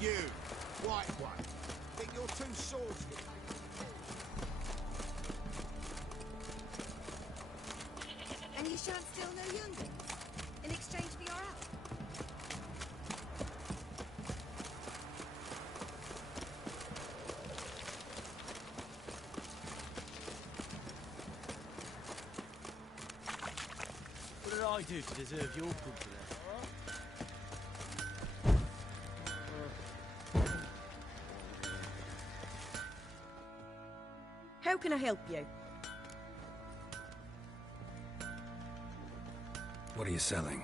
You, white one. Think you're two swords. And you shan't steal no younglings in exchange for your help. What did I do to deserve your company? How can I help you? What are you selling?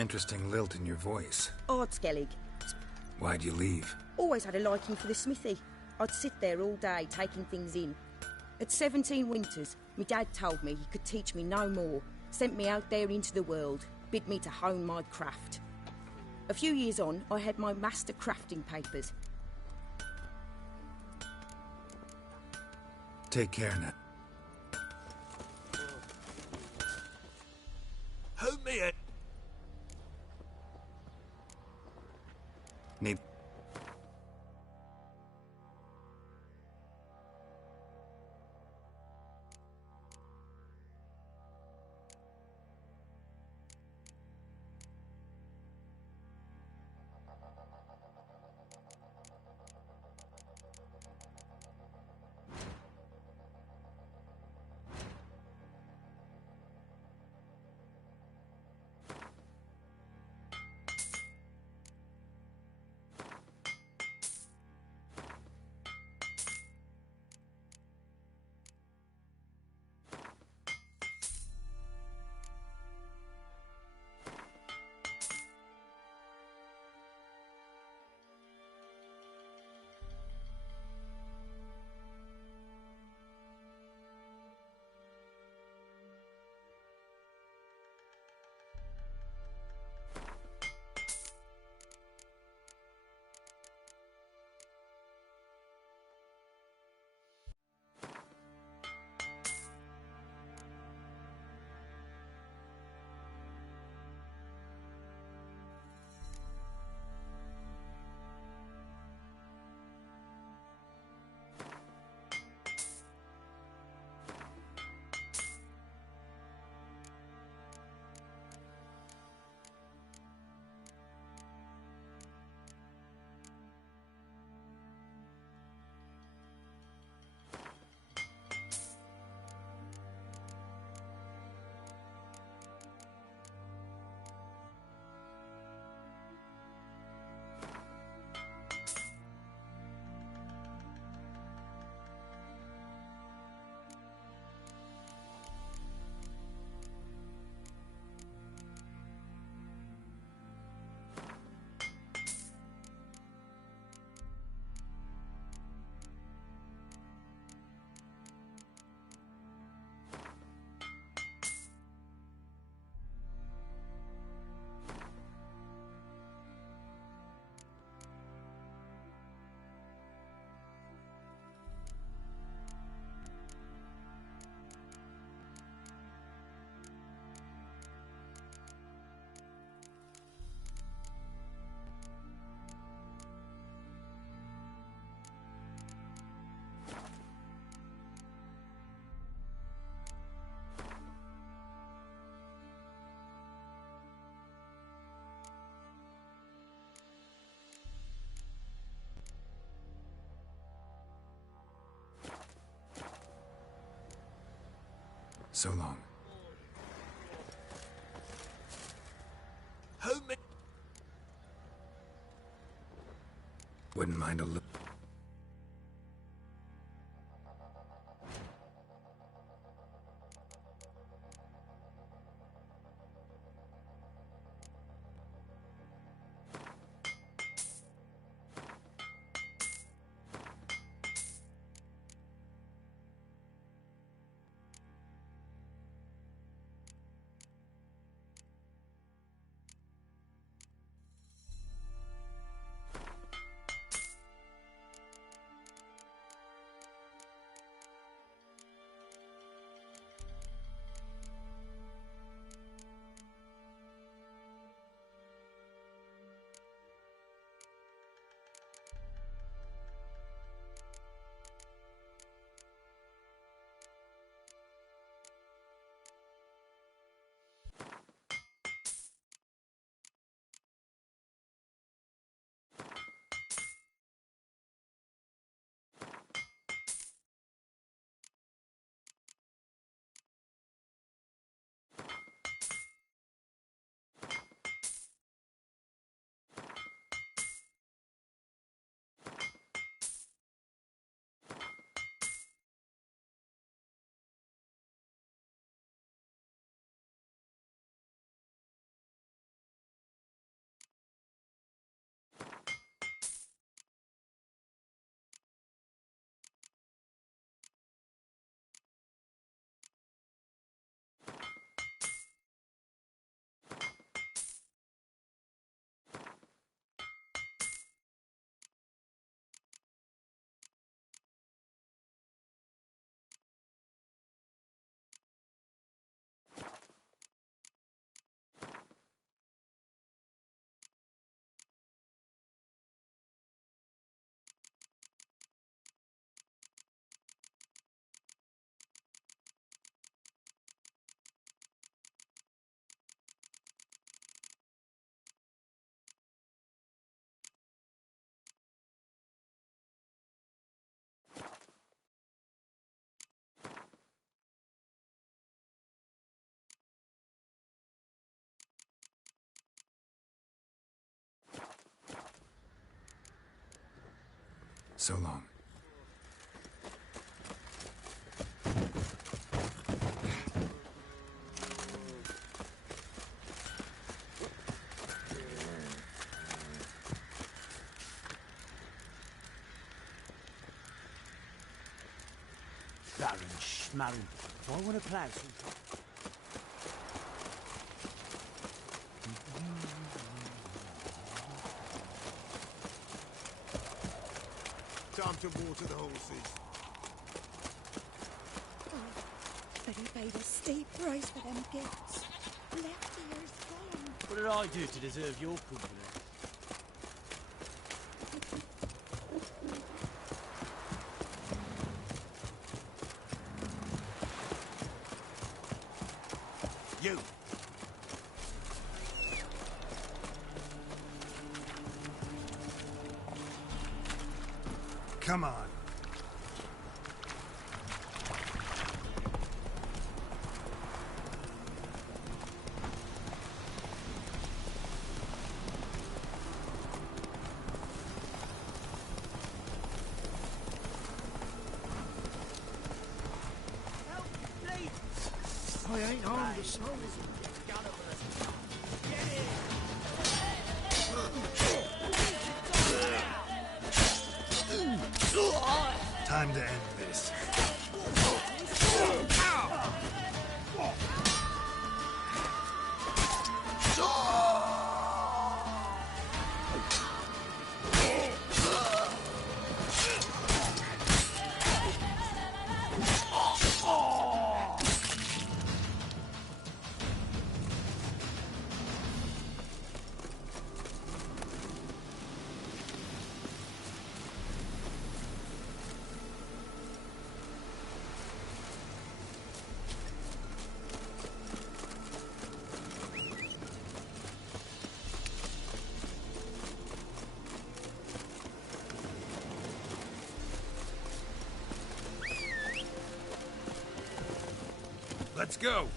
Interesting lilt in your voice. Ardskellig. Why'd you leave? Always had a liking for the smithy. I'd sit there all day, taking things in. At 17 winters, my dad told me he could teach me no more, sent me out there into the world, bid me to hone my craft. A few years on, I had my master crafting papers. Take care now. Who me it? Need... So long. Who me? Wouldn't mind a look. So long. Baron Schmarren. If I want to plough some... Time to water the horses. But he paid a steep price for them gifts. Left ears gone. What did I do to deserve your company? You! Come on. Help, please! I ain't harmed a soul. Time to end this. Let's go.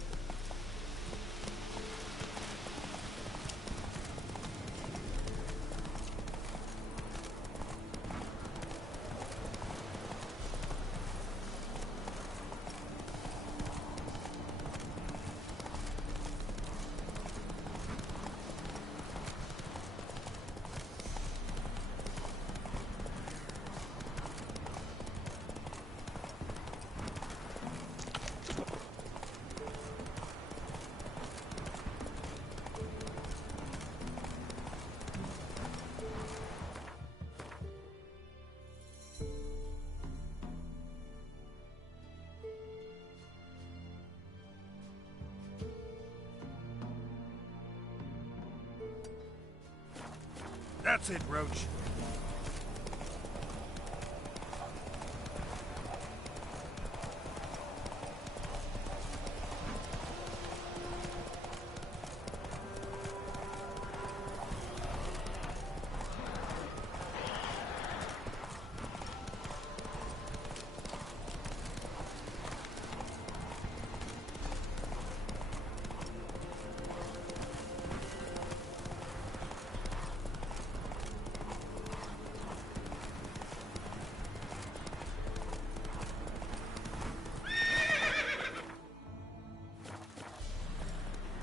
That's it, Roach.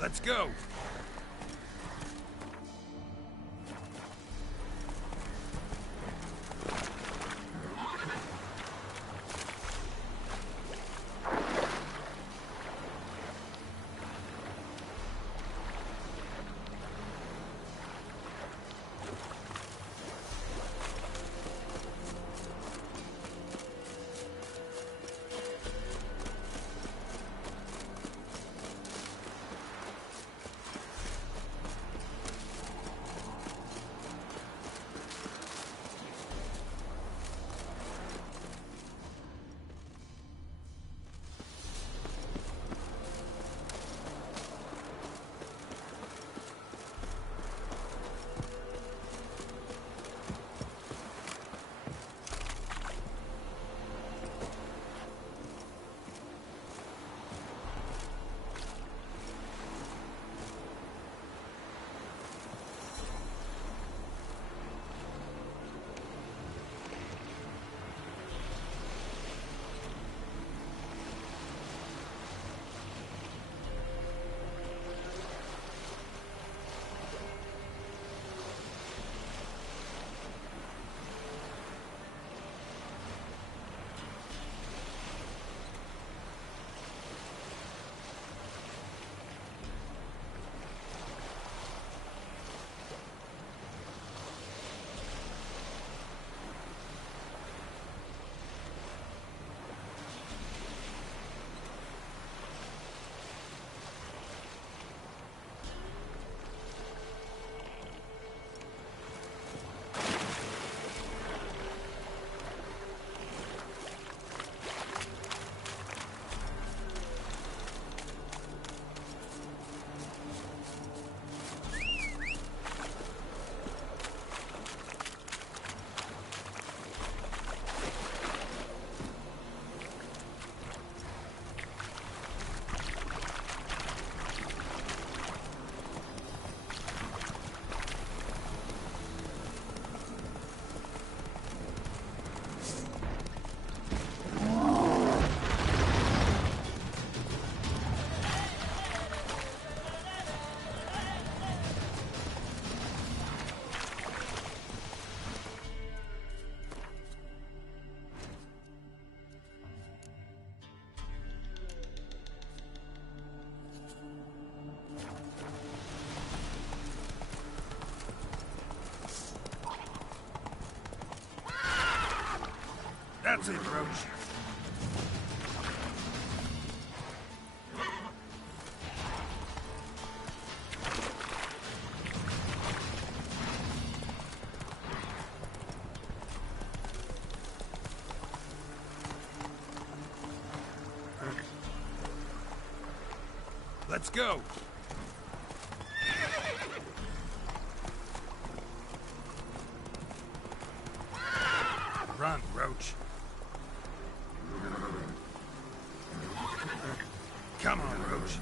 Let's go. That's it, Roach. Let's go. Run, Roach. Come on, Roach.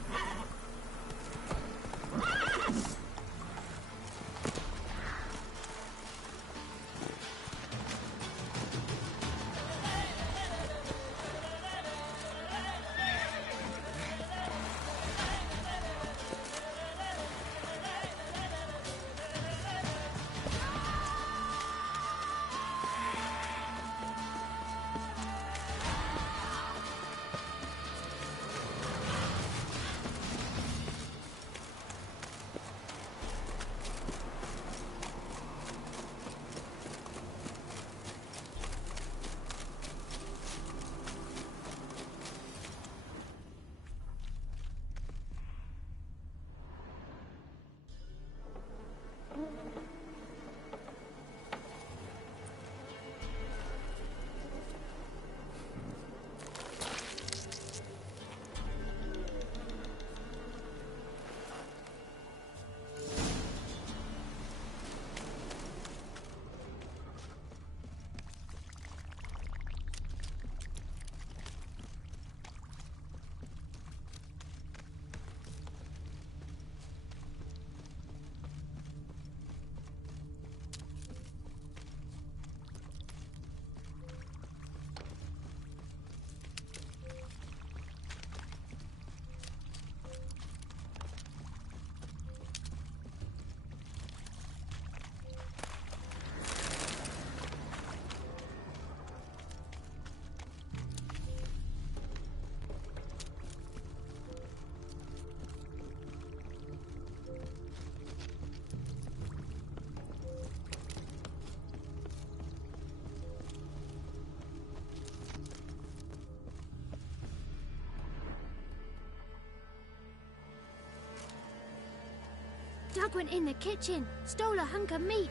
Doug went in the kitchen, stole a hunk of meat.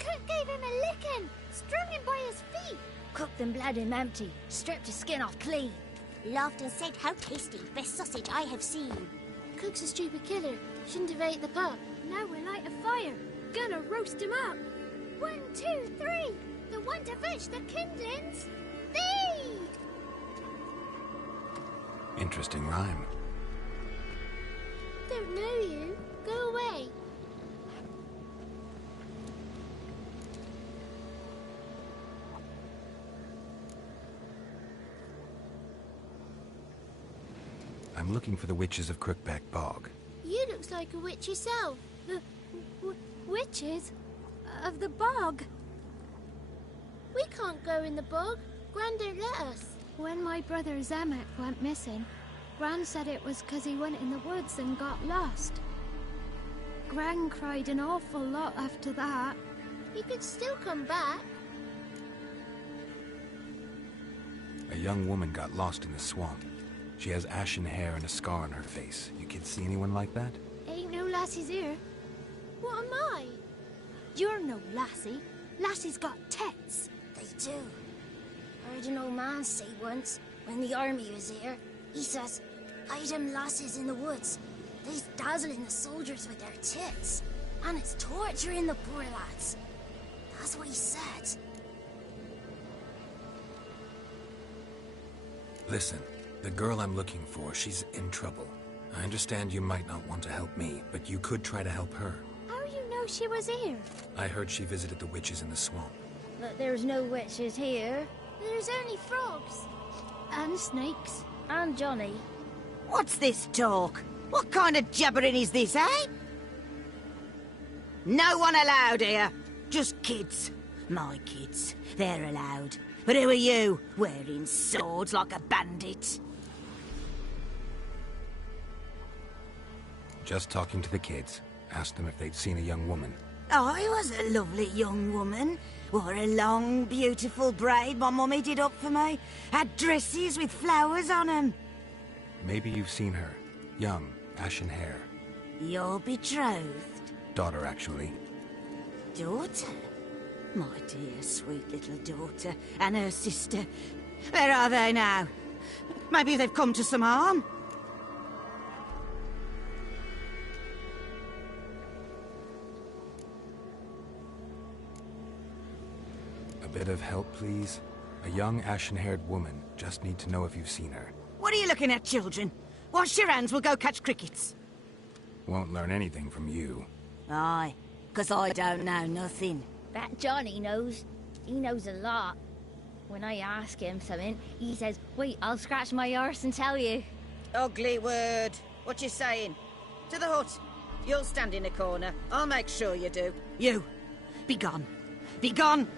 Cook gave him a licking, strung him by his feet. Cooked and bled him empty, stripped his skin off clean. Laughed and said, "How tasty, best sausage I have seen." Cook's a stupid killer, shouldn't have ate the pup. Now we'll light a fire, gonna roast him up. 1, 2, 3, the one to fetch the kindlings. Thee! Interesting rhyme. Don't know you. Go away. I'm looking for the witches of Crookback Bog. You looks like a witch yourself. The witches of the bog. We can't go in the bog. Gran don't let us. When my brother Zamek went missing, Gran said it was 'cause he went in the woods and got lost. Gran cried an awful lot after that. He could still come back. A young woman got lost in the swamp. She has ashen hair and a scar on her face. You kids see anyone like that? Ain't no lassies here. What am I? You're no lassie. Lassie's got tits. They do. Heard an old man say once, when the army was here, he says, "Hide them lasses in the woods. They's dazzling the soldiers with their tits. And it's torturing the poor lads." That's what he said. Listen, the girl I'm looking for, she's in trouble. I understand you might not want to help me, but you could try to help her. How you know she was here? I heard she visited the witches in the swamp. But there's no witches here. There's only frogs. And snakes. And Johnny. What's this talk? What kind of jabbering is this, eh? No one allowed here. Just kids. My kids. They're allowed. But who are you, wearing swords like a bandit? Just talking to the kids. Asked them if they'd seen a young woman. I was a lovely young woman. What a long, beautiful braid my mummy did up for me. Had dresses with flowers on 'em. Maybe you've seen her. Young, ashen hair. Your betrothed? Daughter, actually. Daughter? My dear, sweet little daughter. And her sister. Where are they now? Maybe they've come to some harm? A bit of help, please? A young, ashen-haired woman. Just need to know if you've seen her. What are you looking at, children? Wash your hands, we'll go catch crickets. Won't learn anything from you. Aye, 'cause I don't know nothing. That Johnny knows. He knows a lot. When I ask him something, he says, wait, I'll scratch my arse and tell you. Ugly word. What you saying? To the hut. You'll stand in a corner. I'll make sure you do. You, be gone. Be gone!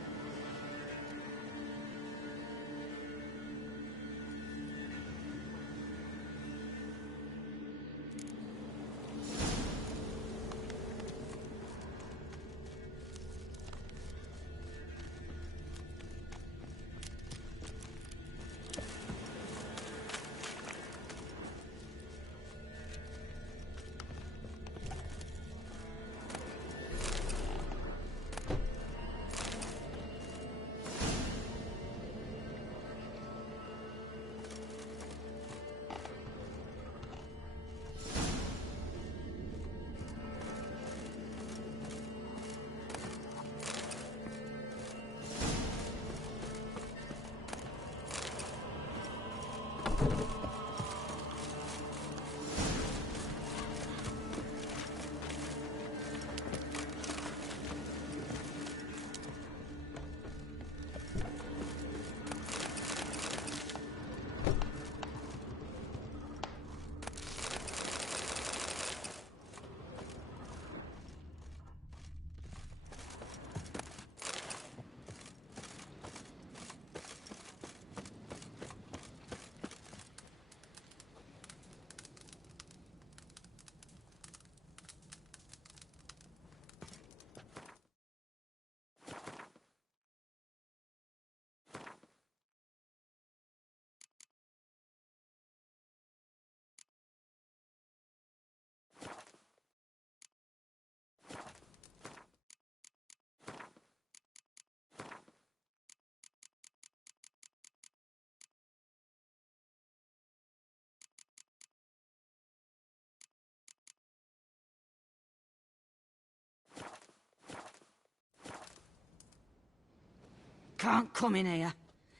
Can't come in here.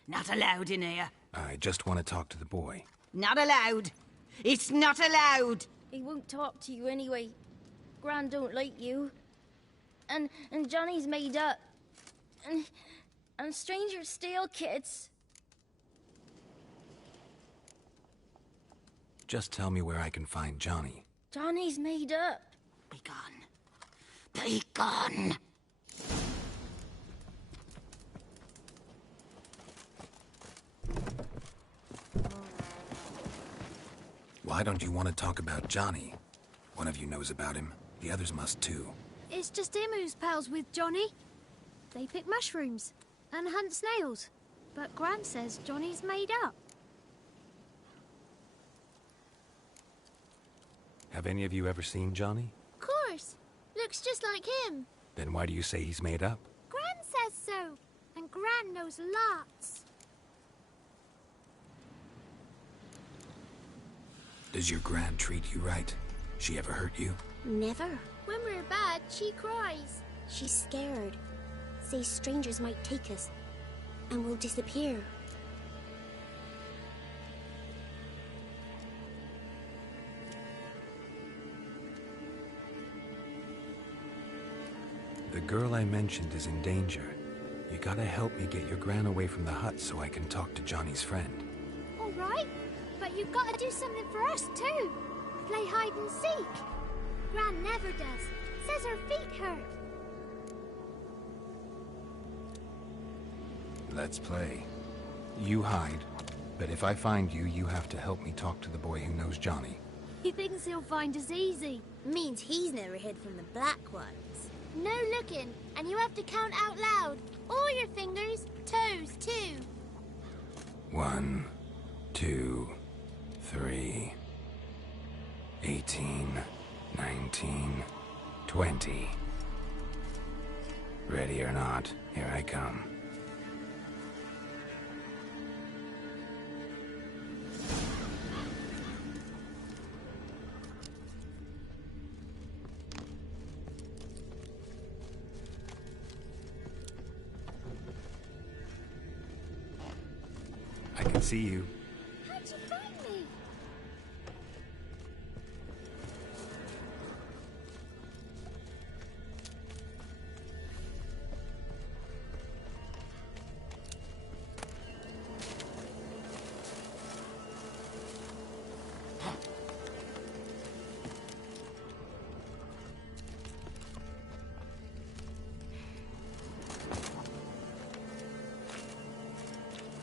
Not allowed in here. I just want to talk to the boy. Not allowed. It's not allowed. He won't talk to you anyway. Gran don't like you. And Johnny's made up. And strangers steal kids. Just tell me where I can find Johnny. Johnny's made up. Be gone. Be gone. Why don't you want to talk about Johnny? One of you knows about him. The others must too. It's just him who's pals with Johnny. They pick mushrooms and hunt snails. But Gran says Johnny's made up. Have any of you ever seen Johnny? Of course. Looks just like him. Then why do you say he's made up? Gran says so. And Gran knows lots. Does your Gran treat you right? She ever hurt you? Never. When we're bad, she cries. She's scared. Says strangers might take us. And we'll disappear. The girl I mentioned is in danger. You gotta help me get your Gran away from the hut so I can talk to Johnny's friend. All right. But you've got to do something for us, too. Play hide and seek. Gran never does. Says her feet hurt. Let's play. You hide, but if I find you, you have to help me talk to the boy who knows Johnny. He thinks he'll find us easy. Means he's never hid from the Black Ones. No looking, and you have to count out loud. All your fingers, toes too. 1, 2, 3, 18, 19, 20. Ready or not, here I come. I can see you. How'd you find me?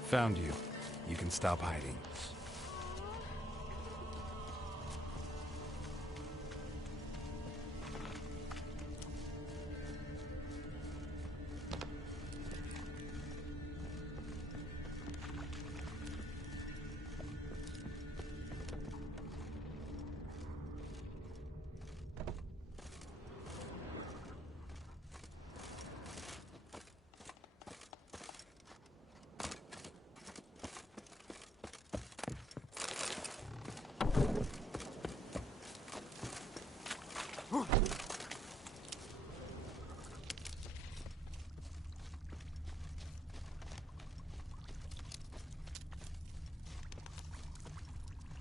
Found you. You can stop hiding.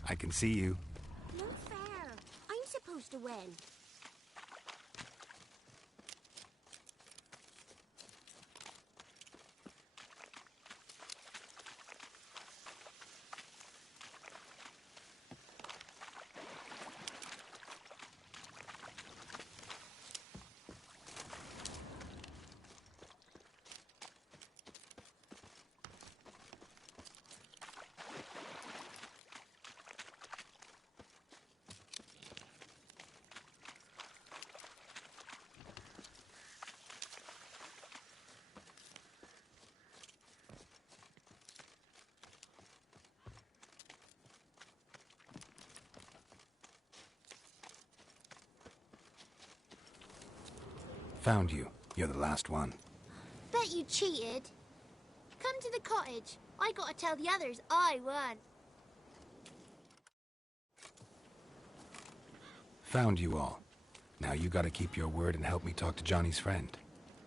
I can see you. No fair. I'm supposed to win. Found you. You're the last one. Bet you cheated. Come to the cottage. I gotta tell the others I won. Found you all. Now you gotta keep your word and help me talk to Johnny's friend.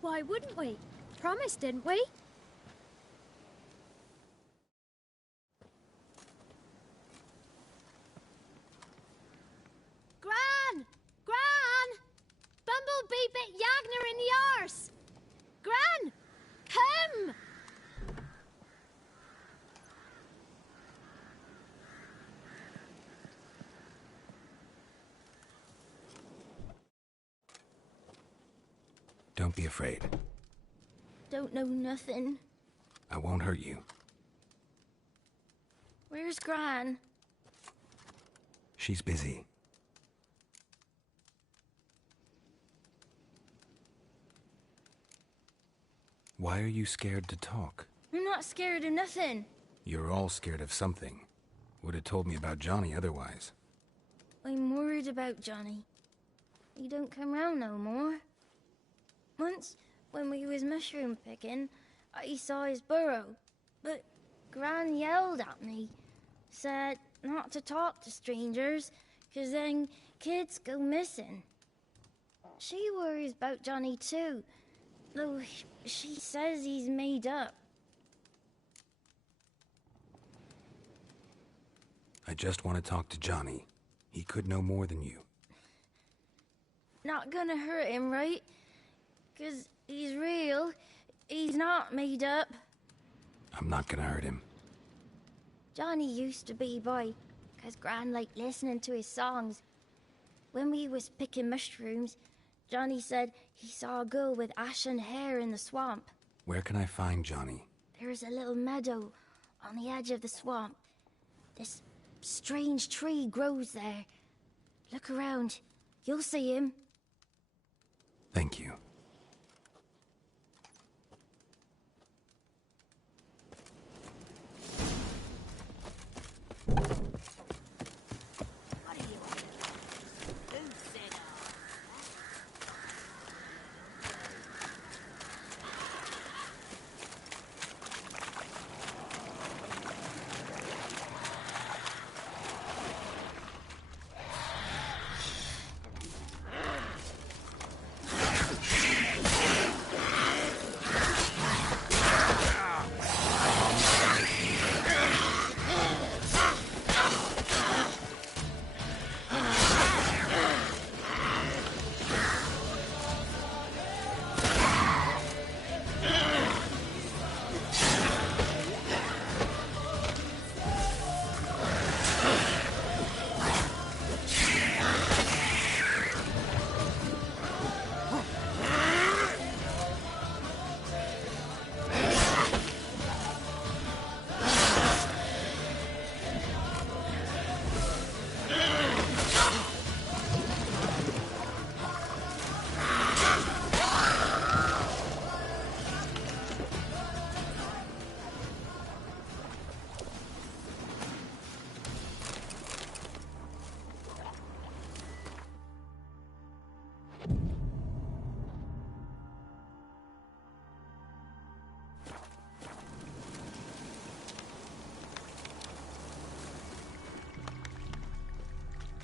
Why wouldn't we? Promised, didn't we? Gran! Gran! Bumblebee bit Yagner in the arse! Gran! Come! Don't be afraid. Don't know nothing. I won't hurt you. Where's Gran? She's busy. Why are you scared to talk? I'm not scared of nothing. You're all scared of something. Would have told me about Johnny otherwise. I'm worried about Johnny. He don't come round no more. Once, when we was mushroom picking, I saw his burrow. But Gran yelled at me. Said not to talk to strangers, 'cause then kids go missing. She worries about Johnny too, though she says he's made up. I just want to talk to Johnny. He could know more than you. Not gonna hurt him, right? 'Cause he's real. He's not made up. I'm not gonna hurt him. Johnny used to be boy, 'cause Gran liked listening to his songs. When we was picking mushrooms, Johnny said he saw a girl with ashen hair in the swamp. Where can I find Johnny? There's a little meadow on the edge of the swamp. This strange tree grows there. Look around. You'll see him. Thank you.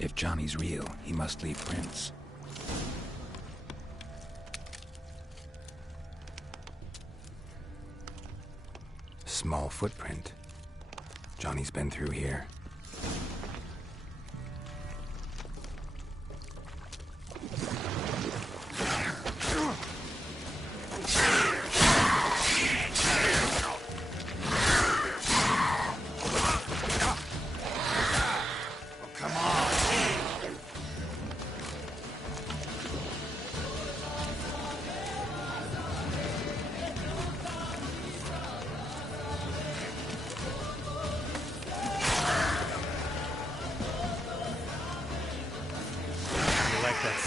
If Johnny's real, he must leave prints. Small footprint. Johnny's been through here.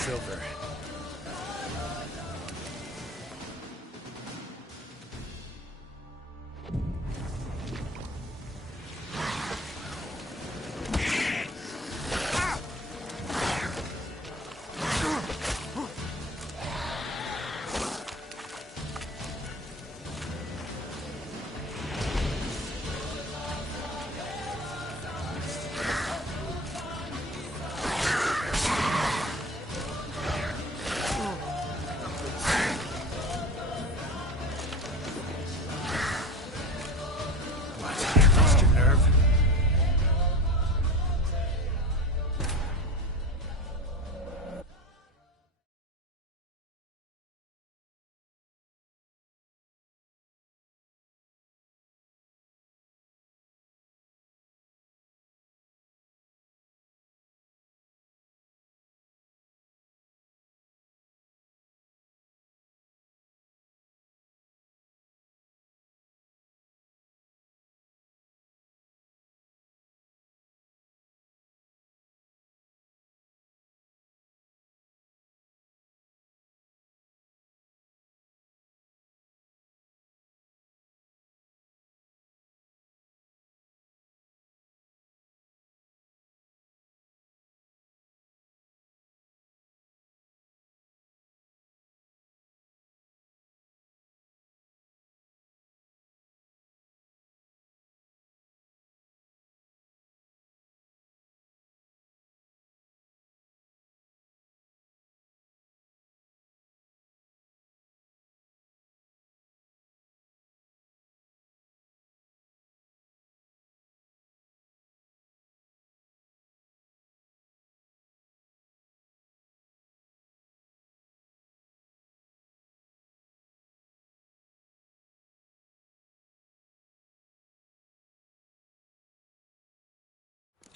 Silver.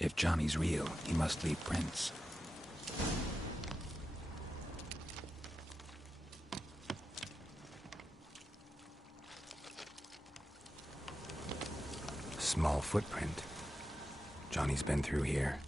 If Johnny's real, he must leave prints. Small footprint. Johnny's been through here.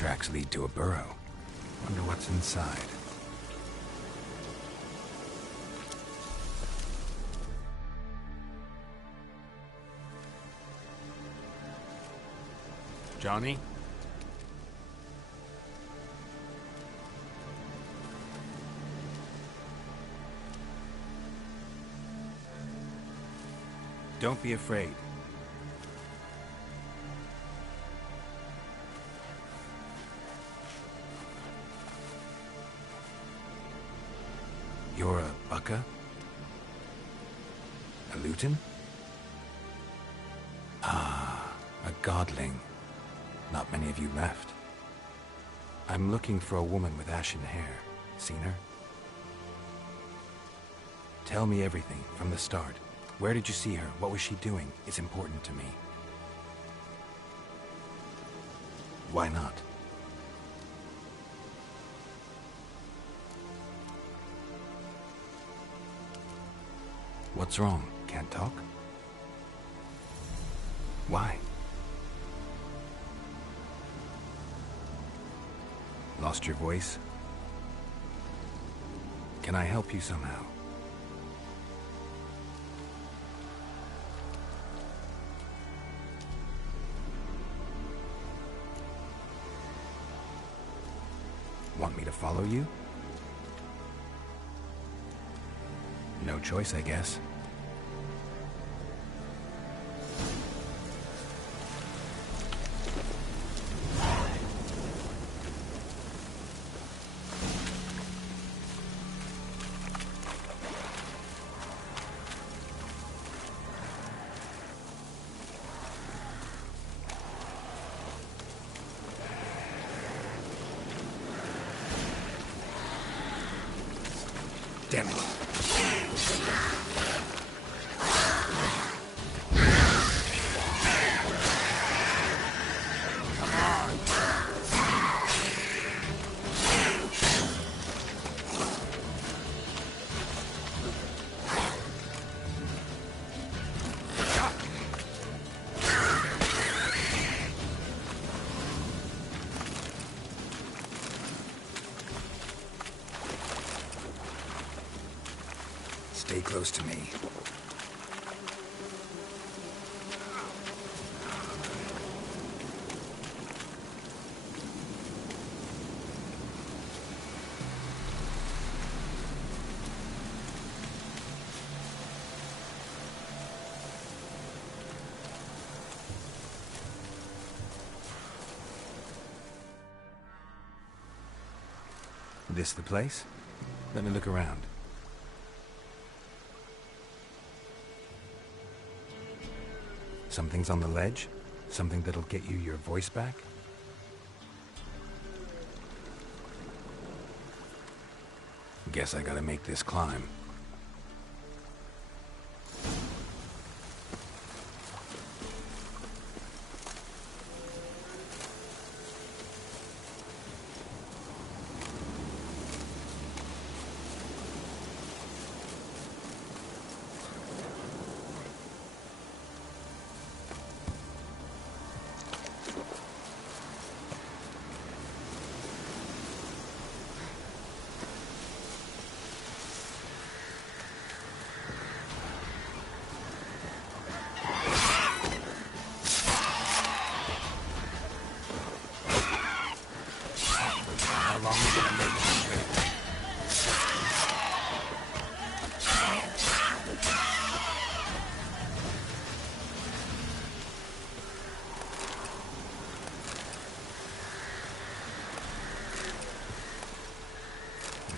Tracks lead to a burrow. Wonder what's inside. Johnny? Don't be afraid. You're a Bukka? A Luton? Ah, a godling. Not many of you left. I'm looking for a woman with ashen hair. Seen her? Tell me everything, from the start. Where did you see her? What was she doing? It's important to me. Why not? What's wrong? Can't talk? Why? Lost your voice? Can I help you somehow? Want me to follow you? No choice, I guess. Damn it. Stay close to me. This the place? Let me look around. Something's on the ledge? Something that'll get you your voice back? Guess I gotta make this climb.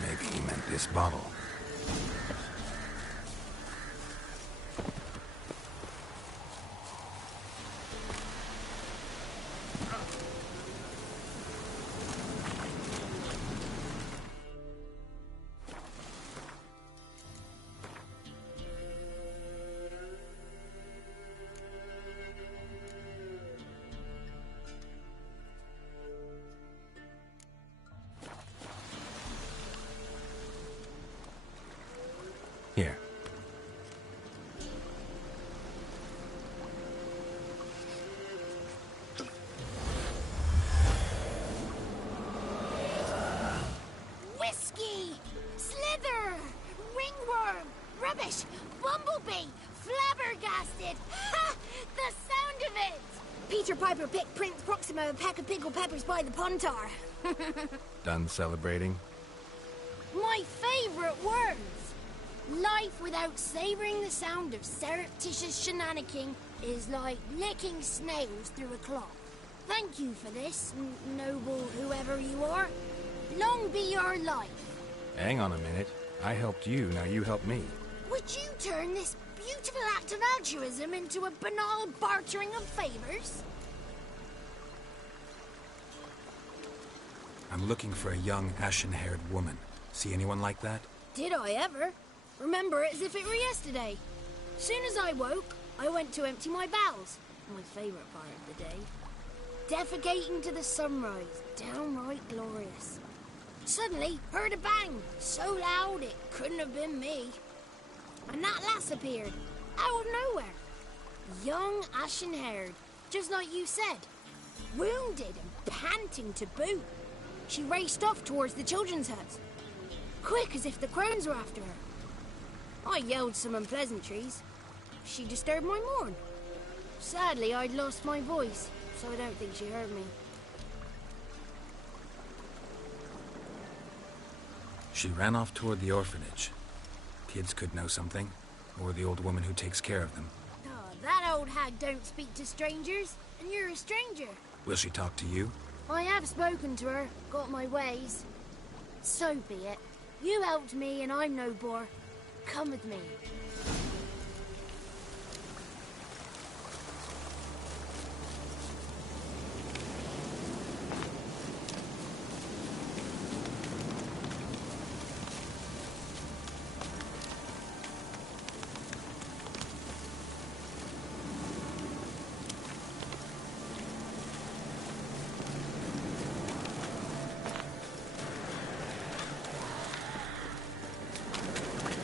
Maybe he meant this bottle. Here. Whiskey! Slither! Ringworm! Rubbish! Bumblebee! Flabbergasted! Ha! The sound of it! Peter Piper picked Prince Proxima a pack of pickled peppers by the Pontar. Done celebrating? My favorite words! Life without savouring the sound of surreptitious shenanigans is like licking snails through a cloth. Thank you for this, noble whoever you are. Long be your life. Hang on a minute. I helped you, now you help me. Would you turn this beautiful act of altruism into a banal bartering of favours? I'm looking for a young, ashen-haired woman. See anyone like that? Did I ever? Remember it as if it were yesterday. Soon as I woke, I went to empty my bowels. My favourite part of the day. Defecating to the sunrise. Downright glorious. Suddenly, heard a bang. So loud it couldn't have been me. And that lass appeared. Out of nowhere. Young, ashen-haired. Just like you said. Wounded and panting to boot. She raced off towards the children's huts. Quick as if the crones were after her. I yelled some unpleasantries. She disturbed my morn. Sadly, I'd lost my voice, so I don't think she heard me. She ran off toward the orphanage. Kids could know something, or the old woman who takes care of them. Oh, that old hag don't speak to strangers, and you're a stranger. Will she talk to you? I have spoken to her, got my ways. So be it. You helped me, and I'm no bore. Come with me.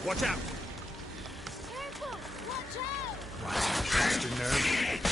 Watch out! Careful! Watch out! What? Lost your nerve?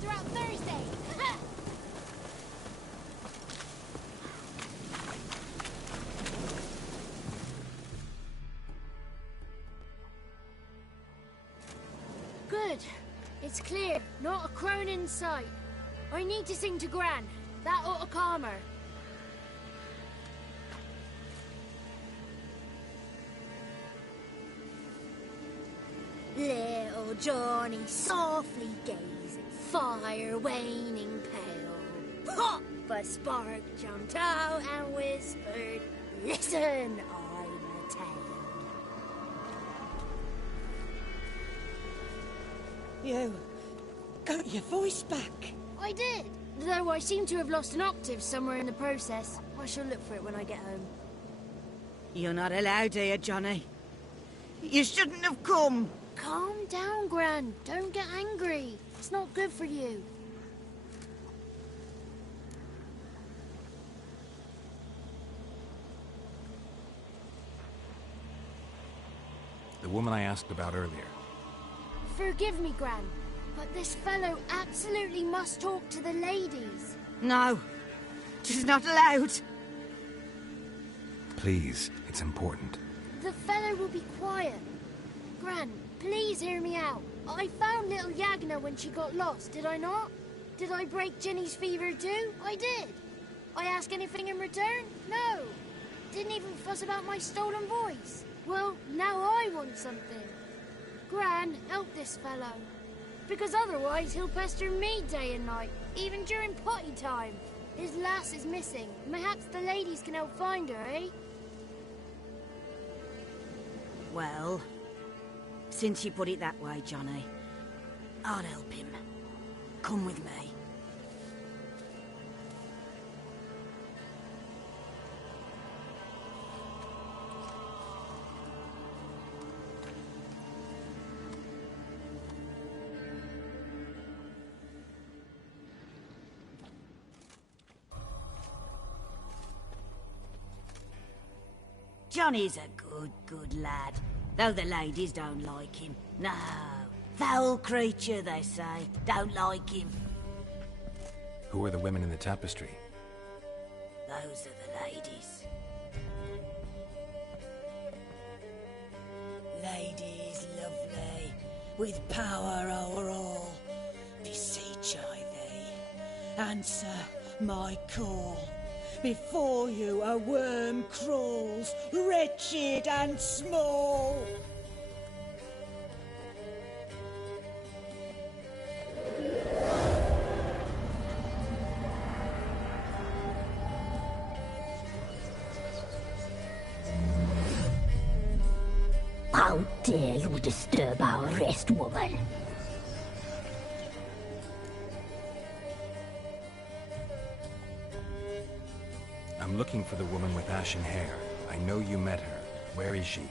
Throughout Thursday. Good. It's clear. Not a crone in sight. I need to sing to Gran. That ought to calm her. Little Johnny softly gazing, fire waning pale. Pop! A spark jumped out and whispered, "Listen, I'm a tale." You got your voice back. I did, though I seem to have lost an octave somewhere in the process. I shall look for it when I get home. You're not allowed here, Johnny. You shouldn't have come. Calm down, Gran. Don't get angry. It's not good for you. The woman I asked about earlier. Forgive me, Gran, but this fellow absolutely must talk to the ladies. No, she's not allowed. Please, it's important. The fellow will be quiet. Gran, please hear me out. I found little Yagna when she got lost, did I not? Did I break Jenny's fever too? I did. I ask anything in return? No. Didn't even fuss about my stolen voice. Well, now I want something. Gran, help this fellow. Because otherwise he'll pester me day and night, even during potty time. His lass is missing. Perhaps the ladies can help find her, eh? Well, since you put it that way, Johnny, I'll help him. Come with me. Johnny's a good lad, though the ladies don't like him. No, foul creature, they say. Don't like him. Who are the women in the tapestry? Those are the ladies. Ladies lovely, with power o'er all. Beseech I thee, answer my call. Before you a worm crawls, wretched and small. How dare you disturb our rest, woman? I'm looking for the woman with ashen hair. I know you met her. Where is she?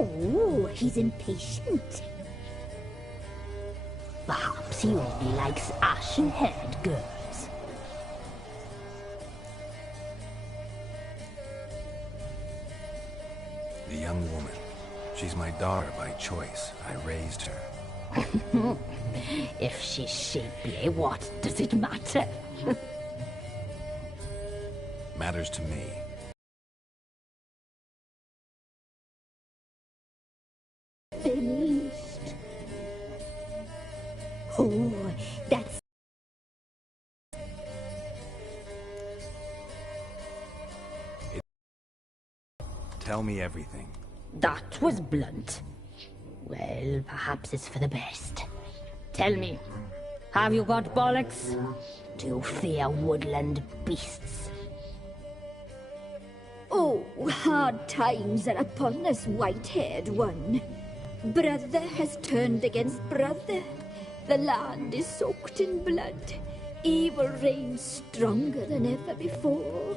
Oh, he's impatient. Perhaps he only likes ashen-haired girls. The young woman. She's my daughter by choice. I raised her. If she's shapely, what does it matter? Matters to me. Finished. Oh, that's... Tell me everything. That was blunt. Well, perhaps it's for the best. Tell me, have you got bollocks? Do you fear woodland beasts? Oh, hard times are upon us, white-haired one. Brother has turned against brother. The land is soaked in blood. Evil reigns stronger than ever before.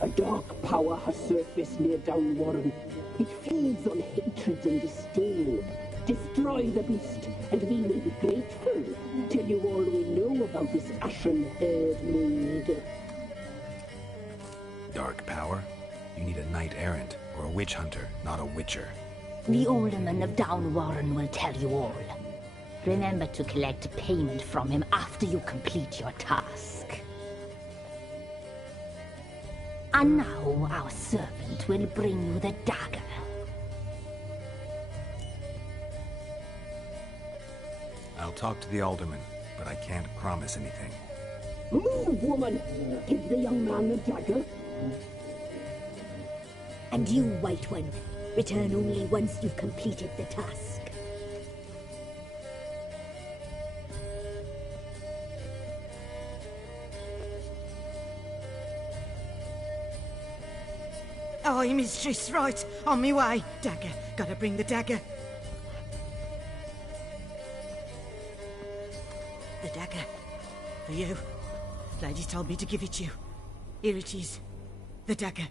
A dark power has surfaced near Downwarren. It feeds on hatred and disdain. Destroy the beast, and we may be grateful. Tell you all we know about this ashen-haired maid. Dark power? You need a knight-errant or a witch hunter, not a witcher. The alderman of Downwarren will tell you all. Remember to collect payment from him after you complete your task. And now our servant will bring you the dagger. I'll talk to the alderman, but I can't promise anything. Move, woman! Give the young man the dagger. And you, White One, return only once you've completed the task. Aye, mistress, right. On me way. Dagger. Gotta bring the dagger. The dagger. For you. Lady told me to give it you. Here it is. The dagger.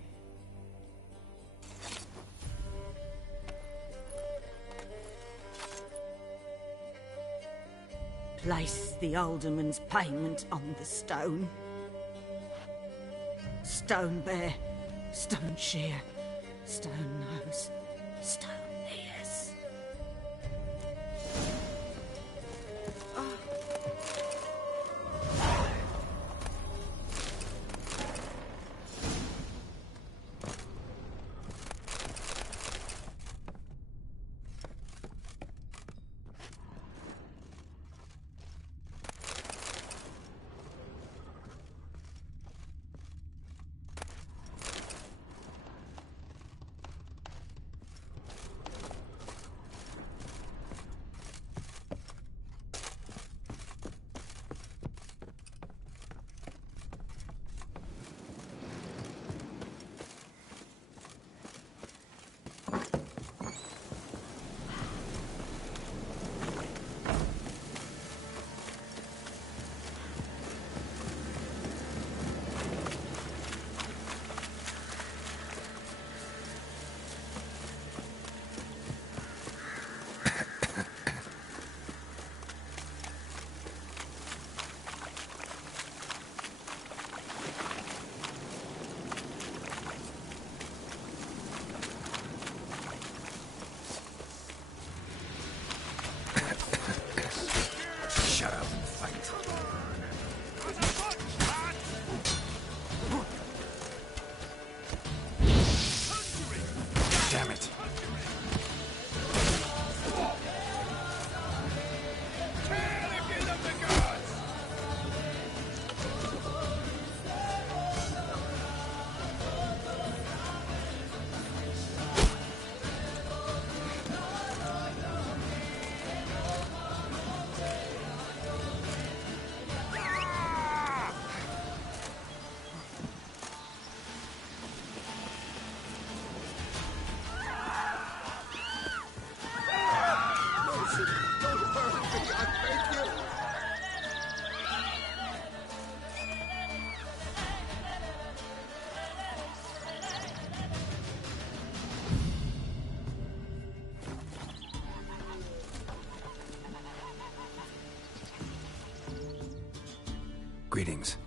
Place the alderman's payment on the stone. Stone bear. Stone shear, stone nose, stone ears. Greetings.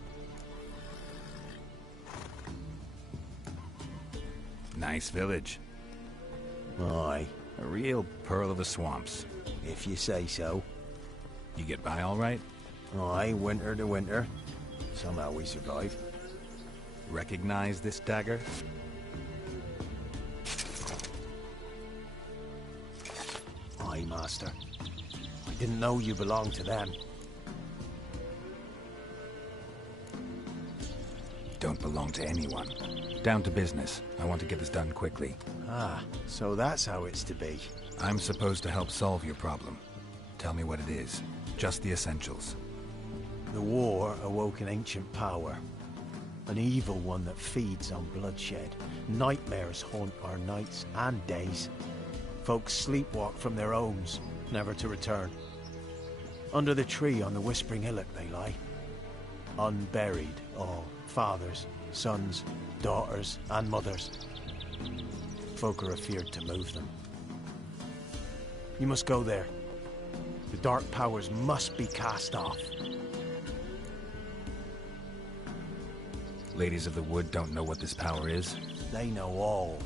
Nice village. Aye. A real pearl of the swamps. If you say so. You get by all right? Aye, winter to winter. Somehow we survive. Recognize this dagger? Aye, master. I didn't know you belonged to them. Don't belong to anyone. Down to business. I want to get this done quickly. Ah, so that's how it's to be. I'm supposed to help solve your problem. Tell me what it is. Just the essentials. The war awoke an ancient power. An evil one that feeds on bloodshed. Nightmares haunt our nights and days. Folks sleepwalk from their homes, never to return. Under the tree on the Whispering Hillock they lie. Unburied all. Fathers, sons, daughters, and mothers. Folk are afeard to move them. You must go there. The dark powers must be cast off. Ladies of the Wood don't know what this power is? They know all.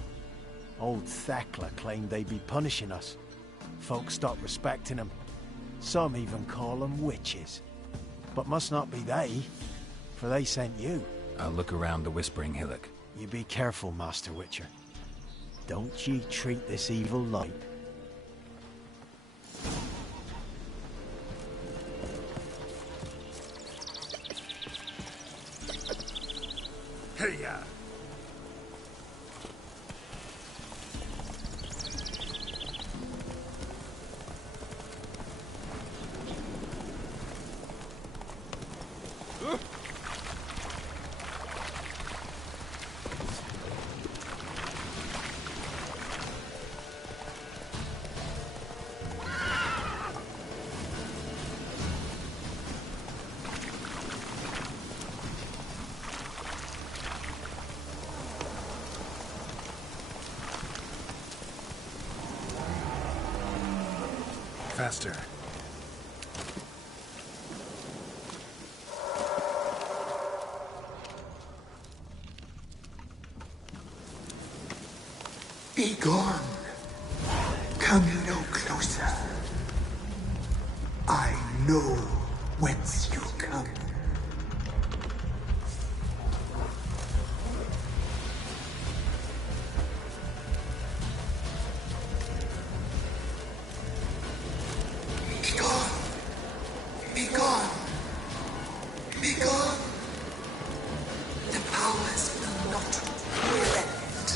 Old Thekla claimed they'd be punishing us. Folk stopped respecting them. Some even call them witches. But must not be they, for they sent you. I'll look around the Whispering Hillock. You be careful, Master Witcher. Don't ye treat this evil light. Hey-ya! Faster. Be gone. Come no closer. I know whence you come. Be gone. Be gone. Be gone. The powers will not relent.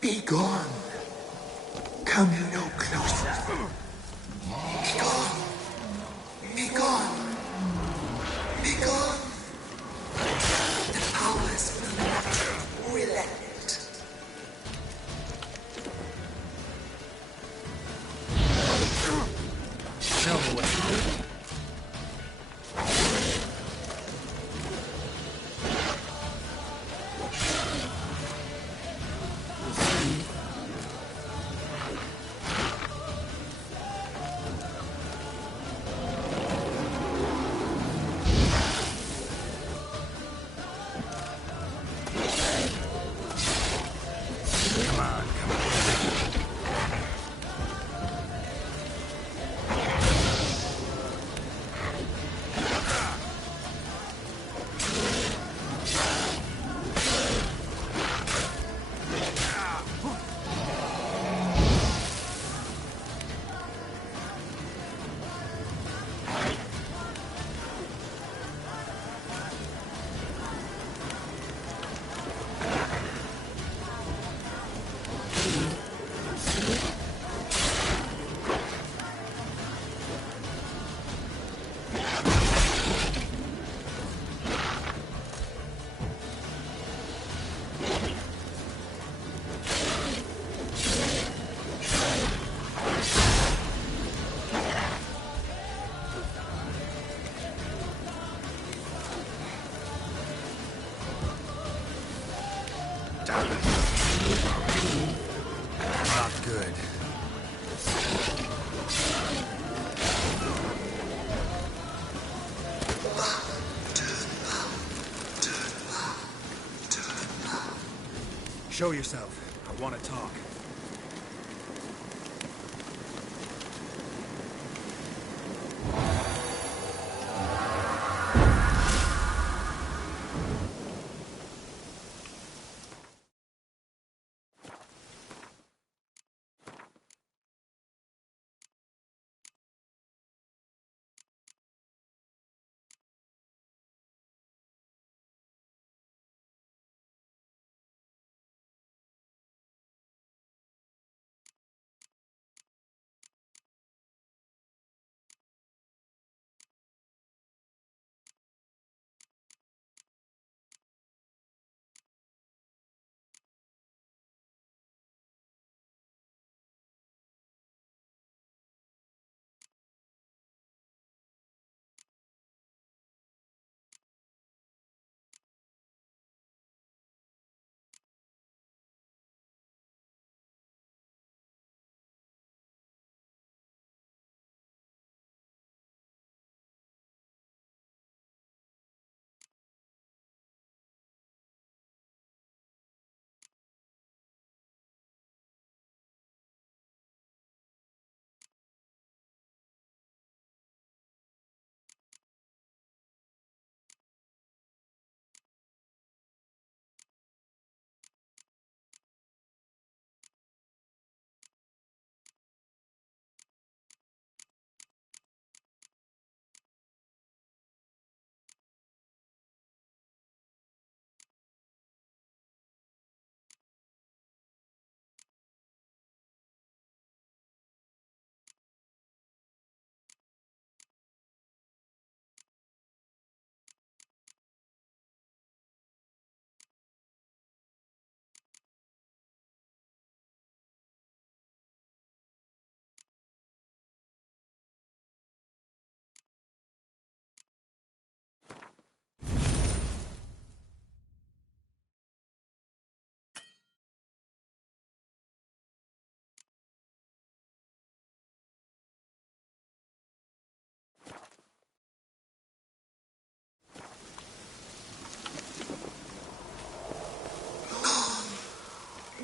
Be gone. Come no closer. Be gone. Be gone. Be gone. The powers will not relent. Tell me what to do. Not good. Show yourself. I want to talk.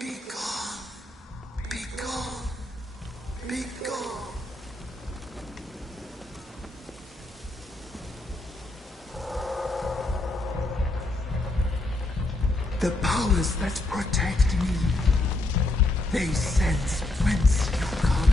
Be gone. Be gone. Be gone. The powers that protect me, they sense whence you come.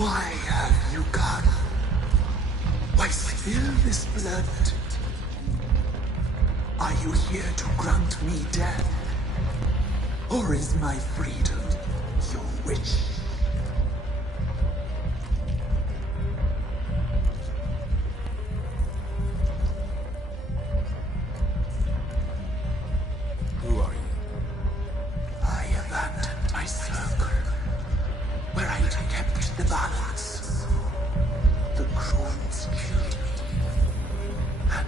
Why have you come? Why spill this blood? Are you here to grant me death? Or is my freedom your wish? Who are you? I abandoned my circle, where I kept the balance. The crones killed me, and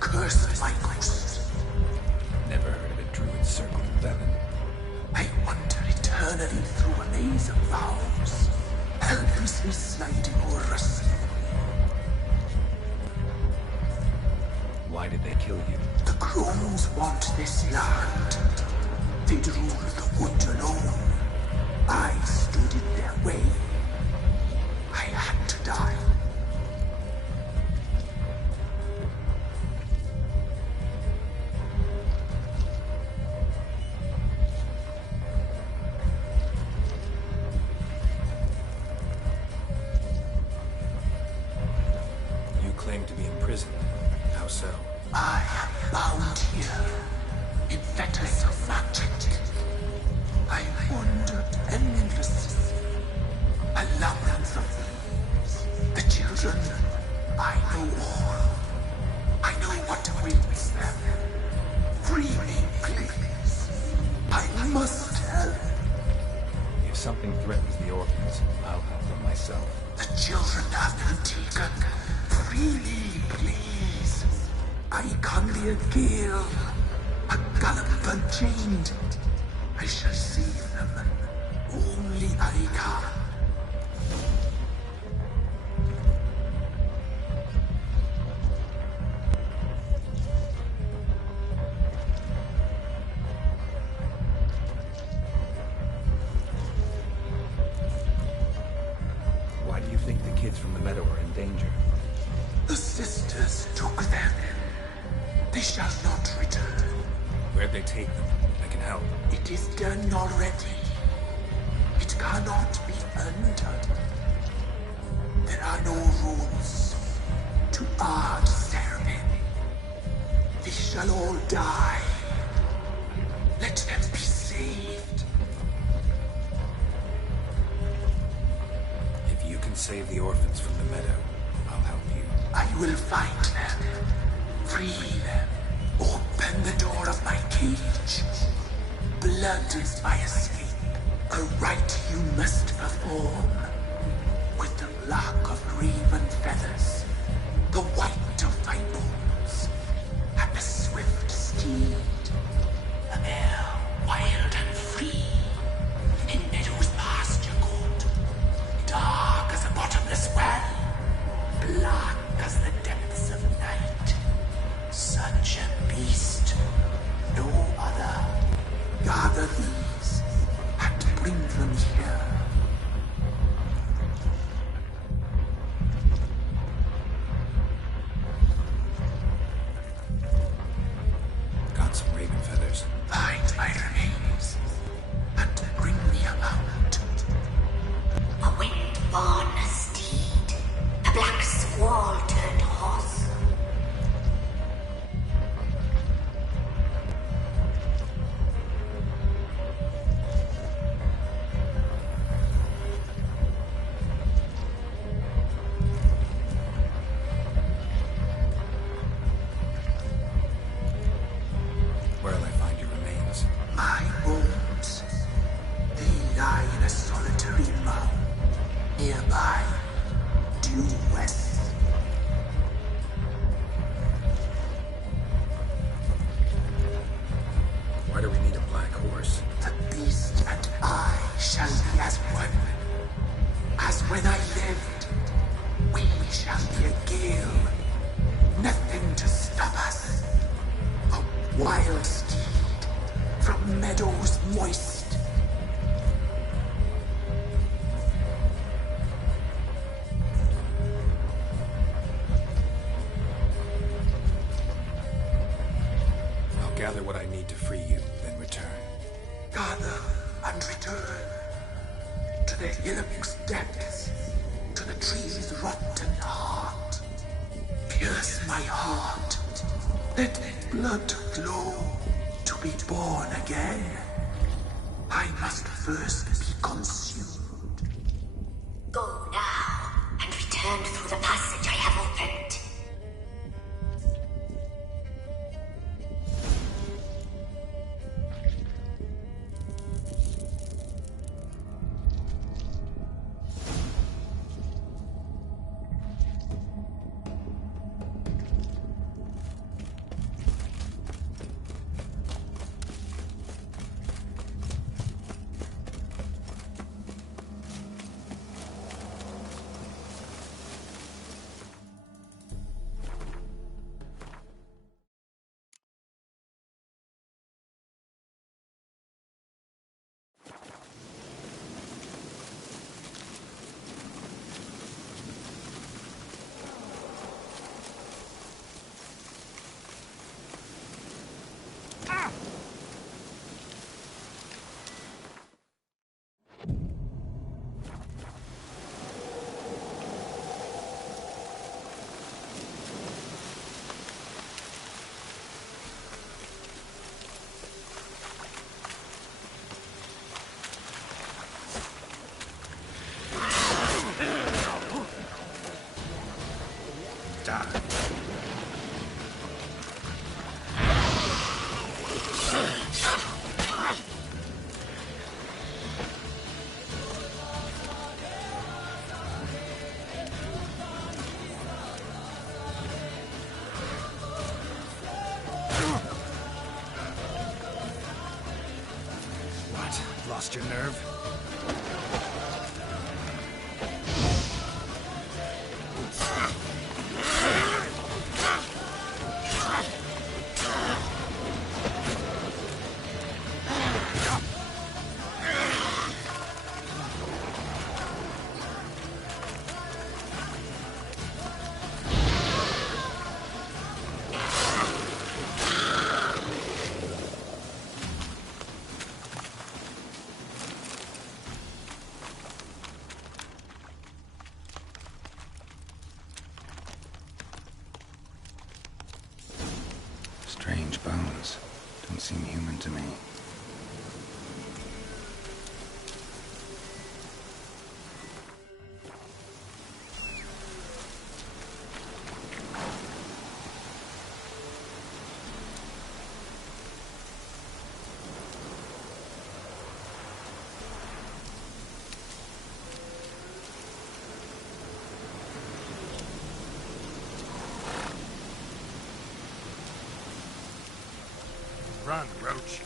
cursed my ghost. Never heard of a druid circle in Velen. I wander eternally through a maze of vows, helplessly sliding or wrestling. Why did they kill you? The crones want this land. They'd rule the wood alone. I stood in their way. I had to die. You claim to be imprisoned. How so? I am bound here, in fetters of magic. I wandered endlessly, a labyrinth of things. The children, I know all. I know what awaits them. Free me, please. I must help. If something threatens the orphans, I'll help them myself. The children have been taken. Freely, please. I can be a gale, a gallop unchained. I shall save them. Only I can. Why do you think the kids from the meadow are in danger? The sisters took them. They shall not return. Where'd they take them? I can help. It is done already. It cannot be undone. There are no rules to our ceremony. They shall all die. Let them be saved. If you can save the orphans from the meadow, I'll help you. I will find them. Free them. Open the door of my cage. Blood is my escape. A rite you must perform. With the black of raven feathers, the white of my bones, and the swift steed. A mare wild and free, in meadows pasture cold, dark as a bottomless well, black as the depths of night. Such a beast, no other. Gather these and bring them here. Got some raven feathers. Find my remains and bring me a mount. A wind-born steed, a black squall-turned horse. Where'll I find your remains? My bones, they lie in a solitary mound, nearby, due west. Why do we need a black horse? The beast and I shall be as one. As when I lived, we shall be a gale. Nothing to stop us. A wild steed from meadows moist. I'll gather what I need to free you, then return. Gather and return to the Hillock's depths. to the tree's rotten heart. Pierce my heart. Let blood flow to be born again. I must first be consumed. Go now, and return through the passage I have opened. Lost your nerve? Strange bones. Don't seem human to me. Run, Roach.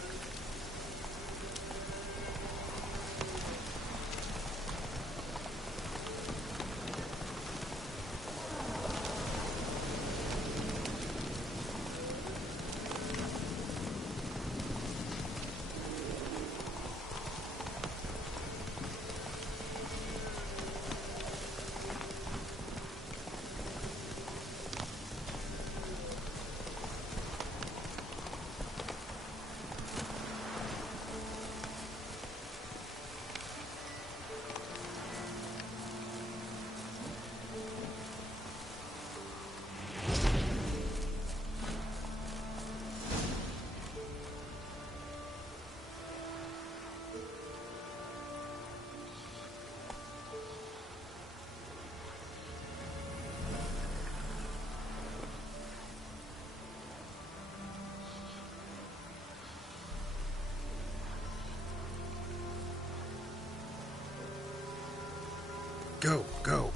Go, go.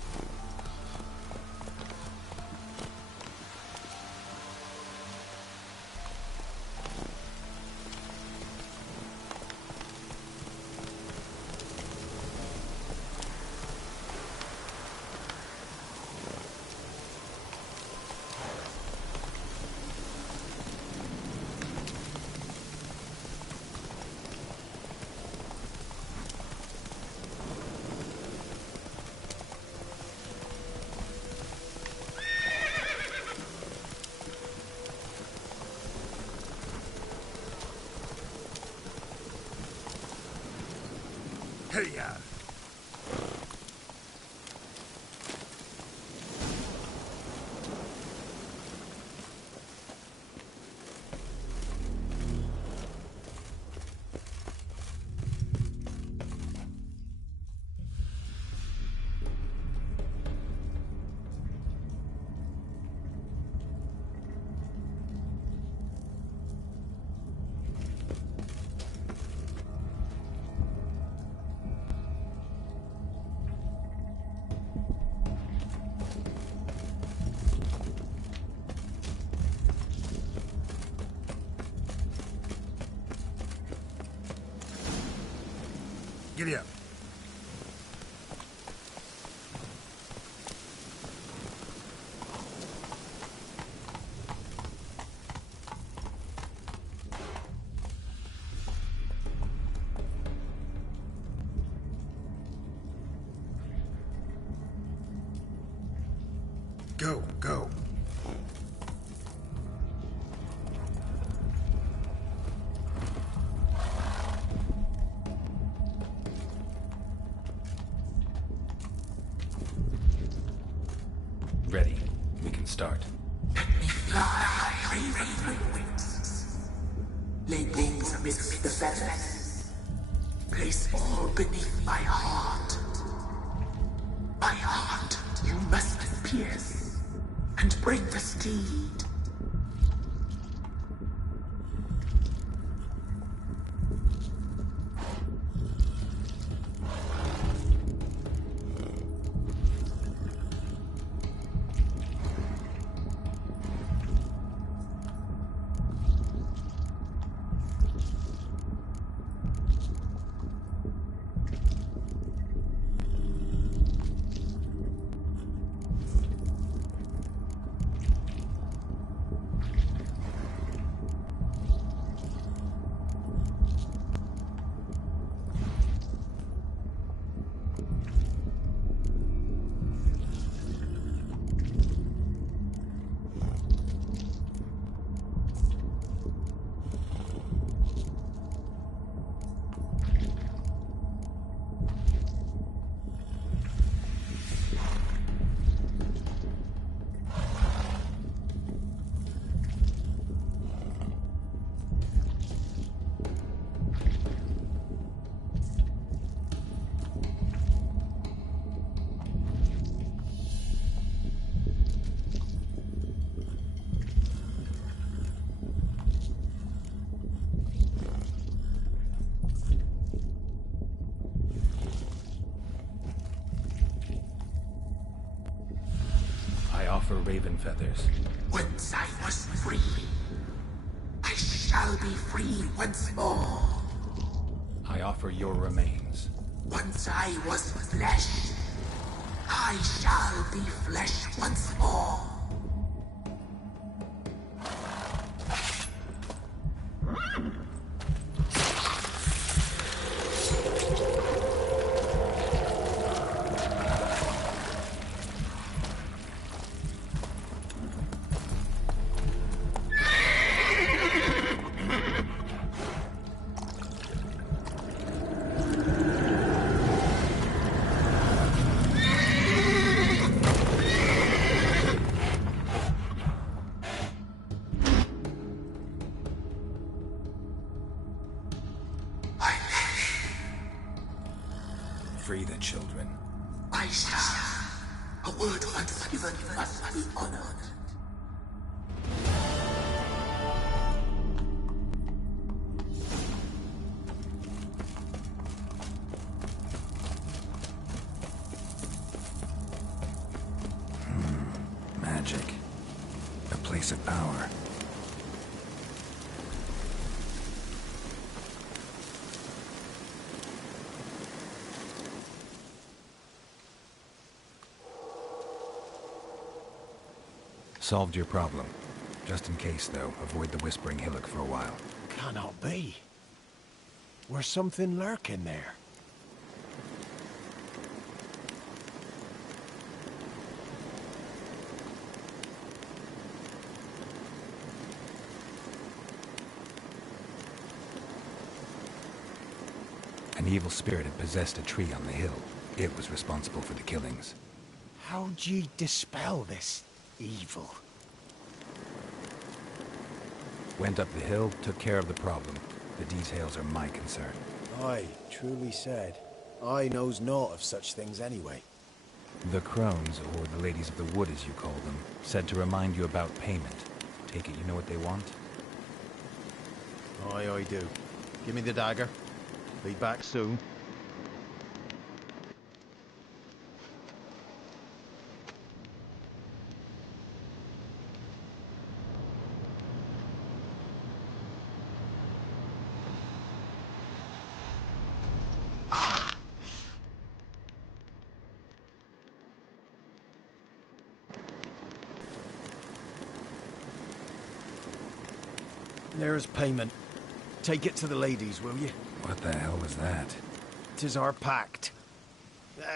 Hey, Giddy up. Go, go. Ready. We can start. Fly, raven wings. Lay wings amidst the feathers. Place all beneath my heart. My heart you must pierce, and bring the steed. I offer raven feathers. Once I was free, I shall be free once more. I offer your remains. Once I was flesh, I shall be flesh once more. Free the children. I shall. A word once given must be honored. Magic. A place of power. Solved your problem. Just in case, though, avoid the Whispering Hillock for a while. Cannot be. Where's something lurking there? An evil spirit had possessed a tree on the hill. It was responsible for the killings. How'd ye dispel this evil? Went up the hill, took care of the problem. The details are my concern. Aye, truly said. I knows naught of such things anyway. The crones, or the ladies of the wood as you call them, said to remind you about payment. Take it you know what they want? Aye, I do. Give me the dagger. Be back soon. There's payment. Take it to the ladies, will you? What the hell was that? 'Tis our pact.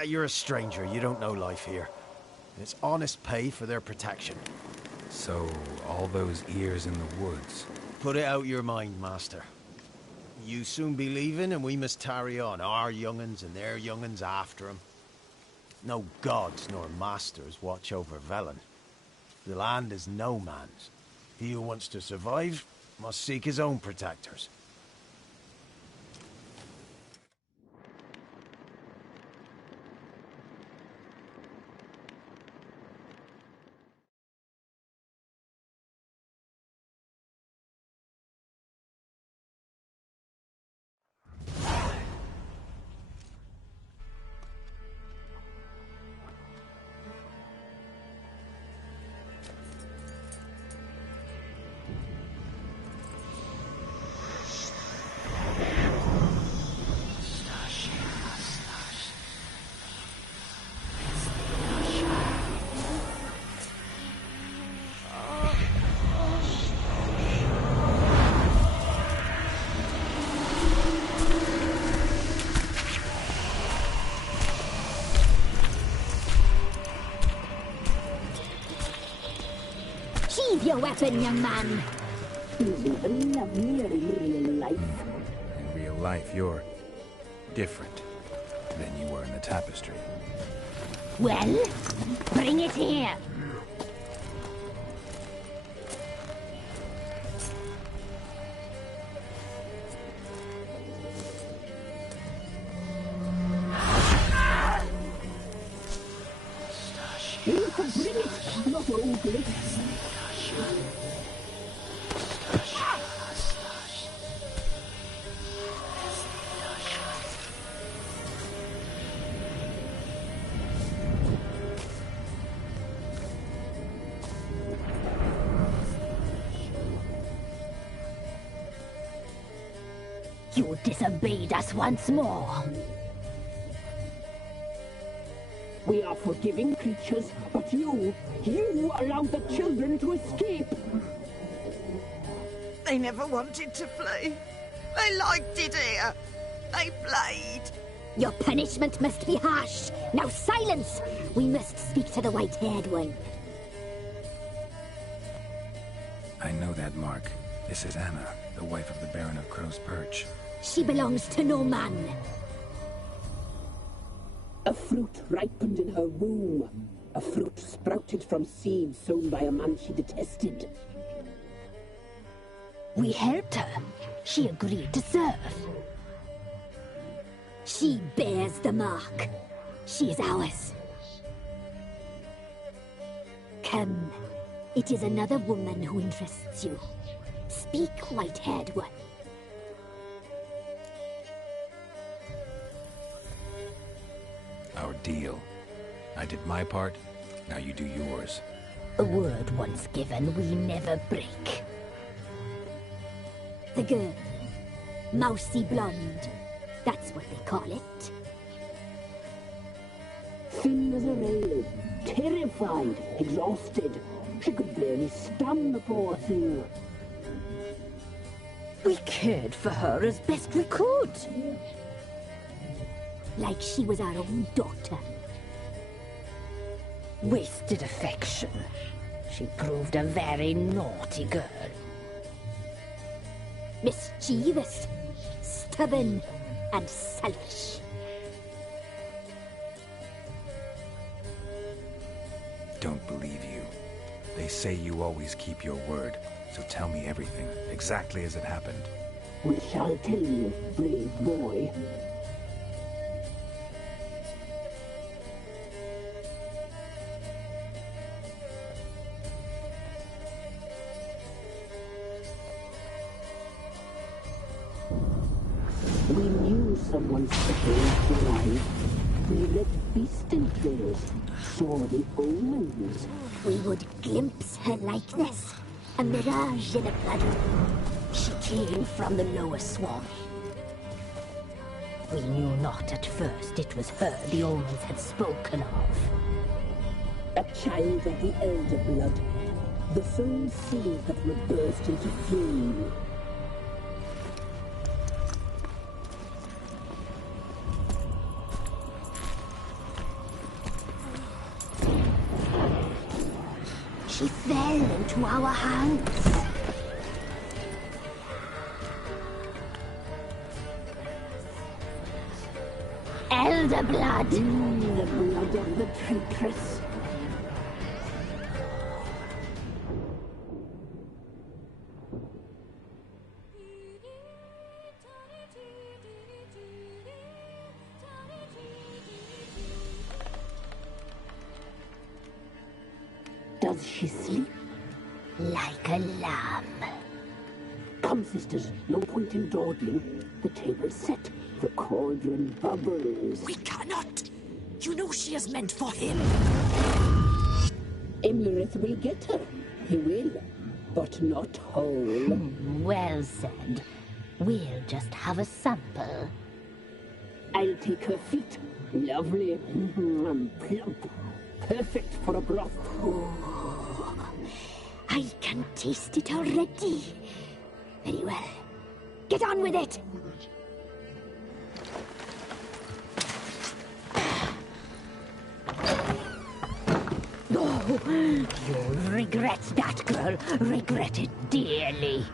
You're a stranger, you don't know life here. It's honest pay for their protection. So, all those ears in the woods. Put it out your mind, master. You soon be leaving, and we must tarry on, our young'uns and their young'uns after 'em. No gods nor masters watch over Velen. The land is no man's. He who wants to survive must seek his own protectors. Sheathe your weapon, young man. He's even lovelier in real life. In real life, you're different than you were in the tapestry. Well, bring it here. You can bring it, not only. You disobeyed us once more. We are forgiving creatures, but you allowed the children to escape. They never wanted to flee. They liked it here. They played. Your punishment must be harsh. Now silence! We must speak to the white-haired one. I know that mark. This is Anna, the wife of the Baron of Crow's Perch. She belongs to no man. A fruit ripened in her womb. A fruit sprouted from seeds sown by a man she detested. We helped her. She agreed to serve. She bears the mark. She is ours. Come. It is another woman who interests you. Speak, white-haired one. Our deal. I did my part, now you do yours. A word once given, we never break. The girl. Mousy blonde. That's what they call it. Thin as a rail, terrified, exhausted. She could barely stand, the poor thing. We cared for her as best we could. Like she was our own daughter. Wasted affection. She proved a very naughty girl. Mischievous, stubborn, and selfish. Don't believe you. They say you always keep your word, so tell me everything, exactly as it happened. We shall tell you, brave boy. We knew someone special was alive. We read beast entrails, saw the omens. We would glimpse her likeness, a mirage in a puddle. She came from the lower swamp. We knew not at first it was her the omens had spoken of. A child of the elder blood. The soul seed that will burst into flame. She fell into our hands. Elder blood. The blood of the traitress. Does she sleep? Like a lamb. Come, sisters, no point in dawdling. The table's set. The cauldron bubbles. We cannot! You know she is meant for him! Imlerith will get her. He will. But not whole. Well said. We'll just have a sample. I'll take her feet. Lovely. And plump. Perfect for a broth. Oh, I can taste it already. Very well. Get on with it! Oh, you'll regret that, girl. Regret it dearly.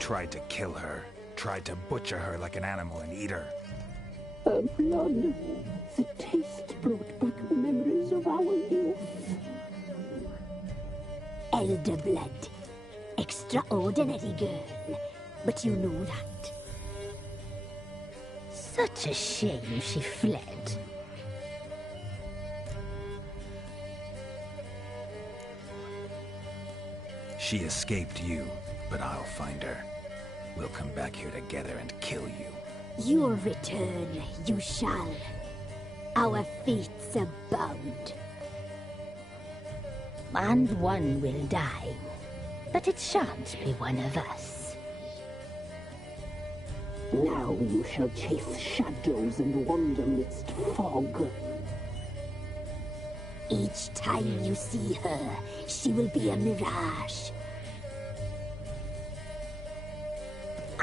Tried to kill her. Tried to butcher her like an animal and eat her. Her blood. The taste brought back memories of our youth. Elder blood. Extraordinary girl. But you know that. Such a shame she fled. She escaped you, but I'll find her. We'll come back here together and kill you. Your return, you shall. Our fates are bound. And one will die. But it shan't be one of us. Now you shall chase shadows and wander midst fog. Each time you see her, she will be a mirage.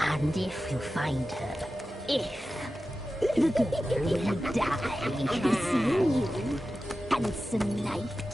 And if you find her, the girl will die seeing you, handsome knight.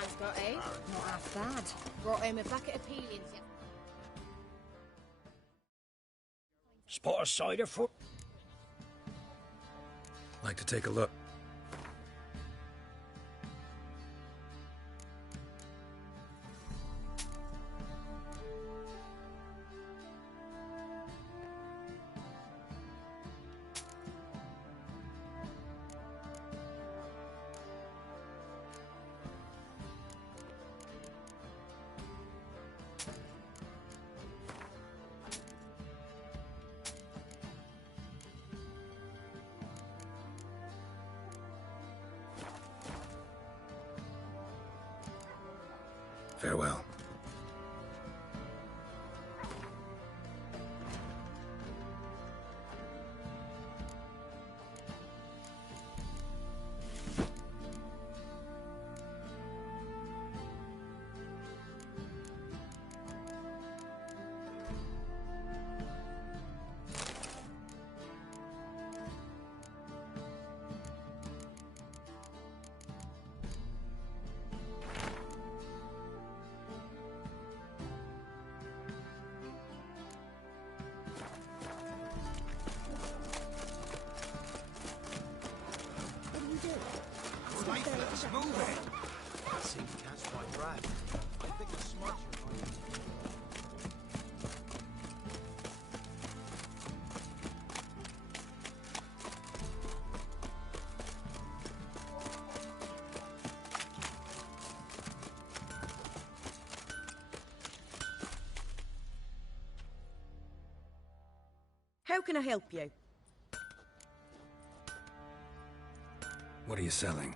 Man's got out. Not half bad. Brought home a bucket of peelings. Spot a cider foot? Like to take a look. Farewell. Move it! I see you catch my breath. I think it's smart you're right. How can I help you? What are you selling?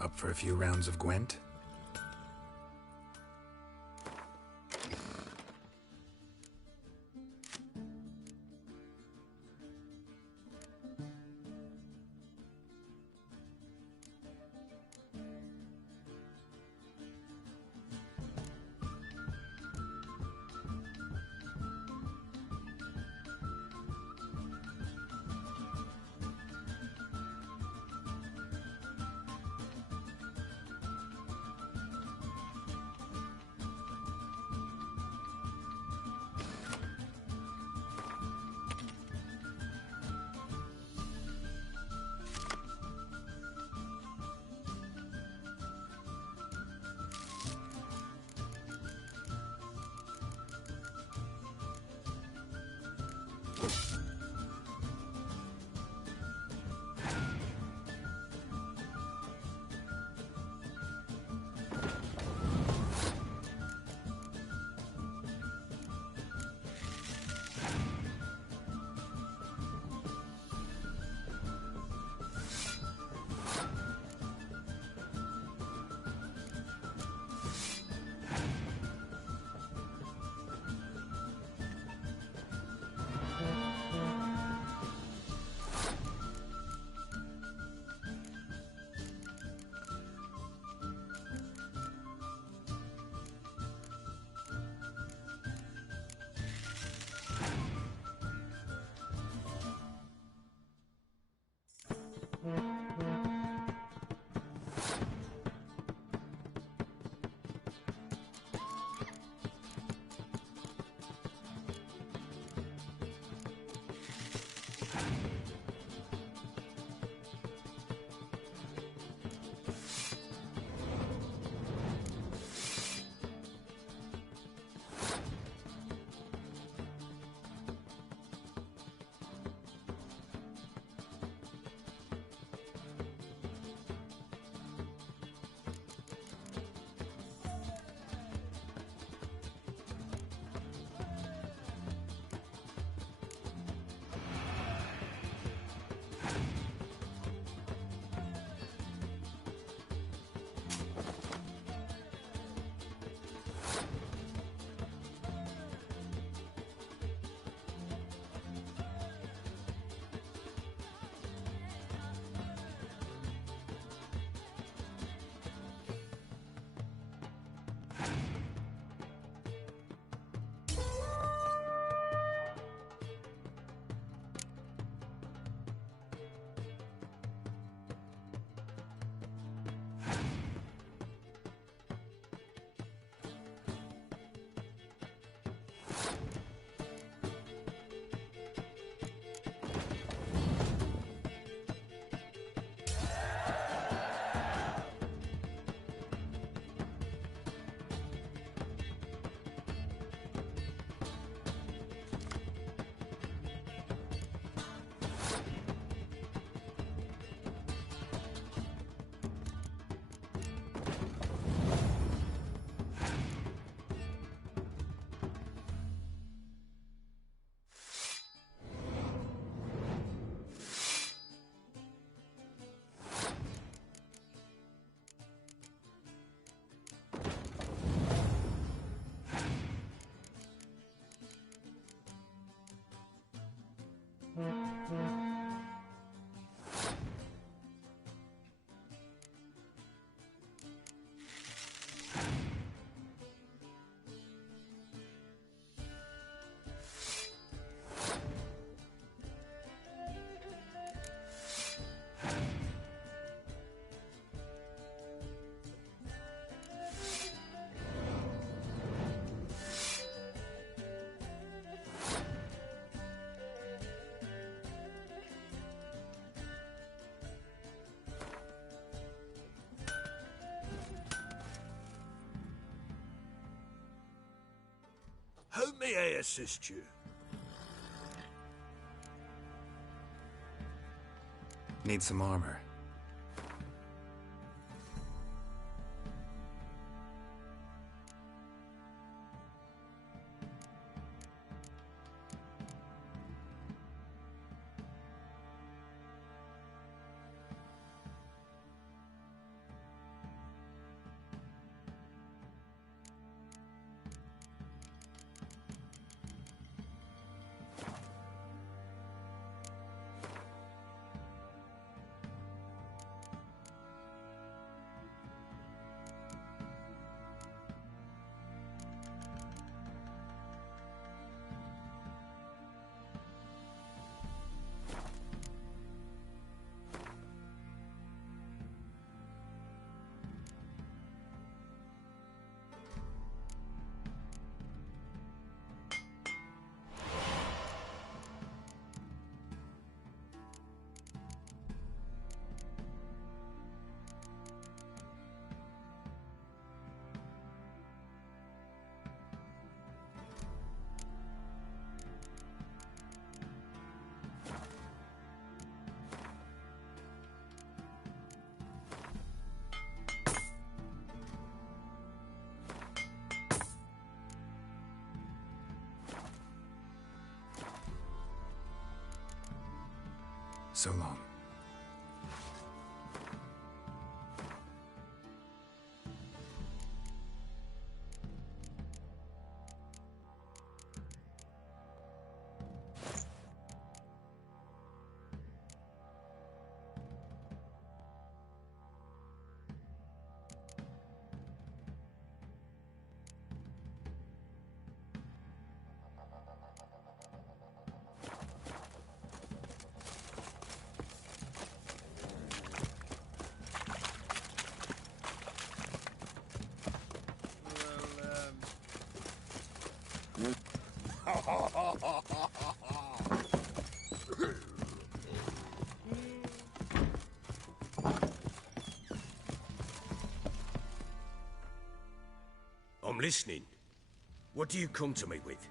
Up for a few rounds of Gwent? How may I assist you? Need some armor. So long. I'm listening. What do you come to me with?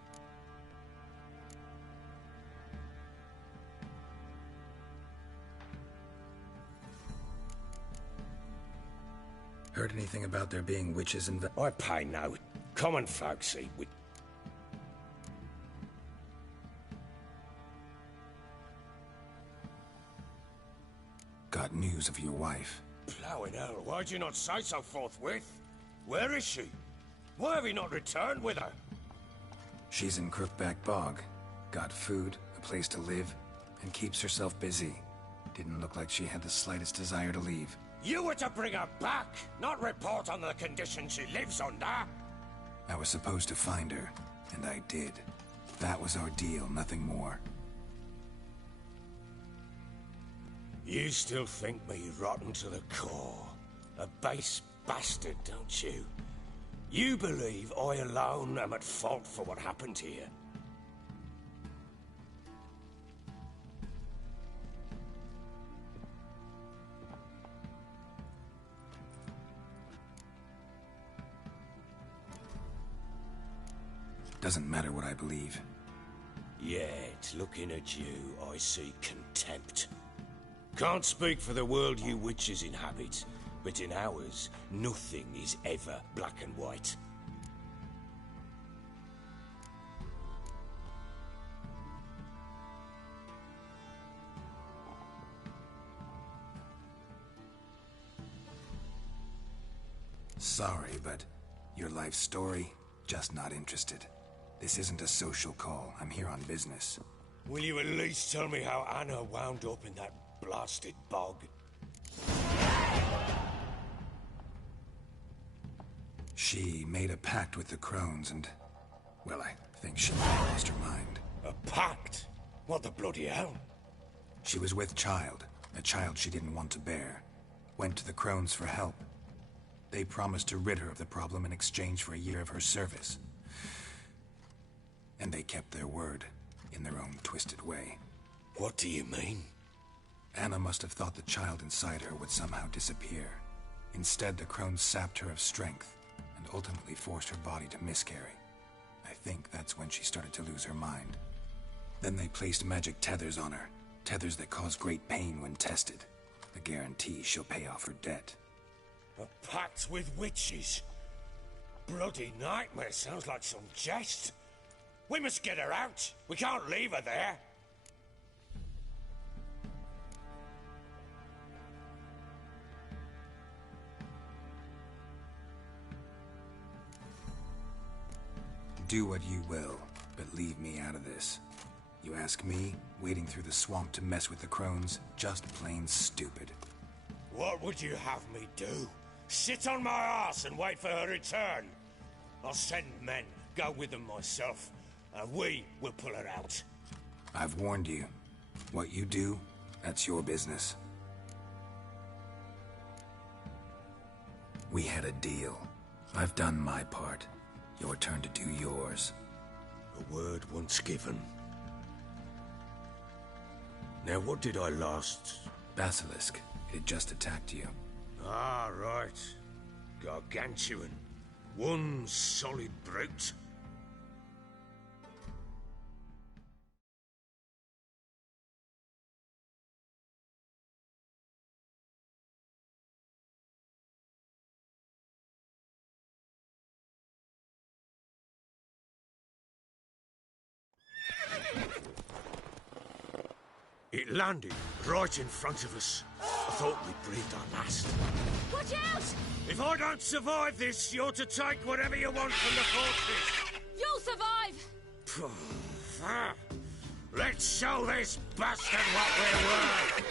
Heard anything about there being witches in I pay no. Common folk see with. Got news of your wife. Plowing hell, why'd you not say so forthwith? Where is she? Why have you not returned with her? She's in Crookback Bog. Got food, a place to live, and keeps herself busy. Didn't look like she had the slightest desire to leave. You were to bring her back, not report on the conditions she lives under. I was supposed to find her, and I did. That was our deal, nothing more. You still think me rotten to the core. A base bastard, don't you? You believe I alone am at fault for what happened here. Doesn't matter what I believe. Yet, looking at you, I see contempt. Can't speak for the world you witches inhabit, but in ours, nothing is ever black and white. Sorry, but your life story, just not interested. This isn't a social call. I'm here on business. Will you at least tell me how Anna wound up in that blasted bog? She made a pact with the crones and... well, I think she might have lost her mind. A pact? What the bloody hell? She was with child, a child she didn't want to bear. Went to the crones for help. They promised to rid her of the problem in exchange for a year of her service. And they kept their word, in their own twisted way. What do you mean? Anna must have thought the child inside her would somehow disappear. Instead, the crones sapped her of strength, and ultimately forced her body to miscarry. I think that's when she started to lose her mind. Then they placed magic tethers on her. Tethers that cause great pain when tested. A guarantee she'll pay off her debt. A pact with witches? Bloody nightmare, sounds like some jest. We must get her out. We can't leave her there. Do what you will, but leave me out of this. You ask me, wading through the swamp to mess with the crones, just plain stupid. What would you have me do? Sit on my ass and wait for her return? I'll send men, go with them myself, and we will pull her out. I've warned you. What you do, that's your business. We had a deal. I've done my part. Your turn to do yours. A word once given. Now, what did I last... Basilisk. It had just attacked you. Ah, right. Gargantuan. One solid brute. It landed right in front of us. I thought we'd breathed our last. Watch out! If I don't survive this, you're to take whatever you want from the fortress. You'll survive! Let's show this bastard what we're worth!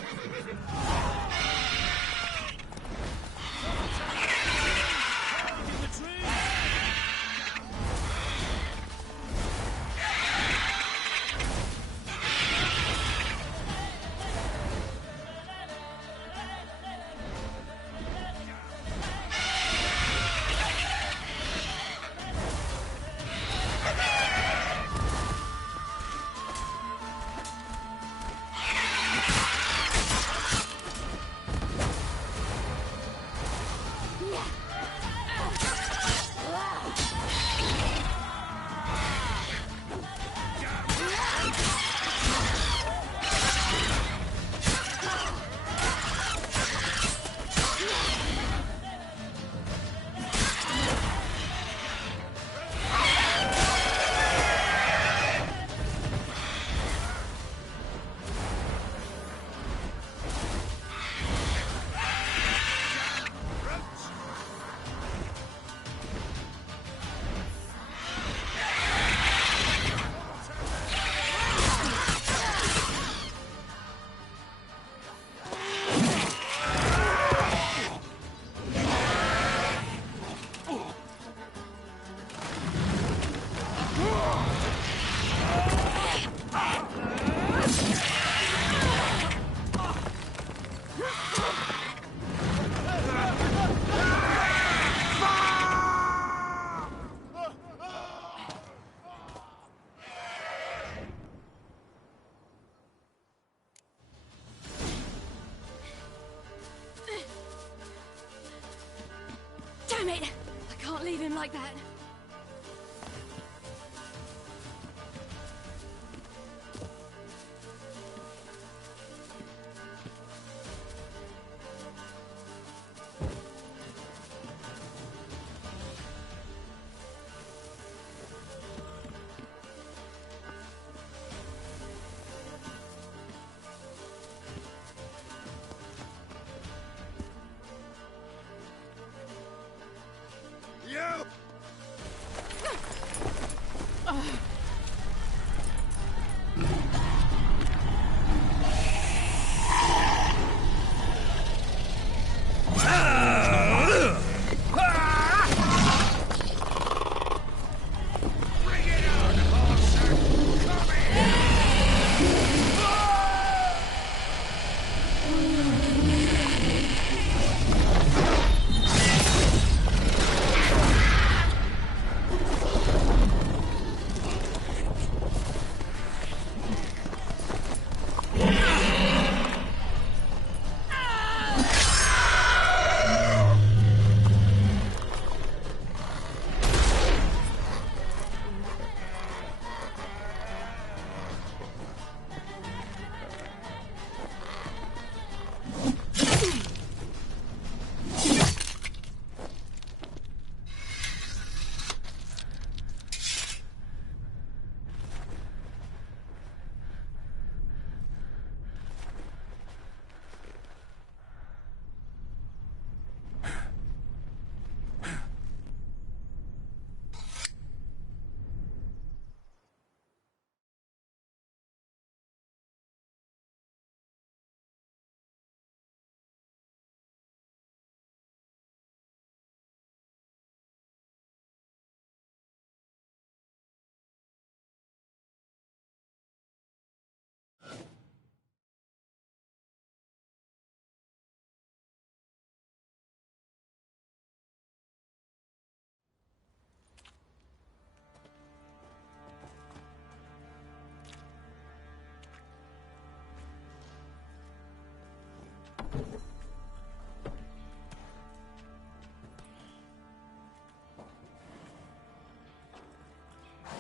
Damn it! I can't leave him like that.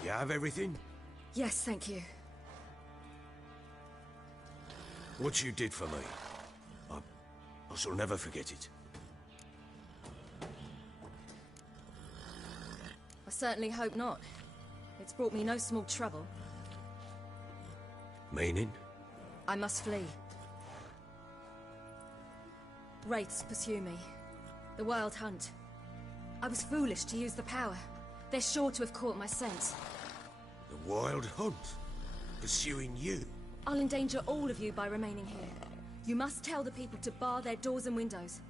You have everything? Yes, thank you. What you did for me, I shall never forget it. I certainly hope not. It's brought me no small trouble. Meaning? I must flee. Wraiths pursue me. The Wild Hunt. I was foolish to use the power. They're sure to have caught my scent. The Wild Hunt? Pursuing you? I'll endanger all of you by remaining here. You must tell the people to bar their doors and windows.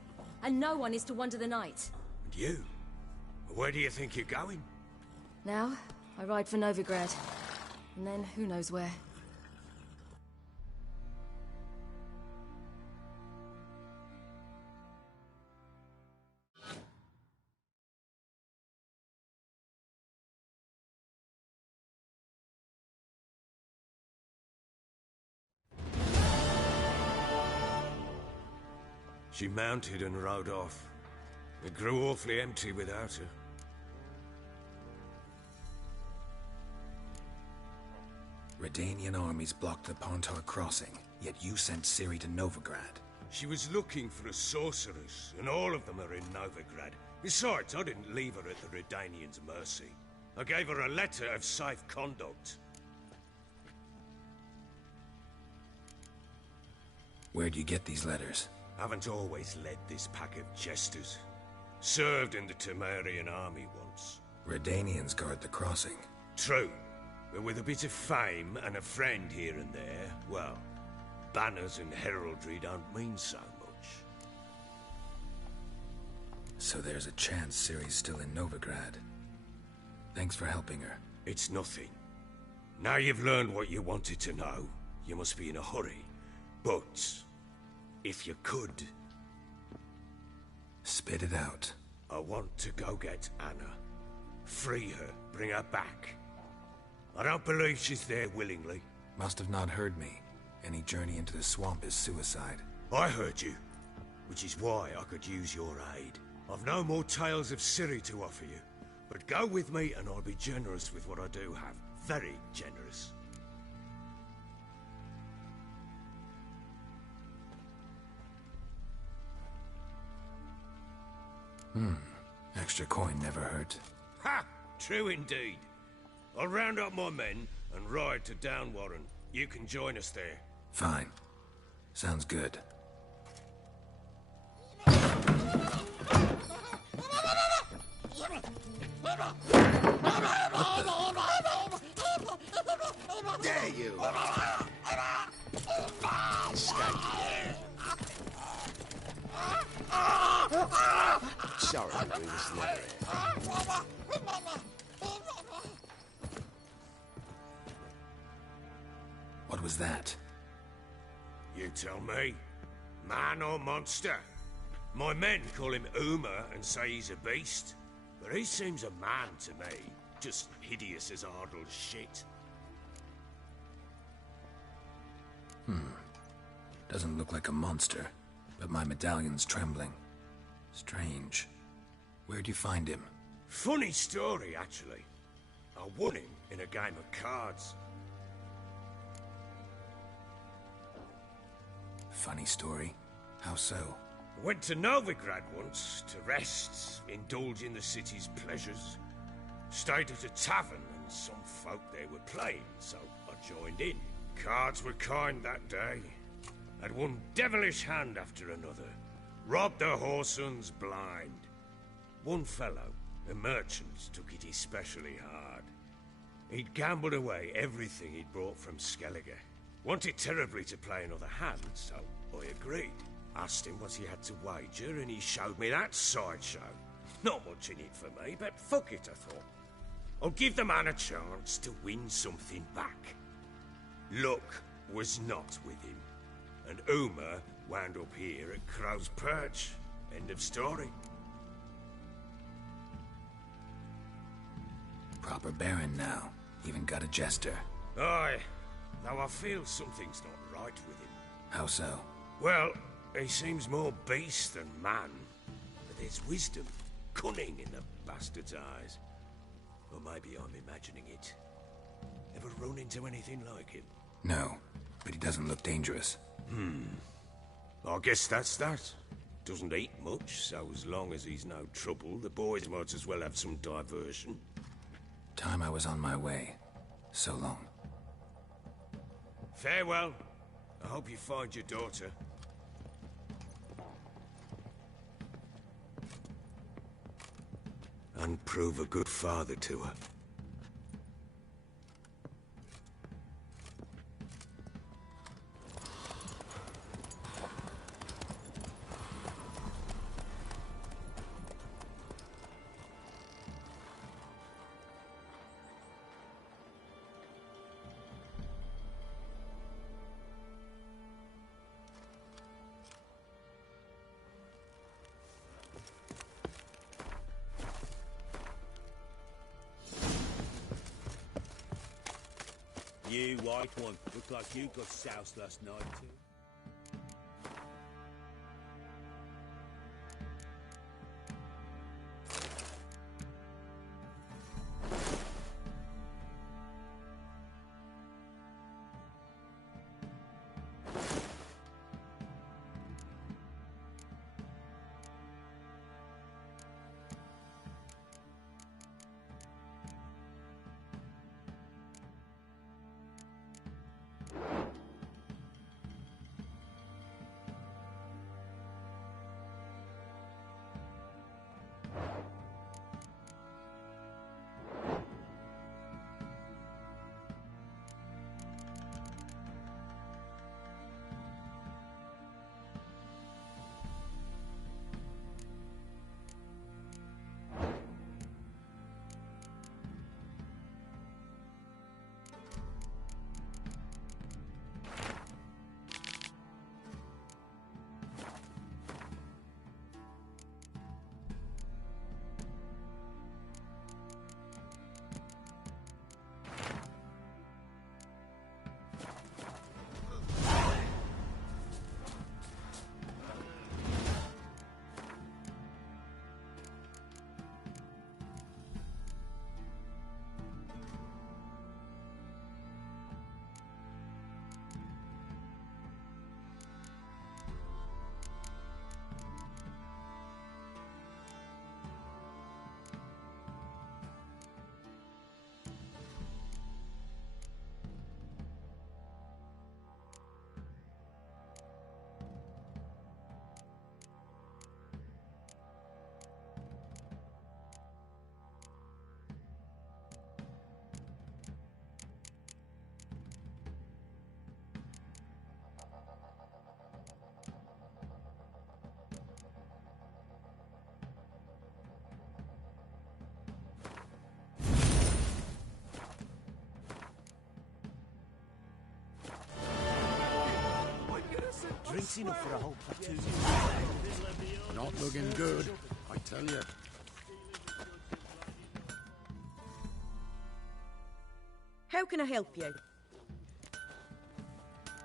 And no one is to wander the night. And you? Where do you think you're going? Now, I ride for Novigrad. And then, who knows where. She mounted and rode off. It grew awfully empty without her. Redanian armies blocked the Pontar crossing, yet you sent Ciri to Novigrad. She was looking for a sorceress, and all of them are in Novigrad. Besides, I didn't leave her at the Redanians' mercy. I gave her a letter of safe conduct. Where'd you get these letters? Haven't always led this pack of jesters. Served in the Temerian army once. Redanians guard the crossing. True. But with a bit of fame and a friend here and there, well, banners and heraldry don't mean so much. So there's a chance Ciri's still in Novigrad. Thanks for helping her. It's nothing. Now you've learned what you wanted to know, you must be in a hurry. But if you could... Spit it out. I want to go get Anna. Free her, bring her back. I don't believe she's there willingly. Must have not heard me. Any journey into the swamp is suicide. I heard you, which is why I could use your aid. I've no more tales of Ciri to offer you, but go with me and I'll be generous with what I do have. Very generous. Extra coin never hurt. Ha! True indeed. I'll round up my men and ride to Downwarren. You can join us there. Fine. Sounds good. Dare you! Sorry to bring this letter in. What was that? You tell me. Man or monster? My men call him Uma and say he's a beast. But he seems a man to me. Just hideous as Ardle's shit. Doesn't look like a monster, but my medallion's trembling. Strange. Where'd you find him? Funny story, actually. I won him in a game of cards. Funny story. How so? Went to Novigrad once to rest, indulge in the city's pleasures. Stayed at a tavern and some folk there were playing, so I joined in. Cards were kind that day. Had one devilish hand after another. Robbed the whoresons blind. One fellow, a merchant, took it especially hard. He'd gambled away everything he'd brought from Skellige. Wanted terribly to play another hand, so I agreed. Asked him what he had to wager, and he showed me that sideshow. Not much in it for me, but fuck it, I thought. I'll give the man a chance to win something back. Luck was not with him, and Uma wound up here at Crow's Perch. End of story. Proper baron now. Even got a jester. Aye, though I feel something's not right with him. How so? Well, he seems more beast than man. But there's wisdom, cunning in the bastard's eyes. maybe I'm imagining it. Ever run into anything like him? No, but he doesn't look dangerous. I guess that's that. Doesn't eat much, so as long as he's no trouble, the boys might as well have some diversion. Time I was on my way. So long. Farewell. I hope you find your daughter. And prove a good father to her. You white one, look like you got soused last night too. Drinks enough for a whole platoon. Not looking good, I tell you. How can I help you?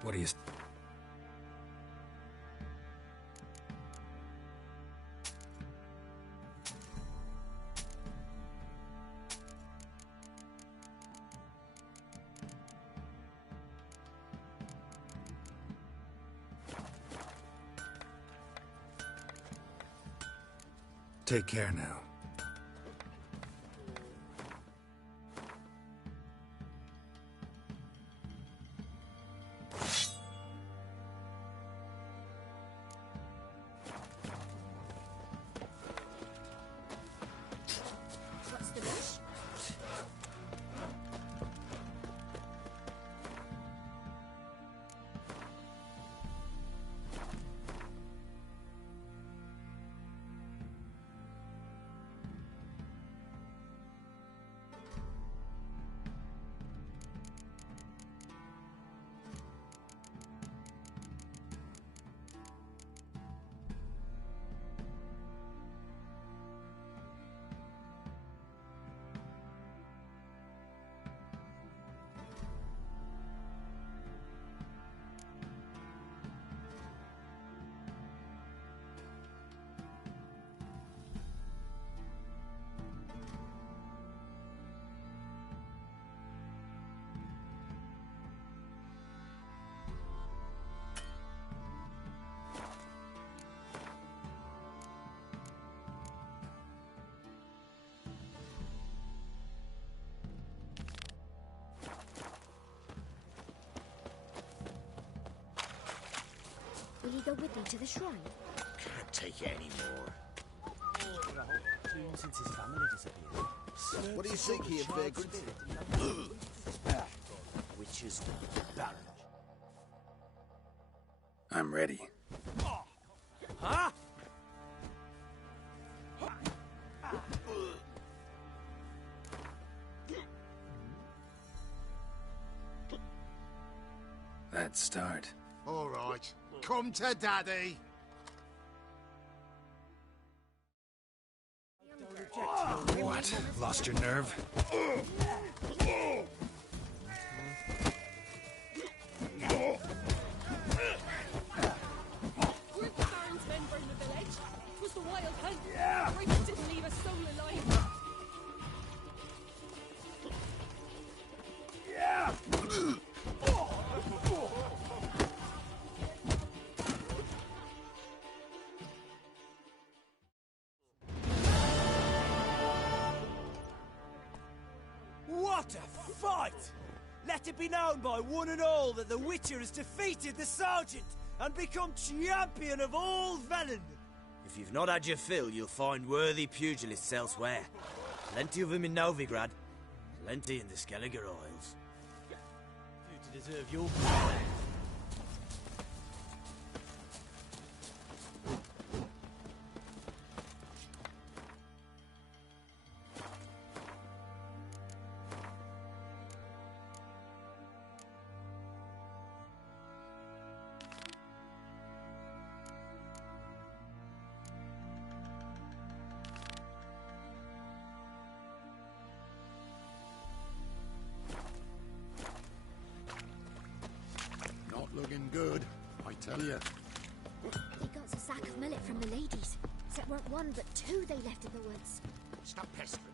What do you... Take care now. What's the rush? Will he go with thee to the shrine? Can't take it anymore. Since his family disappeared. What do you seek here, vagrant? Witches, Baron. I'm ready. Huh? Let's start. All right. Come to Daddy. What? Lost your nerve? Weren't the Baron's men burning the village? It was the Wild Hunt. Yeah. Raiders didn't leave a soul alive. Yeah. What a fight! Let it be known by one and all that the Witcher has defeated the Sergeant and become champion of all Velen. If you've not had your fill, you'll find worthy pugilists elsewhere. Plenty of them in Novigrad, plenty in the Skelliger Isles. You to deserve your power. Looking good, I tell you. He got a sack of millet from the ladies. So it weren't one, but two they left in the woods. Stop pestering.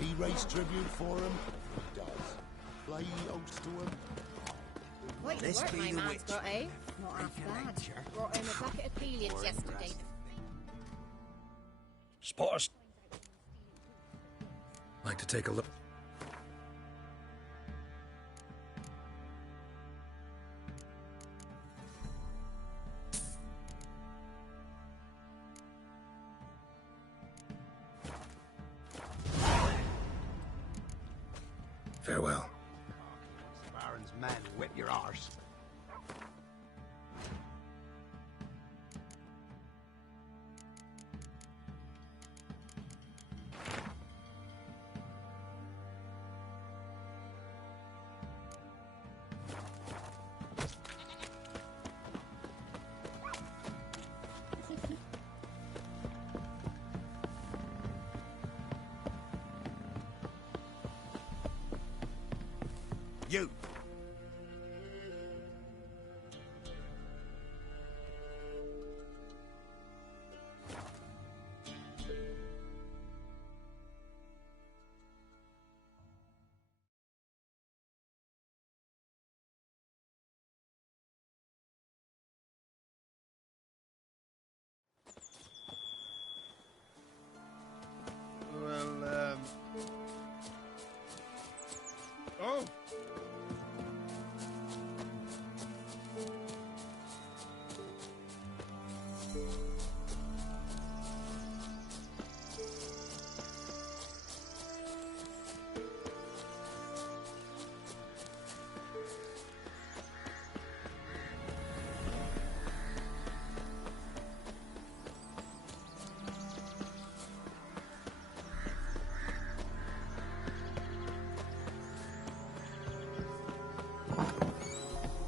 He raised tribute for him. He does. Play oaths to him. Quite the work my man's got, eh? Not half bad. Brought him a bucket of peelings yesterday. Spotters. Like to take a look. Farewell. Baron's men whip your arse. You! Well, oh!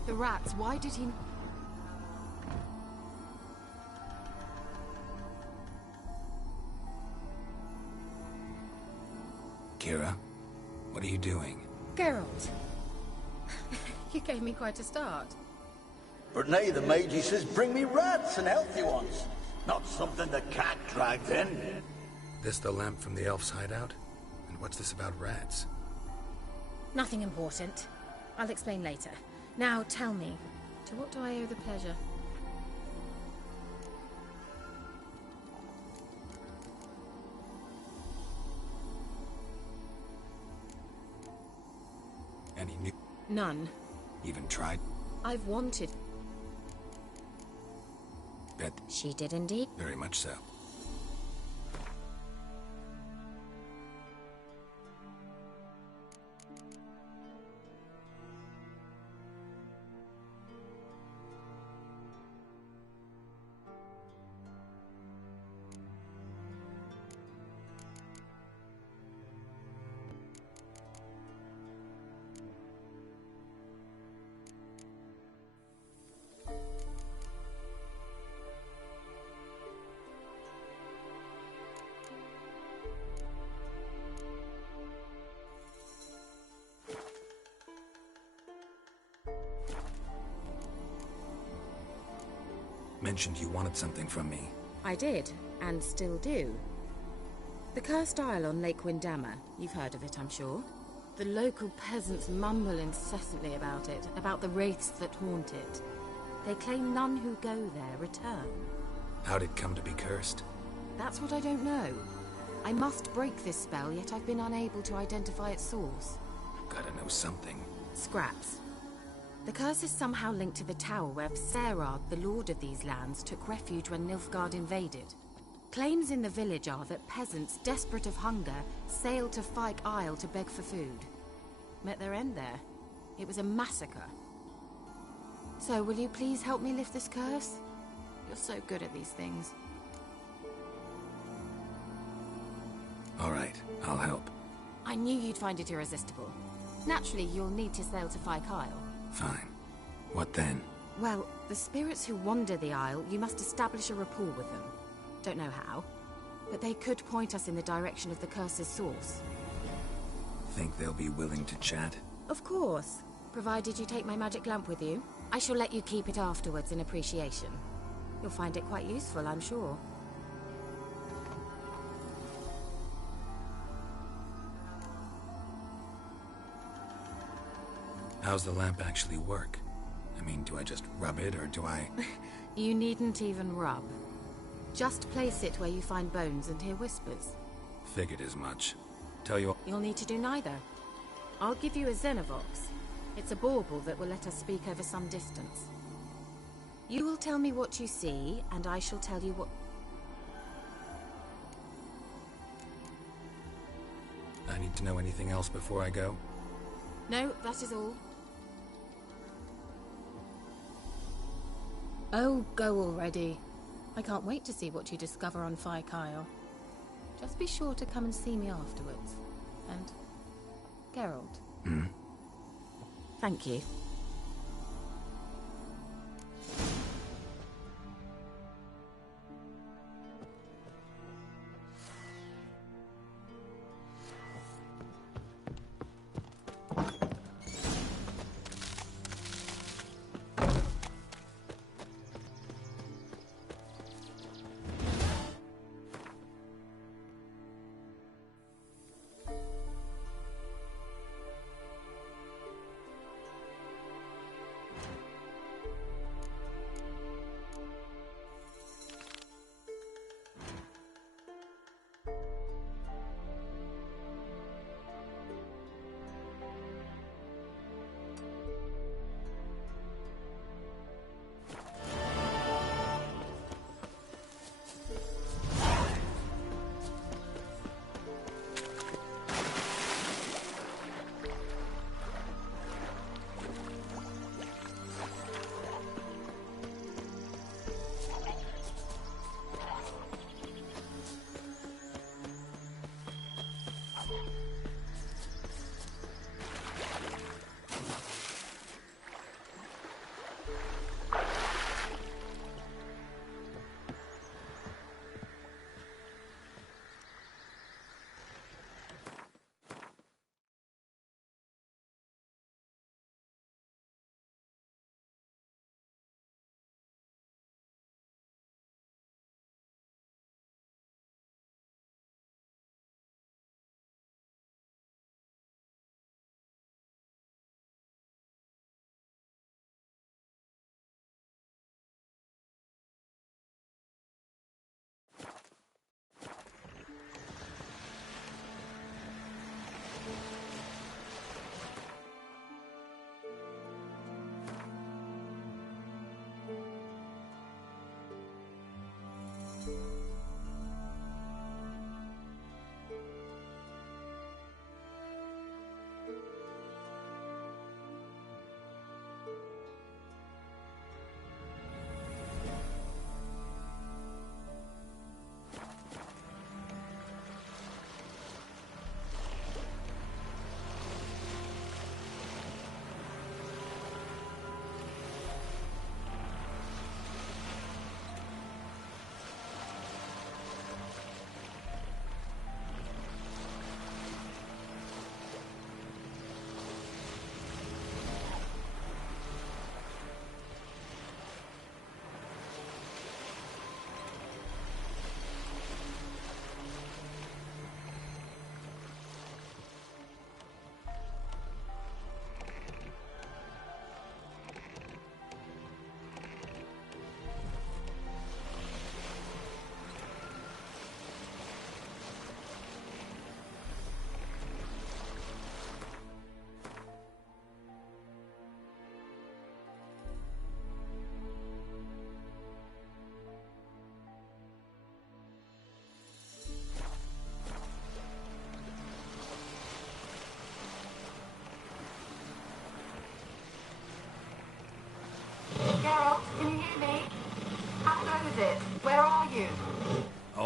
The rats, why did he... Kira, what are you doing? Geralt. You gave me quite a start. But nay, the Magi says bring me rats and healthy ones. Not something the cat dragged in. This the lamp from the elf's hideout? And what's this about rats? Nothing important. I'll explain later. Now tell me, to what do I owe the pleasure? Any new... None. Even tried? I've wanted. Bet. She did indeed. Very much so. Mentioned you wanted something from me. I did, and still do. The Cursed Isle on Lake Windammer. You've heard of it, I'm sure. The local peasants mumble incessantly about it, about the wraiths that haunt it. They claim none who go there return. How'd it come to be cursed? That's what I don't know. I must break this spell, yet I've been unable to identify its source. Gotta know something. Scraps. The curse is somehow linked to the tower where Serad, the lord of these lands, took refuge when Nilfgaard invaded. Claims in the village are that peasants, desperate of hunger, sailed to Fyke Isle to beg for food. Met their end there. It was a massacre. So, will you please help me lift this curse? You're so good at these things. All right, I'll help. I knew you'd find it irresistible. Naturally, you'll need to sail to Fyke Isle. Fine. What then? Well, the spirits who wander the Isle, you must establish a rapport with them. Don't know how, but they could point us in the direction of the curse's source. Think they'll be willing to chat? Of course, provided you take my magic lamp with you. I shall let you keep it afterwards in appreciation. You'll find it quite useful, I'm sure. How's the lamp actually work? I mean, do I just rub it, or do I... You needn't even rub. Just place it where you find bones and hear whispers. Figured as much. Tell you... You'll need to do neither. I'll give you a Xenovox. It's a bauble that will let us speak over some distance. You will tell me what you see, and I shall tell you what... I need to know anything else before I go? No, that is all. Oh, go already. I can't wait to see what you discover on Fyke Isle. Just be sure to come and see me afterwards. And... Geralt. Hmm? Thank you.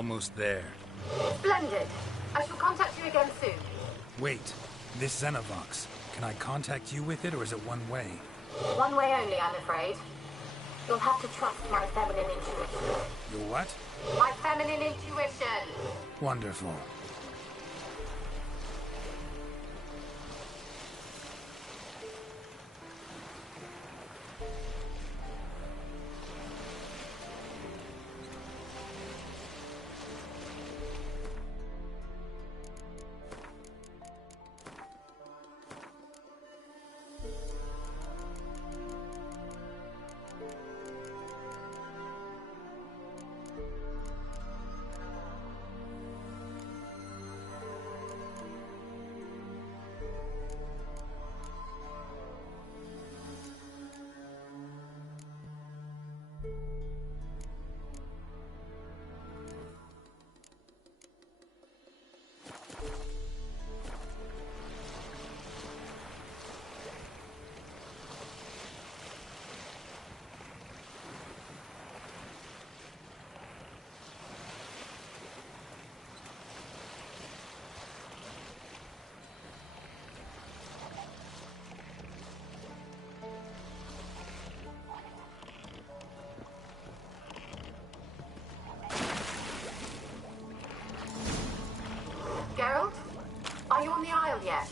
Almost there. Splendid. I shall contact you again soon. Wait, this Xenovox. Can I contact you with it, or is it one way? One way only, I'm afraid. You'll have to trust my feminine intuition. Your what? My feminine intuition! Wonderful. Geralt? Are you on the Isle yet?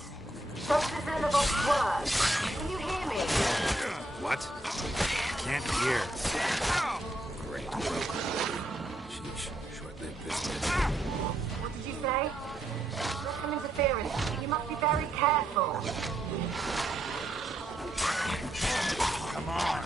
Does the Xenovox work? Can you hear me? What? Can't hear. Great. Sheesh. Short-lived business. What did you say? There's some interference. You must be very careful. Come on.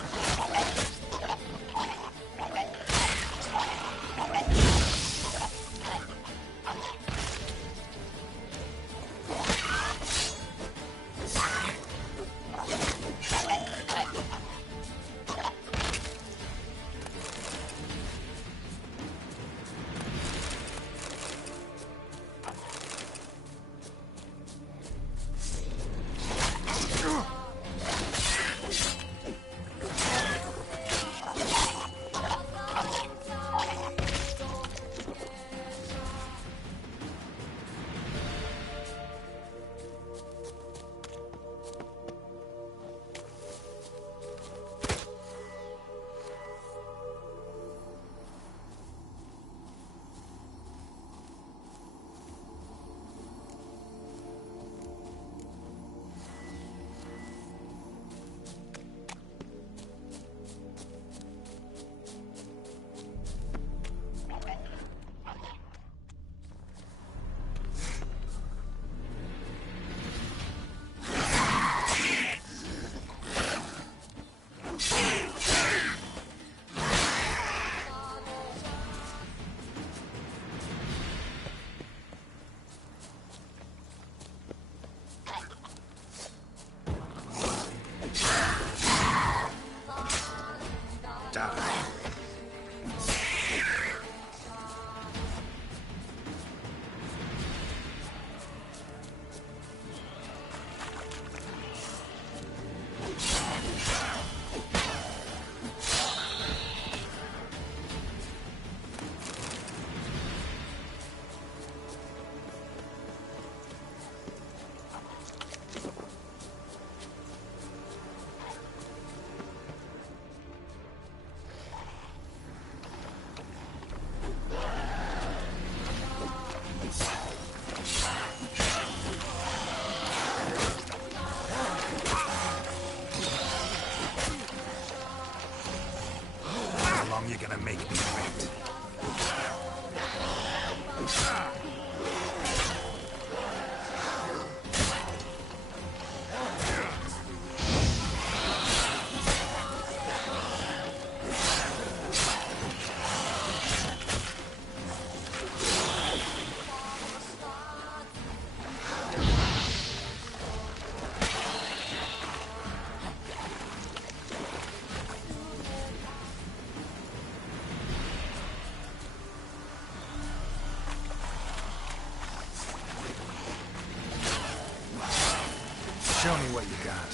Show me what you got.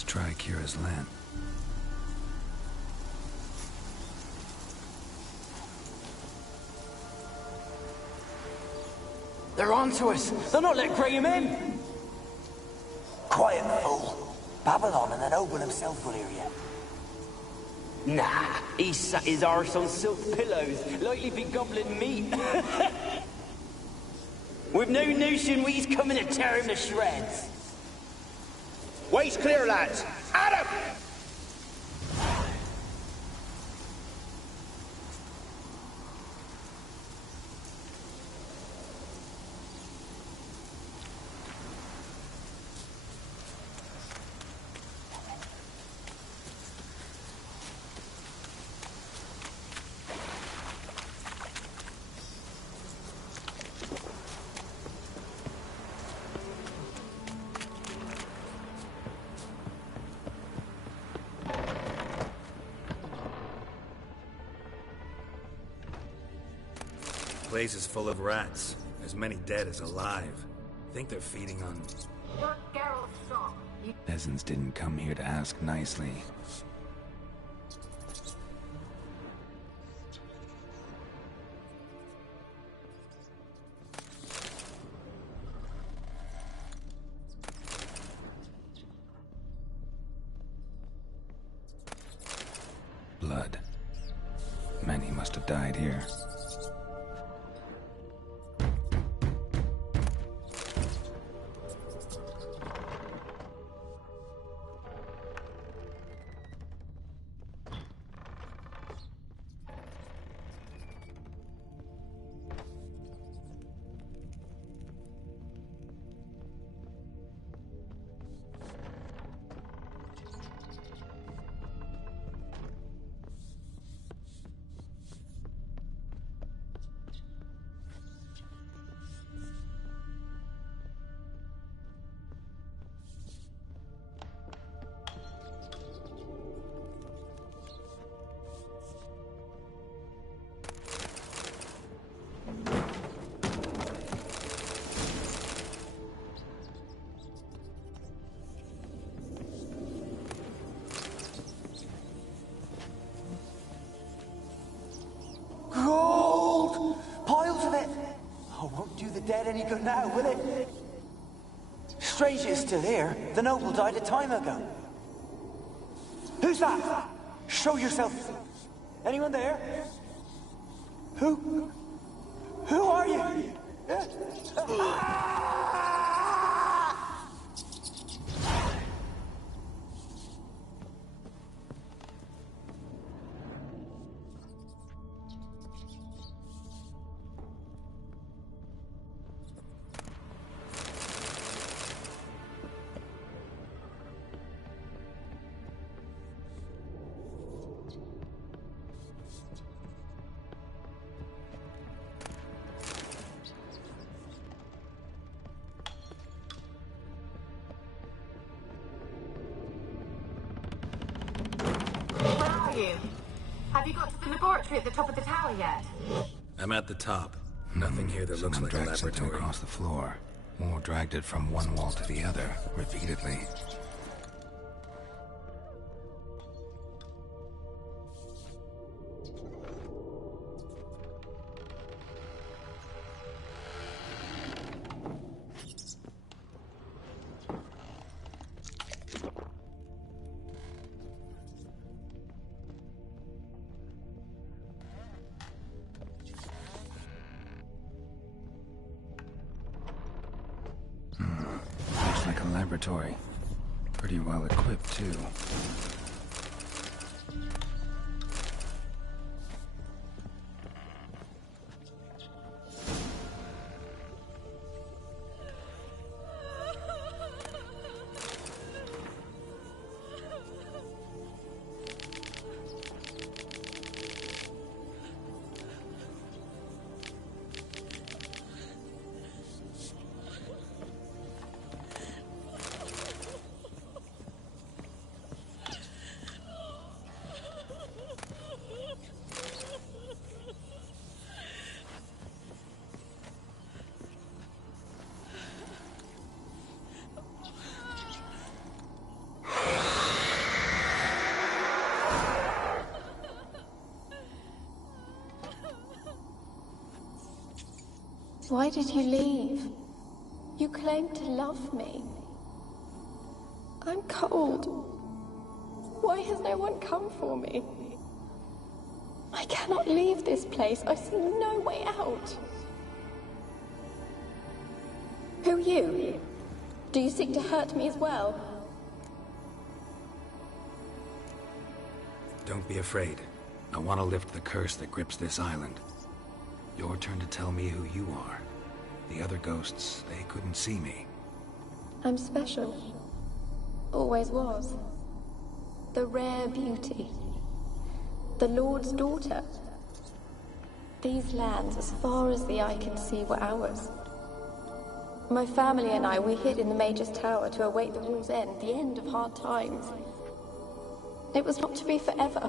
Let's try Kira's land. They're on to us. They're not letting Graham in. Quiet, fool. Babylon and the noble himself will hear you. Nah, he sat his arse on silk pillows, like he'd be gobbling meat. We've no notion we's coming to tear him to shreds. Way's clear, lads. At him! The place is full of rats. As many dead as alive. Think they're feeding on... You're Geralt's son. Peasants didn't come here to ask nicely. Blood. Many must have died here. Gold! Piles of it! Oh, won't do the dead any good now, will it? Strange it's still here. The noble died a time ago. Who's that? Show yourself. Anyone there? Who? Who are you? Have you got to the laboratory at the top of the tower yet? I'm at the top. Nothing here that looks like a dragged something laboratory. across the floor, or dragged it from one wall to the other, repeatedly. Looks like a laboratory. Pretty well equipped, too. Why did you leave? You claimed to love me. I'm cold. Why has no one come for me? I cannot leave this place. I see no way out. Who are you? Do you seek to hurt me as well? Don't be afraid. I want to lift the curse that grips this island. Your turn to tell me who you are. The other ghosts, they couldn't see me. I'm special. Always was. The rare beauty. The Lord's daughter. These lands, as far as the eye can see, were ours. My family and I, we hid in the Mage's Tower to await the war's end, the end of hard times. It was not to be forever.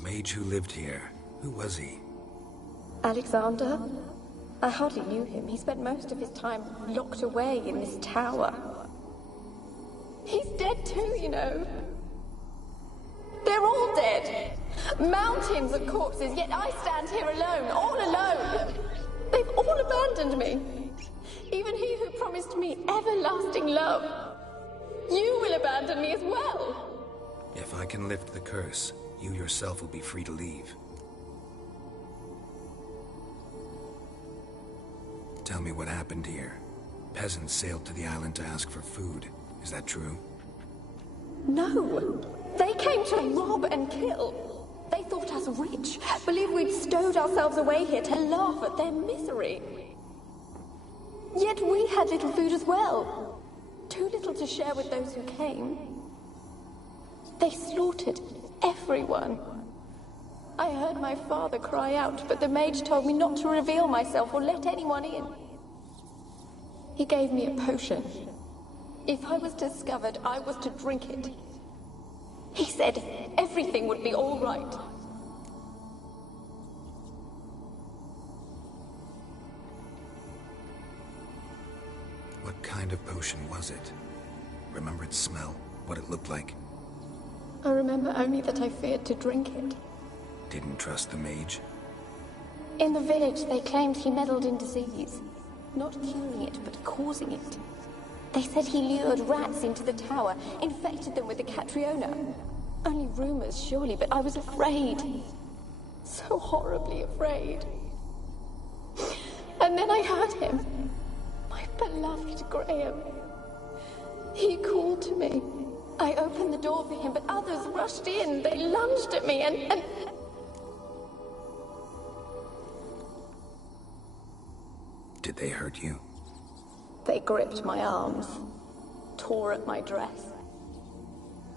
Mage who lived here. Who was he? Alexander? I hardly knew him. He spent most of his time locked away in this tower. He's dead too, you know. They're all dead. Mountains of corpses, yet I stand here alone, all alone. They've all abandoned me. Even he who promised me everlasting love. You will abandon me as well. If I can lift the curse, you yourself will be free to leave. Tell me what happened here. Peasants sailed to the island to ask for food. Is that true? No. They came to rob and kill. They thought us rich, believed we'd stowed ourselves away here to laugh at their misery. Yet we had little food as well. Too little to share with those who came. They slaughtered everyone. I heard my father cry out, but the mage told me not to reveal myself or let anyone in. He gave me a potion. If I was discovered, I was to drink it. He said everything would be all right. What kind of potion was it? Remember its smell? What it looked like? I remember only that I feared to drink it. Didn't trust the mage? In the village, they claimed he meddled in disease. Not curing it, but causing it. They said he lured rats into the tower, infected them with the Catriona. Only rumors, surely, but I was afraid. So horribly afraid. And then I heard him. My beloved Graham. He called to me. I opened the door for him, but others rushed in. They lunged at me and... Did they hurt you? They gripped my arms, tore at my dress.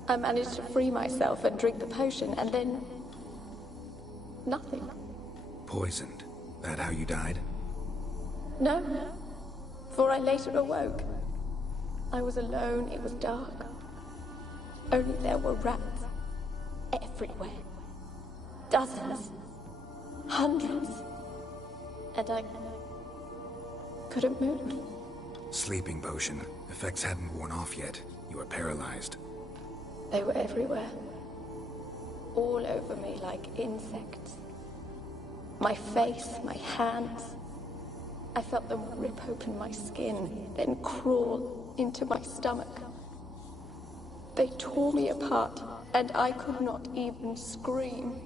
I managed to free myself and drink the potion, and then... nothing. Poisoned? That how you died? No, for I later awoke. I was alone, it was dark. Only there were rats. Everywhere. Dozens. Hundreds. And I... couldn't move. Sleeping potion. Effects hadn't worn off yet. You were paralyzed. They were everywhere. All over me like insects. My face, my hands. I felt them rip open my skin, then crawl into my stomach. They tore me apart, and I could not even scream.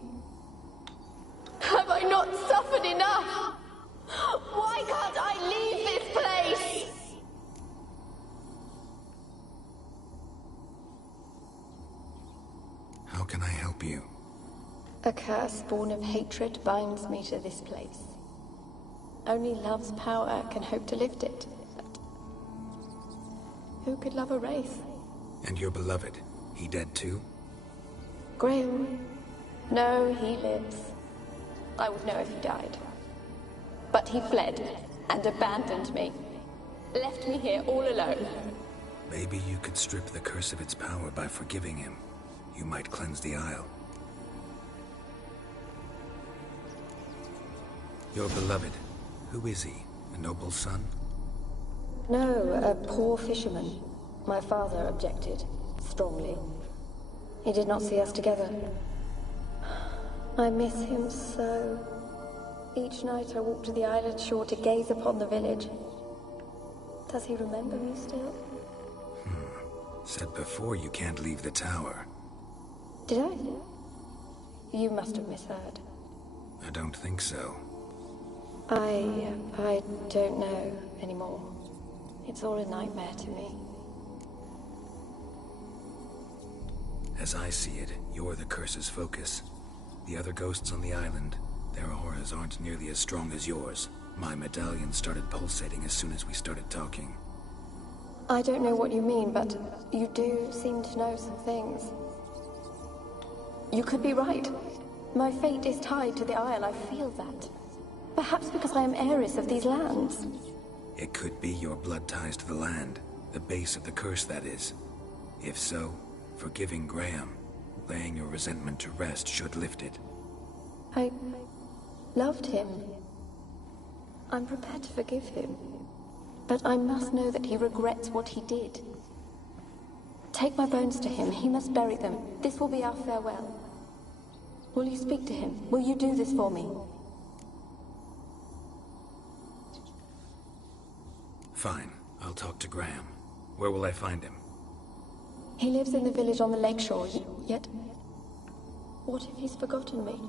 Have I not suffered enough? Why can't I leave this place? How can I help you? A curse born of hatred binds me to this place. Only love's power can hope to lift it. But who could love a wraith? And your beloved, he dead too? Graham? No, he lives. I would know if he died. But he fled and abandoned me. Left me here all alone. Maybe you could strip the curse of its power by forgiving him. You might cleanse the Isle. Your beloved, who is he? A noble son? No, a poor fisherman. My father objected, strongly. He did not see us together. I miss him so. Each night I walk to the island shore to gaze upon the village. Does he remember me still? Said before you can't leave the tower. Did I? You must have misheard. I don't think so. I don't know anymore. It's all a nightmare to me. As I see it, you're the curse's focus. The other ghosts on the island, their auras aren't nearly as strong as yours. My medallion started pulsating as soon as we started talking. I don't know what you mean, but you do seem to know some things. You could be right. My fate is tied to the Isle, I feel that. Perhaps because I am heiress of these lands. It could be your blood ties to the land, the base of the curse, that is. If so, forgiving Graham, laying your resentment to rest should lift it. I loved him. I'm prepared to forgive him. But I must know that he regrets what he did. Take my bones to him. He must bury them. This will be our farewell. Will you speak to him? Will you do this for me? Fine. I'll talk to Graham. Where will I find him? He lives in the village on the lakeshore, yet... What if he's forgotten me?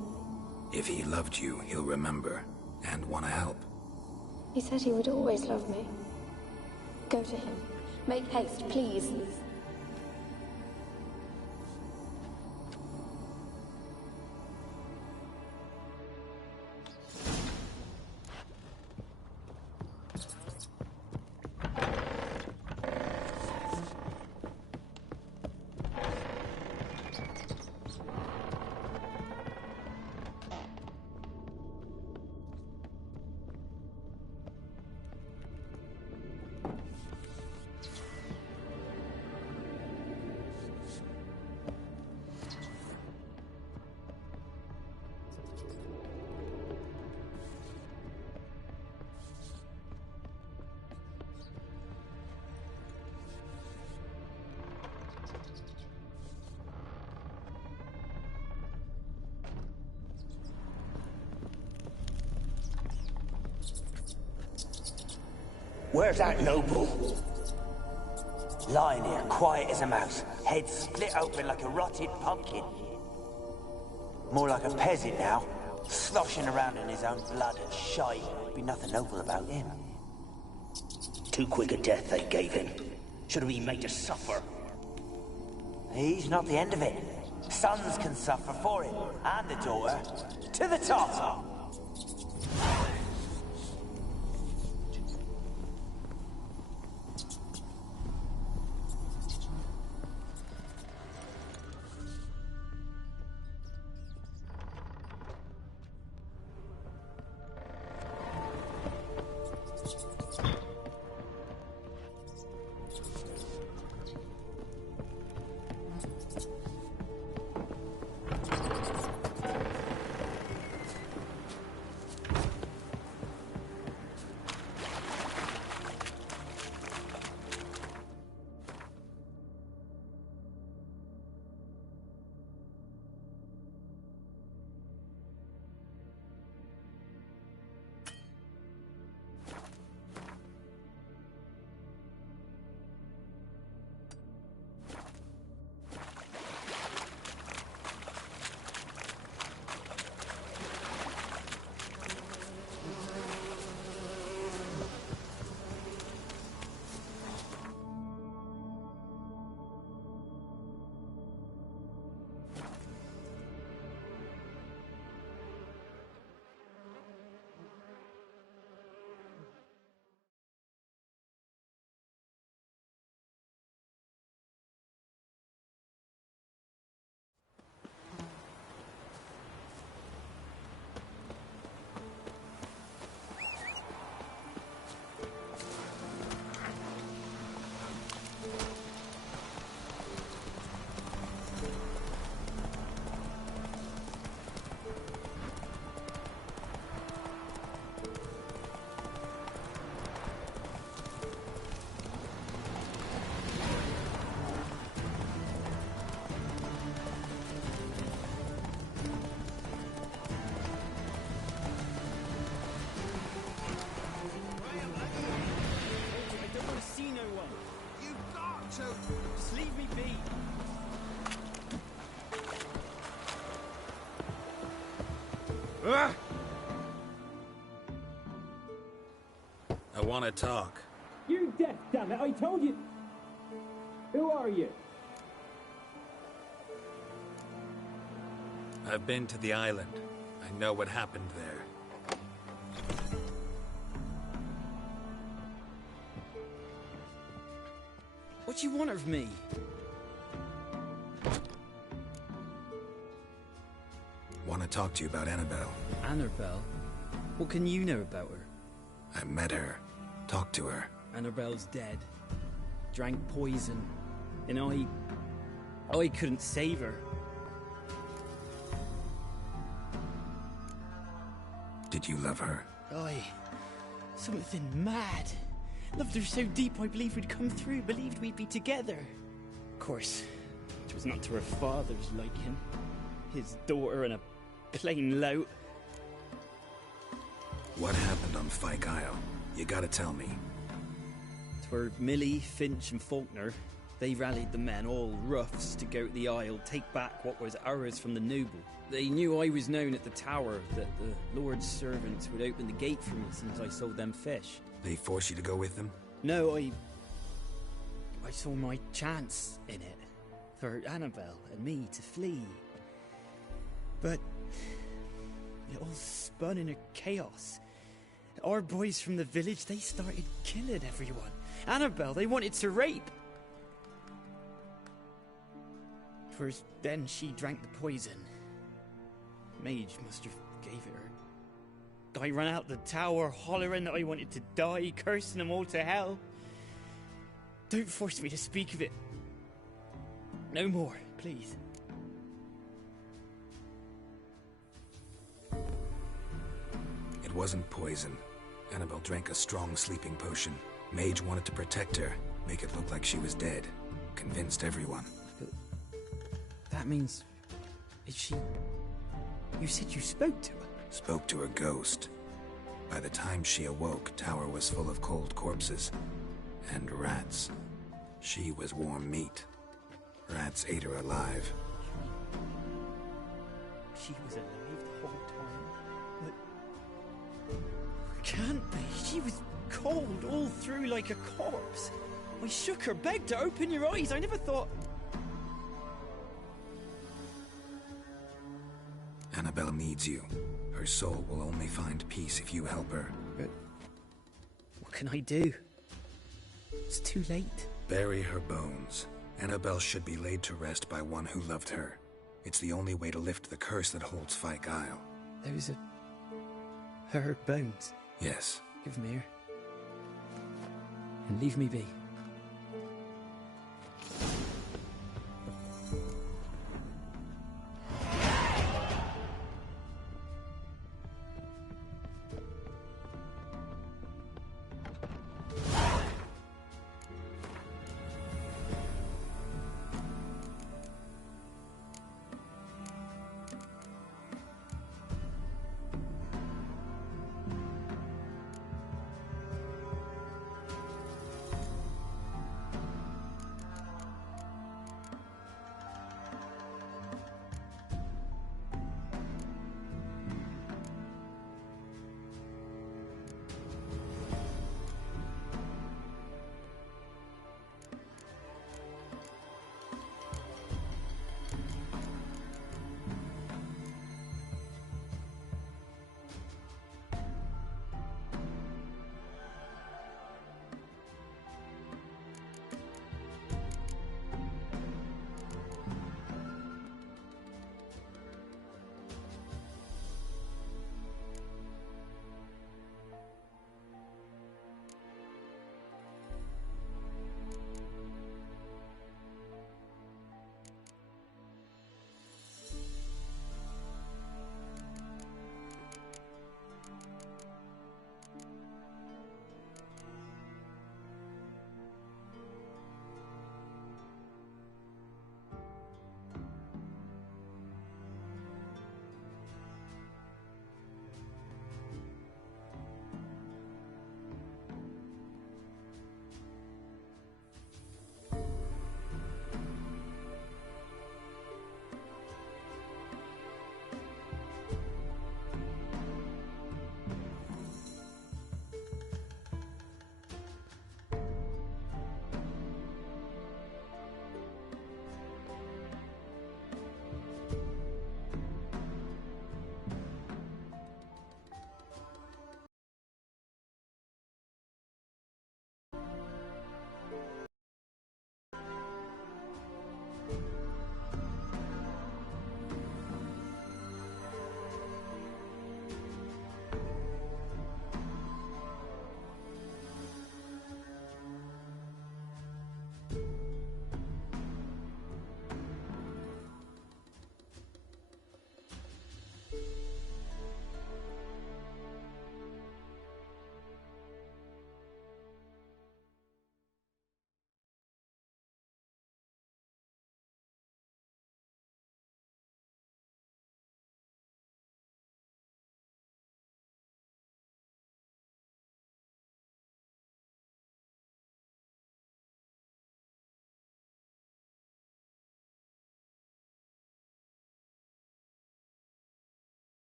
If he loved you, he'll remember, and want to help. He said he would always love me. Go to him. Make haste, please. Where's that noble? Lying here, quiet as a mouse, head split open like a rotted pumpkin. More like a peasant now, sloshing around in his own blood and shite. Be nothing noble about him. Too quick a death they gave him. Should have been made to suffer. He's not the end of it. Sons can suffer for him, and the daughter. To the top! I want to talk. You're deaf, damn it! I told you. Who are you? I've been to the island. I know what happened there. What do you want of me? Want to talk to you about Annabelle. Annabelle? What can you know about her? I met her. Talked to her. Annabelle's dead. Drank poison. And I couldn't save her. Did you love her? Something mad. Loved her so deep I believed we'd come through, believed we'd be together. Of course, it was not to her father's liking. His daughter and a plain lout. What happened on Fyke Isle? You gotta tell me. Twere Millie, Finch and Faulkner. They rallied the men, all roughs, to go to the Isle, take back what was ours from the noble. They knew I was known at the tower, that the Lord's servants would open the gate for me since I sold them fish. They forced you to go with them? No, I saw my chance in it. For Annabelle and me to flee. But it all spun in a chaos. Our boys from the village, they started killing everyone. Annabelle, they wanted to rape. First, then she drank the poison. Mage must have gave it her. I ran out the tower, hollering that I wanted to die, cursing them all to hell. Don't force me to speak of it. No more, please. It wasn't poison. Annabelle drank a strong sleeping potion. Mage wanted to protect her, make it look like she was dead. Convinced everyone. That means... is she... You said you spoke to her? Spoke to her ghost. By the time she awoke, Tower was full of cold corpses. And rats. She was warm meat. Rats ate her alive. She was alive the whole time? But... can't be. She was cold all through like a corpse. I shook her, begged her, open your eyes. I never thought... Annabelle needs you. Her soul will only find peace if you help her. But... what can I do? It's too late. Bury her bones. Annabelle should be laid to rest by one who loved her. It's the only way to lift the curse that holds Fyke Isle. Those are... her bones? Yes. Give me her. And leave me be.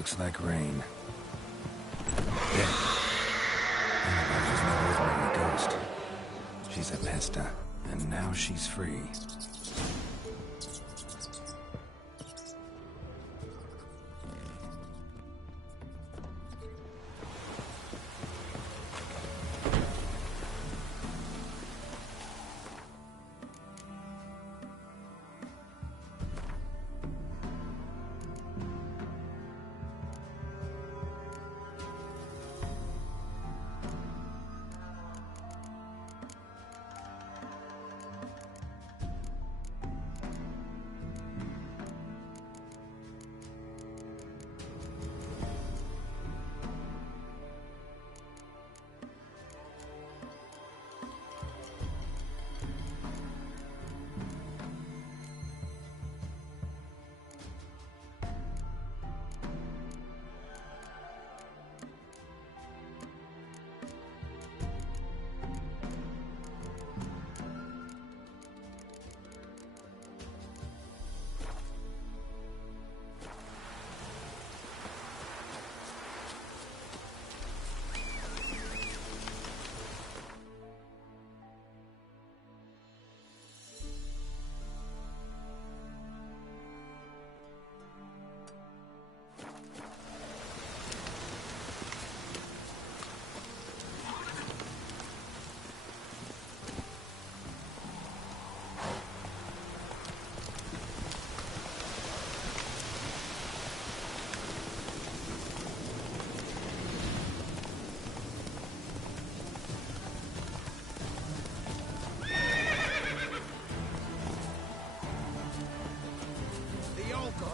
Looks like rain. Dead. She's no ordinary ghost. She's a Pesta, and now she's free.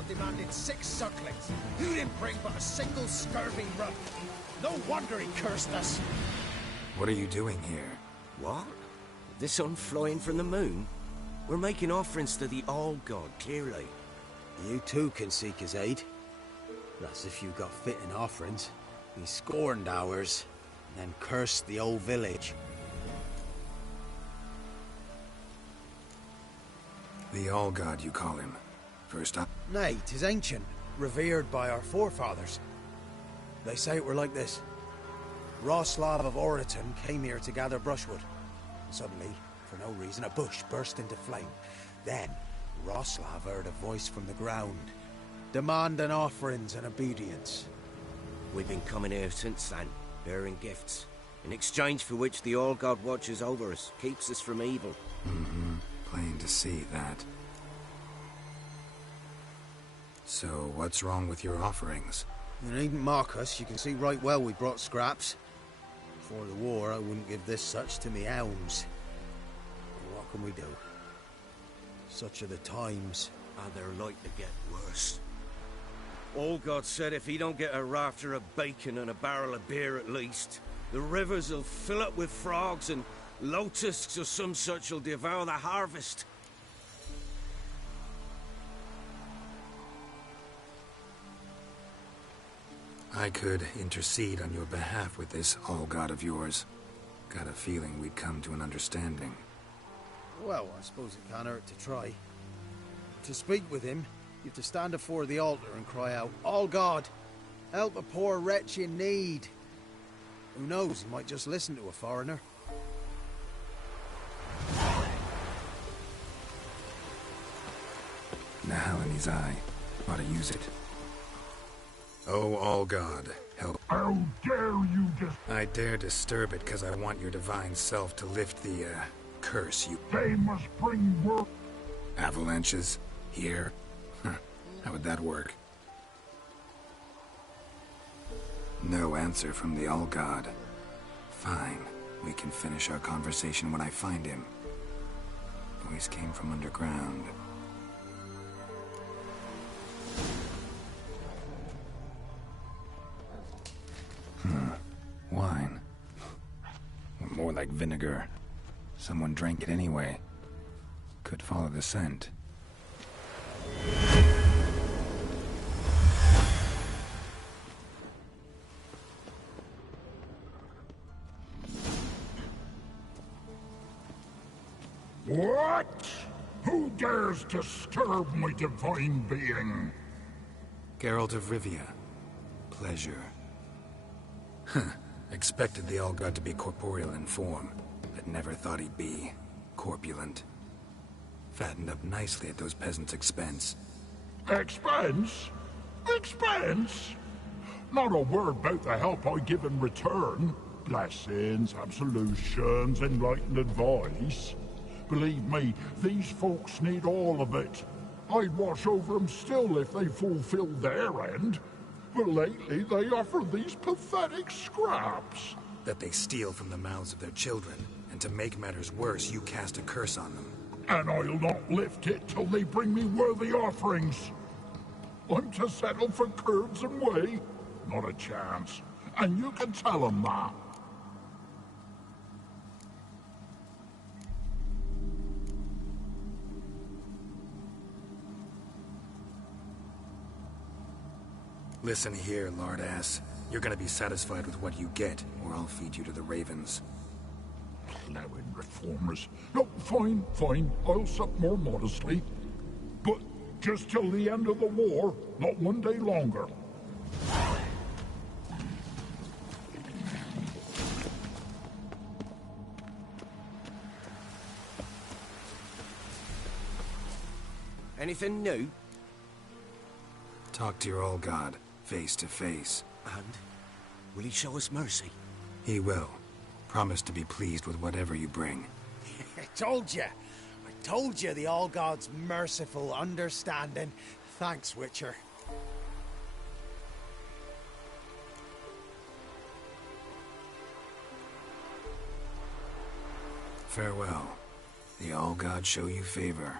Demanded 6 sucklings. You didn't bring but a single scurvy run. No wonder he cursed us. What are you doing here? What? The sun flying from the moon? We're making offerings to the All-God, clearly. You too can seek his aid. That's if you got fitting offerings. He scorned ours, and then cursed the old village. The All-God, you call him. First up. Nay, 'tis ancient, revered by our forefathers. They say it were like this. Roslav of Oriton came here to gather brushwood. Suddenly, for no reason, a bush burst into flame. Then, Roslav heard a voice from the ground, demanding offerings and obedience. We've been coming here since then, bearing gifts, in exchange for which the All-God watches over us, keeps us from evil. Mm-hmm. Plain to see that. So, what's wrong with your offerings? You needn't mock us. You can see right well we brought scraps. Before the war, I wouldn't give this such to me elms. But what can we do? Such are the times. And they're like to get worse. All-God said if he don't get a rafter of bacon and a barrel of beer at least, the rivers will fill up with frogs and locusts or some such will devour the harvest. I could intercede on your behalf with this All-God of yours. Got a feeling we'd come to an understanding. Well, I suppose it can't hurt to try. To speak with him, you have to stand before the altar and cry out, All-God, help a poor wretch in need. Who knows, he might just listen to a foreigner. Nahal in his eye. Ought to use it. Oh, All-God, help. How dare you I dare disturb it because I want your divine self to lift the, curse you... They must bring word. Avalanches? Here? How would that work? No answer from the All-God. Fine. We can finish our conversation when I find him. Voice came from underground. Wine. More like vinegar. Someone drank it anyway. Could follow the scent. What? Who dares disturb my divine being? Geralt of Rivia. pleasure. Huh. Expected the All-God to be corporeal in form, but never thought he'd be corpulent. Fattened up nicely at those peasants' expense. Expense? Expense? Not a word about the help I give in return. Blessings, absolutions, enlightened advice. Believe me, these folks need all of it. I'd watch over them still if they fulfilled their end. But lately they offer these pathetic scraps. That they steal from the mouths of their children, and to make matters worse, you cast a curse on them. And I'll not lift it till they bring me worthy offerings. I'm to settle for curds and whey? Not a chance. And you can tell them that. Listen here, lardass. You're gonna be satisfied with what you get, or I'll feed you to the ravens. Plowing reformers. No, fine, fine. I'll sup more modestly. But just till the end of the war, not one day longer. Anything new? Talk to your All-God, face to face. And? Will he show us mercy? He will. Promise to be pleased with whatever you bring. I told you the All-God's merciful, understanding. Thanks, Witcher. Farewell. The All-God show you favor.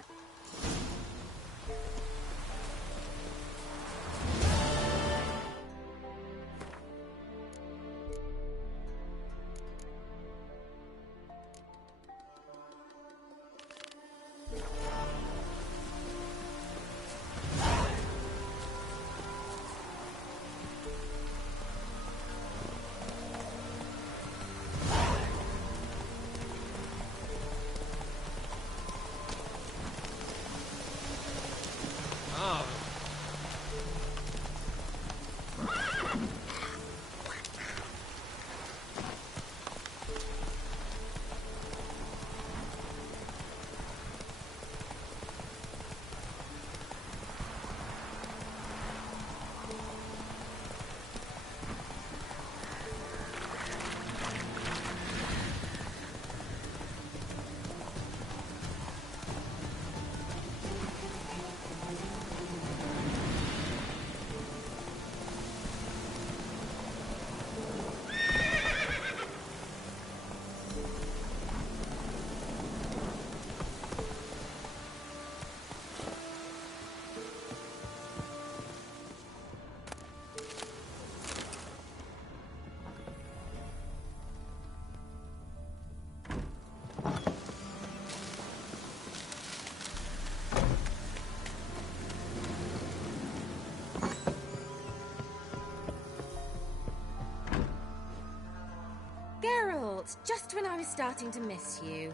Geralt, just when I was starting to miss you.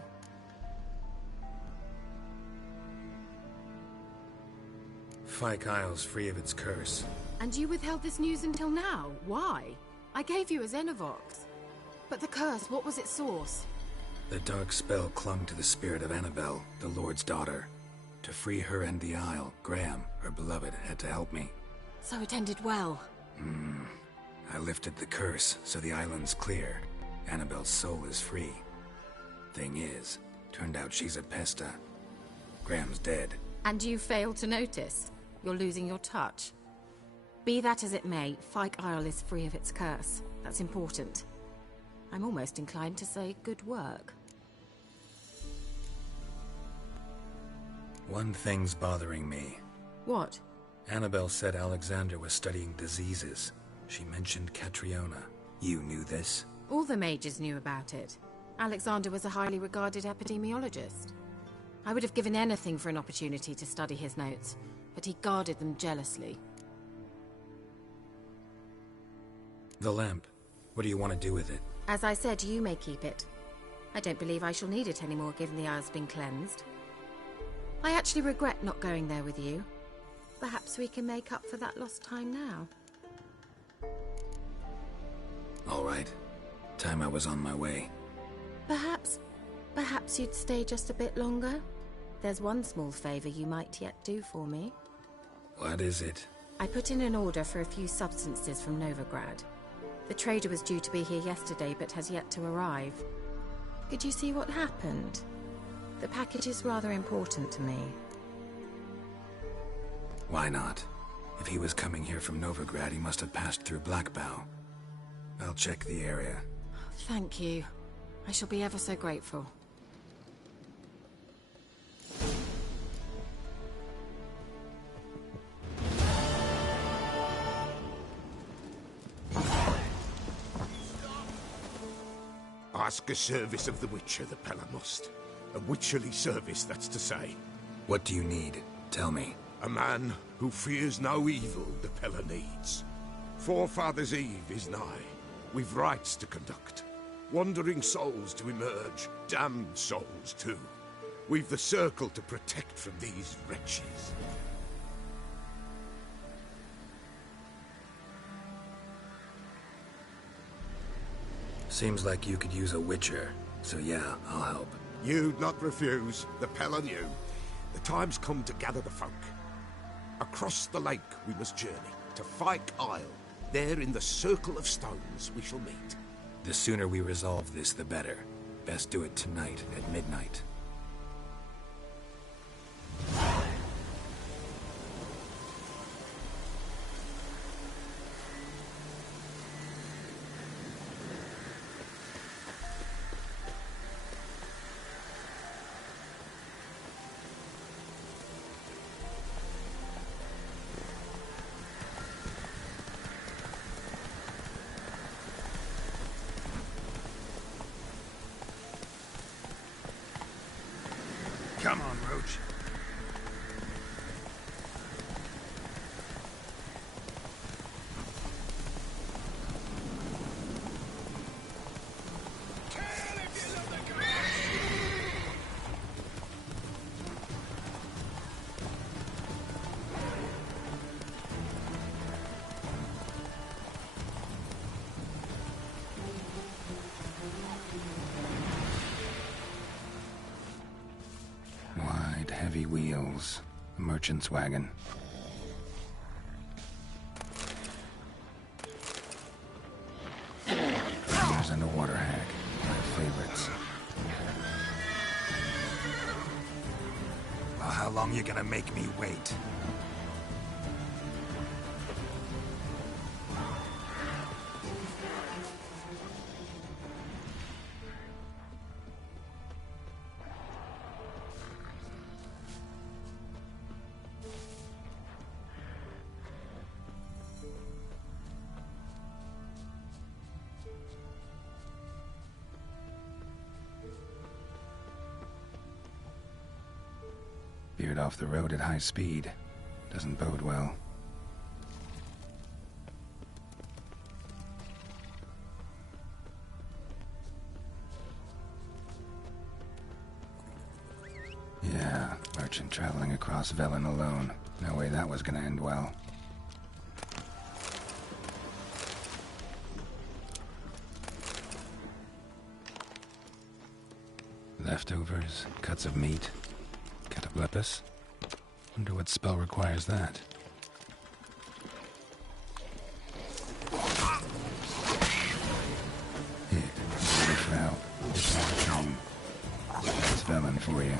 Fyke Isle's free of its curse. And you withheld this news until now? Why? I gave you a Xenovox. But the curse, what was its source? The dark spell clung to the spirit of Annabelle, the Lord's daughter. To free her and the Isle, Graham, her beloved, had to help me. So it ended well. I lifted the curse, so the island's clear. Annabelle's soul is free. Thing is, turned out she's a Pesta. Graham's dead. And you failed to notice? You're losing your touch. Be that as it may, Fyke Isle is free of its curse. That's important. I'm almost inclined to say good work. One thing's bothering me. What? Annabelle said Alexander was studying diseases. She mentioned Catriona. You knew this? All the mages knew about it. Alexander was a highly regarded epidemiologist. I would have given anything for an opportunity to study his notes, but he guarded them jealously. The lamp. What do you want to do with it? As I said, you may keep it. I don't believe I shall need it anymore, given the Isle's been cleansed. I actually regret not going there with you. Perhaps we can make up for that lost time now. right. Time I was on my way. Perhaps you'd stay just a bit longer? There's one small favor you might yet do for me. What is it? I put in an order for a few substances from Novigrad. The trader was due to be here yesterday, but has yet to arrive. Could you see what happened? The package is rather important to me. Why not? If he was coming here from Novigrad, he must have passed through Blackbough. I'll check the area. Thank you. I shall be ever so grateful. Ask a service of the Witcher, the Peller must. A witcherly service, that's to say. What do you need? Tell me. A man who fears no evil the Peller needs. Forefathers' Eve is nigh. We've rites to conduct. Wandering souls to emerge. Damned souls, too. We've the circle to protect from these wretches. Seems like you could use a witcher, so yeah, I'll help. You'd not refuse. The Peller knew. The time's come to gather the folk. Across the lake we must journey, to Fyke Isle. There in the Circle of Stones we shall meet. The sooner we resolve this, the better. Best do it tonight at midnight. Come on, Roach. Heavy wheels. A merchant's wagon. There's an water hag. My favorites. Well, how long you gonna make me wait? Veered off the road at high speed. Doesn't bode well. Yeah, merchant traveling across Velen alone. No way that was gonna end well. Leftovers, cuts of meat. Cataplepis? Wonder what spell requires that. Here, Frau. It's Velen for you.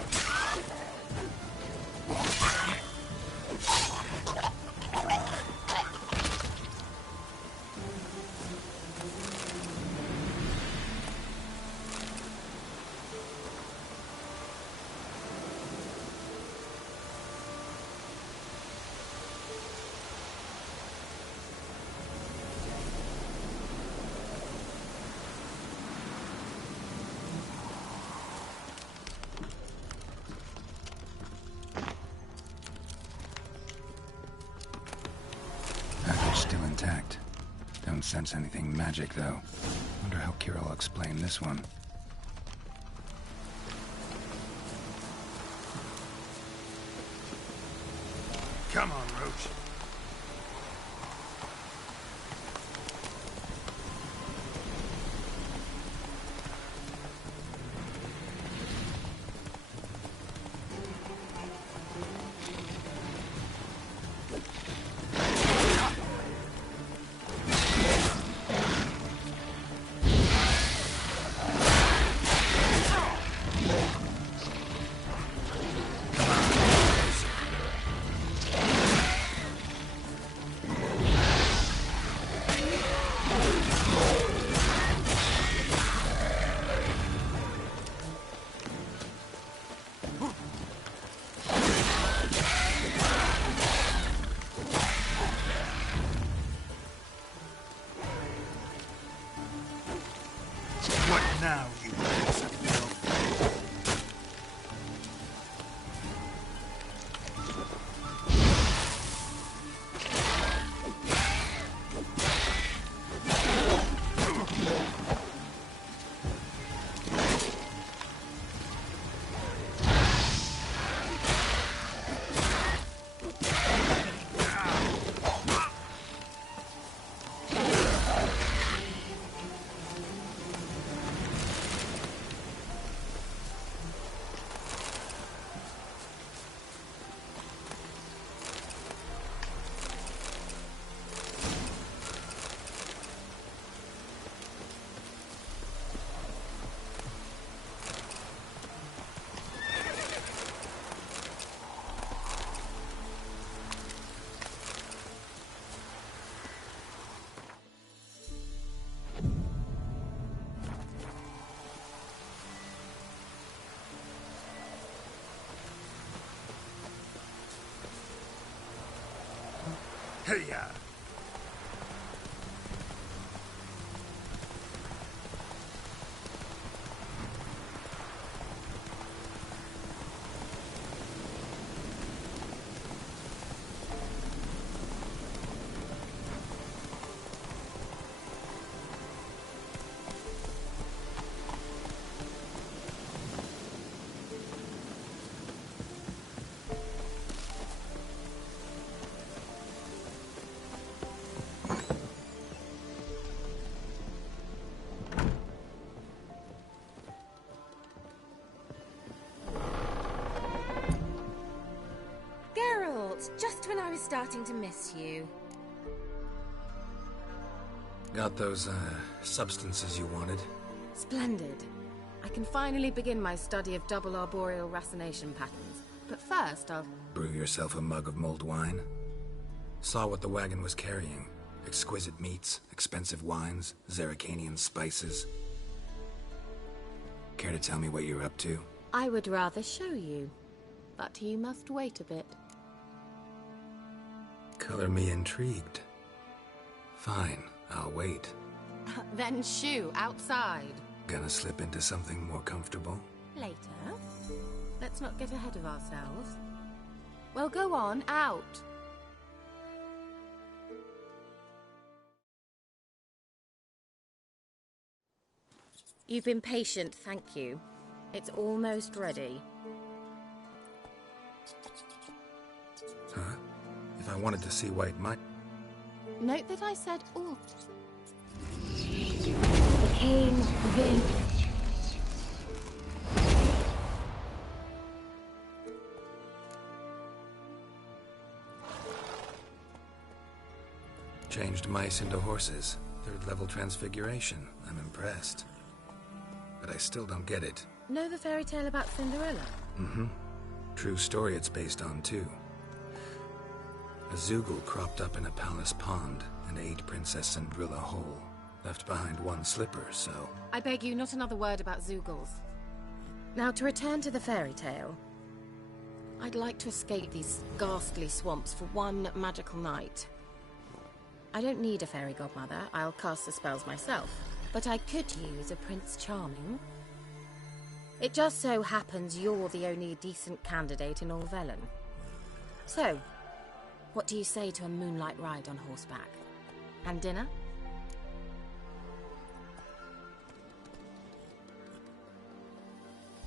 Still intact. Don't sense anything magic, though. Wonder how Kira will explain this one. Come on, Roach. Now, you piece of filth. Hey-ya! Just when I was starting to miss you. Got those, substances you wanted? Splendid. I can finally begin my study of double arboreal racination patterns. But first, I'll... Brew yourself a mug of mulled wine? Saw what the wagon was carrying. Exquisite meats, expensive wines, Zerrikanian spices. Care to tell me what you're up to? I would rather show you. But you must wait a bit. Color me intrigued. Fine, I'll wait. Then shoo, outside. Gonna slip into something more comfortable? Later. Let's not get ahead of ourselves. Well, go on, out. You've been patient, thank you. It's almost ready. Huh? If I wanted to see White might... Note that I said all. Became then. Changed mice into horses. Third-level transfiguration. I'm impressed. But I still don't get it. Know the fairy tale about Cinderella? Mm-hmm. True story it's based on, too. A Zoogle cropped up in a palace pond and ate Princess Cinderella whole. Left behind one slipper, so... I beg you, not another word about Zoogles. Now, to return to the fairy tale. I'd like to escape these ghastly swamps for one magical night. I don't need a fairy godmother. I'll cast the spells myself. But I could use a Prince Charming. It just so happens you're the only decent candidate in all Velen. So, what do you say to a moonlight ride on horseback? And dinner?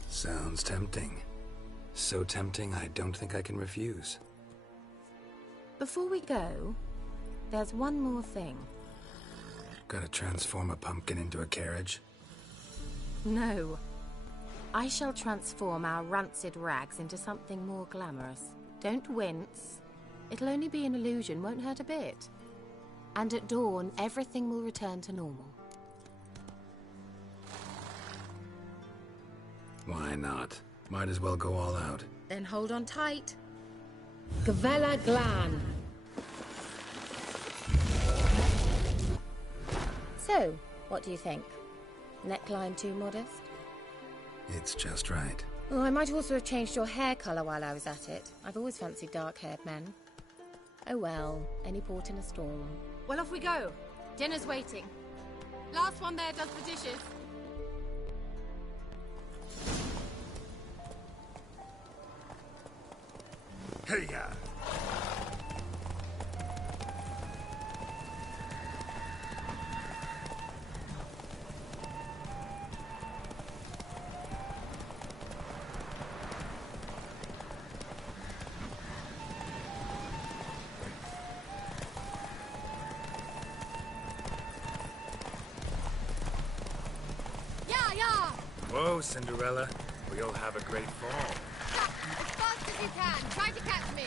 Sounds tempting. So tempting, I don't think I can refuse. Before we go, there's one more thing. Gotta transform a pumpkin into a carriage? No. I shall transform our rancid rags into something more glamorous. Don't wince. It'll only be an illusion, won't hurt a bit. And at dawn, everything will return to normal. Why not? Might as well go all out. Then hold on tight. Gavella Glan. So, what do you think? Neckline too modest? It's just right. Oh, I might also have changed your hair colour while I was at it. I've always fancied dark-haired men. Oh well, any port in a storm. Well, off we go. Dinner's waiting. Last one there does the dishes. Hey, ya! Whoa, Cinderella. We'll have a great fall. As fast as you can. Try to catch me.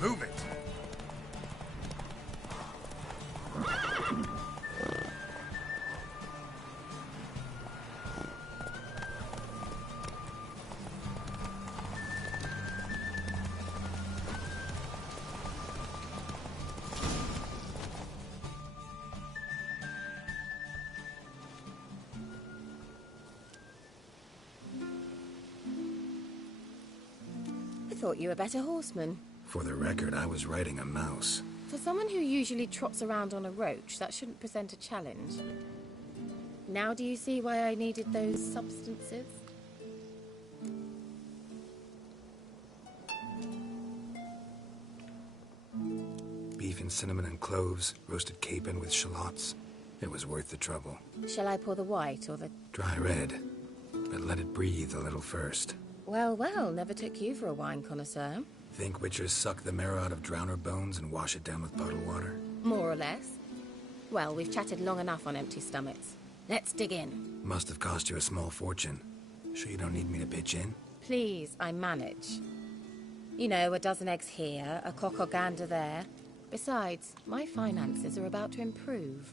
Move it! I thought you were a better horseman. For the record, I was riding a mouse. For someone who usually trots around on a roach, that shouldn't present a challenge. Now do you see why I needed those substances? Beef and cinnamon and cloves, roasted capon with shallots. It was worth the trouble. Shall I pour the white or the... Dry red, but let it breathe a little first. Well, well, never took you for a wine connoisseur. Think witchers suck the marrow out of drowner bones and wash it down with bottled water? More or less. Well, we've chatted long enough on empty stomachs. Let's dig in. Must have cost you a small fortune. Sure you don't need me to pitch in? Please, I manage. You know, a dozen eggs here, a cock or gander there. Besides, my finances are about to improve.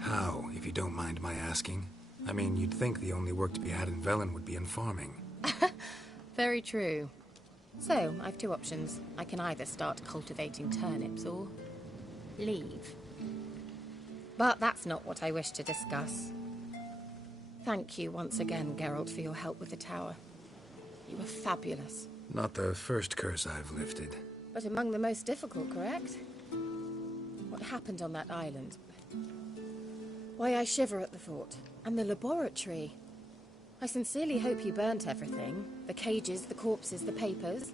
How, if you don't mind my asking? I mean, you'd think the only work to be had in Velen would be in farming. Very true. So, I've two options. I can either start cultivating turnips or... leave. But that's not what I wish to discuss. Thank you once again, Geralt, for your help with the tower. You were fabulous. Not the first curse I've lifted. But among the most difficult, correct? What happened on that island? Why, I shiver at the thought. And the laboratory. I sincerely hope you burnt everything. The cages, the corpses, the papers.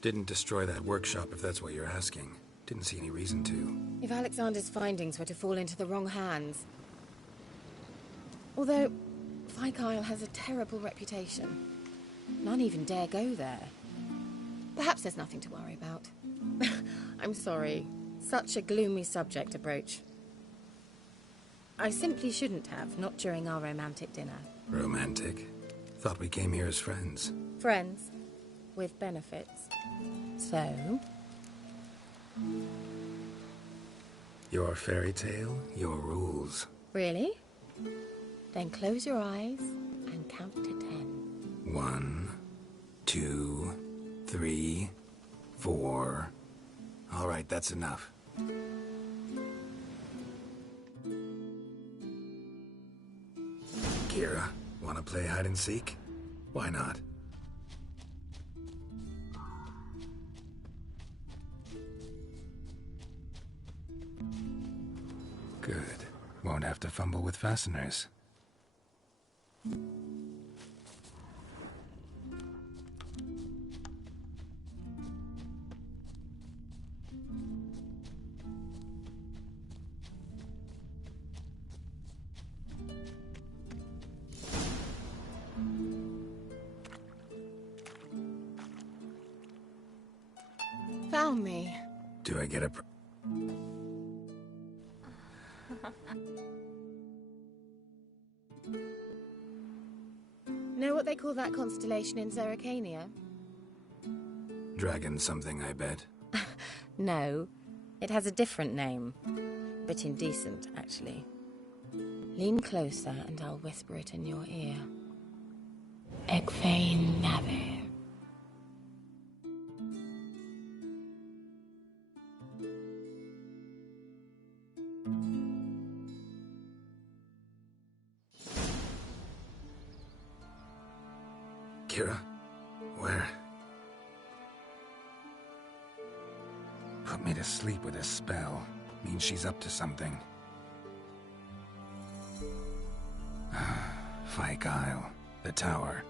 Didn't destroy that workshop, if that's what you're asking. Didn't see any reason to. If Alexander's findings were to fall into the wrong hands... Although, Fyke Isle has a terrible reputation. None even dare go there. Perhaps there's nothing to worry about. I'm sorry. Such a gloomy subject to broach. I simply shouldn't have, not during our romantic dinner. Romantic? Thought we came here as friends. Friends. With benefits. So? Your fairy tale, your rules. Really? Then close your eyes and count to 10. 1, 2, 3, 4. All right, that's enough. Kira, wanna play hide and seek? Why not? Good. Won't have to fumble with fasteners. Found me. Do I get a... Know what they call that constellation in Zerrikania? Dragon something, I bet. No. It has a different name. Bit indecent, actually. Lean closer and I'll whisper it in your ear. Egfain Navi. Kira? Where? Put me to sleep with a spell. Means she's up to something. Fyke Isle. The tower.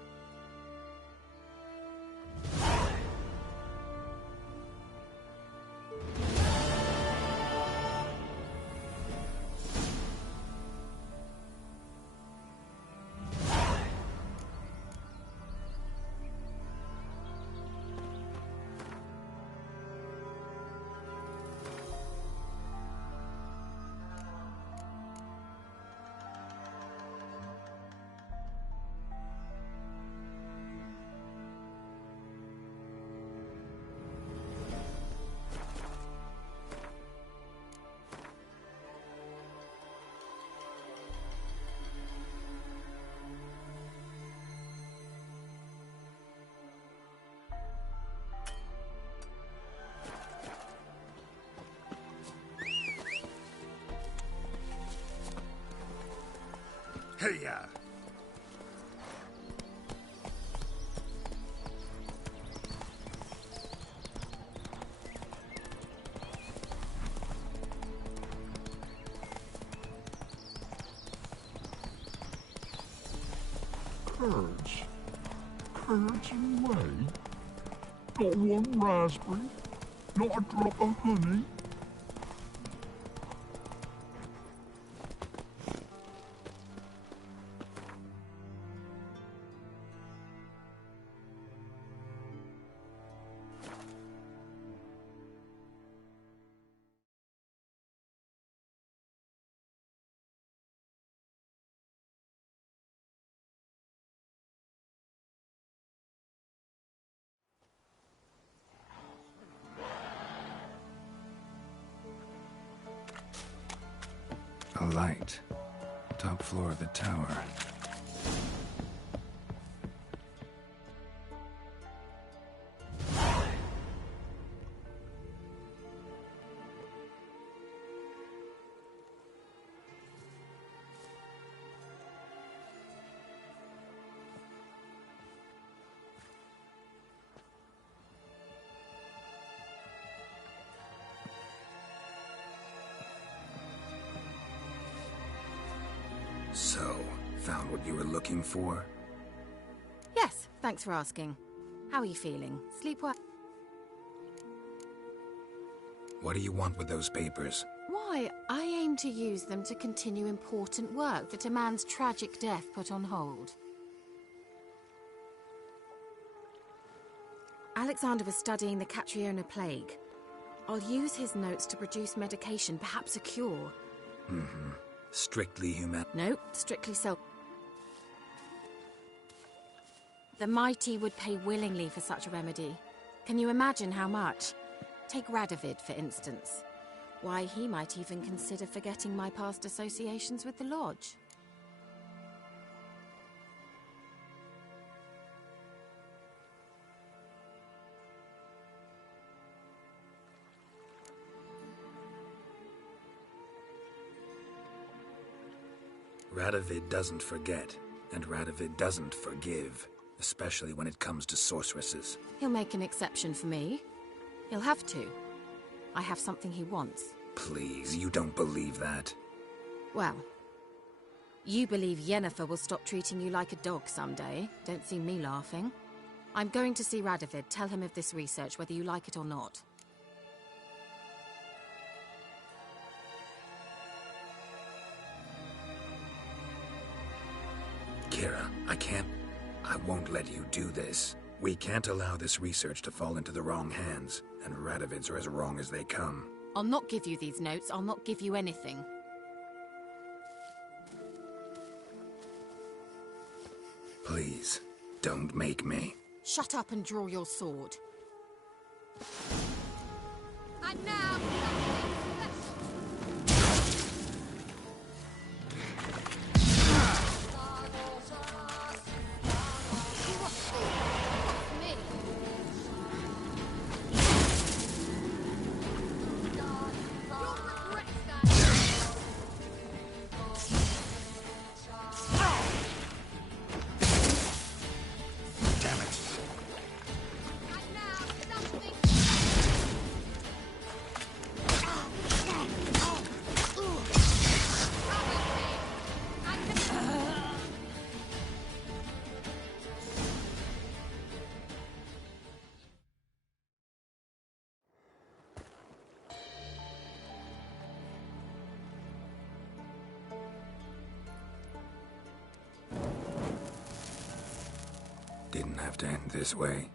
Hey-ya! Curds? Curds and whey? Not one raspberry? Not a drop of honey? A light. Top floor of the tower. So, found what you were looking for? Yes, thanks for asking. How are you feeling? Sleep well? What do you want with those papers? Why, I aim to use them to continue important work that a man's tragic death put on hold. Alexander was studying the Catriona plague. I'll use his notes to produce medication, perhaps a cure. Mm-hmm. Strictly human? No, strictly self. The mighty would pay willingly for such a remedy. Can you imagine how much? Take Radovid, for instance. Why, he might even consider forgetting my past associations with the Lodge. Radovid doesn't forget, and Radovid doesn't forgive, especially when it comes to sorceresses. He'll make an exception for me. He'll have to. I have something he wants. Please, you don't believe that. Well, you believe Yennefer will stop treating you like a dog someday. Don't see me laughing. I'm going to see Radovid, tell him of this research, whether you like it or not. Kira, I won't let you do this. We can't allow this research to fall into the wrong hands, and Radovids are as wrong as they come. I'll not give you these notes, I'll not give you anything. Please, don't make me. Shut up and draw your sword. And now... Didn't have to end this way.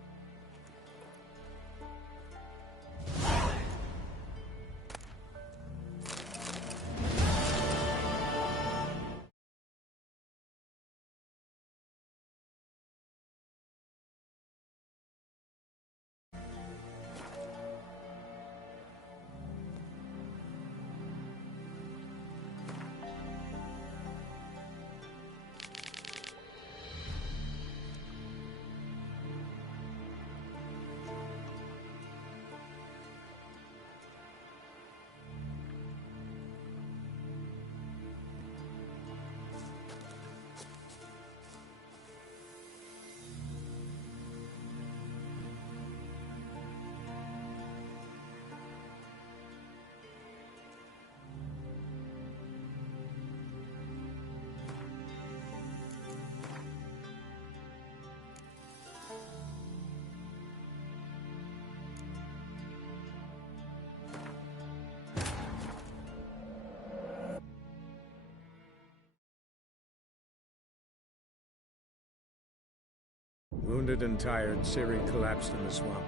Wounded and tired, Ciri collapsed in the swamp.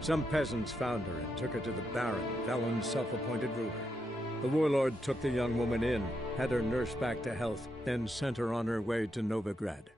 Some peasants found her and took her to the Baron, Velen's self-appointed ruler. The warlord took the young woman in, had her nursed back to health, then sent her on her way to Novigrad.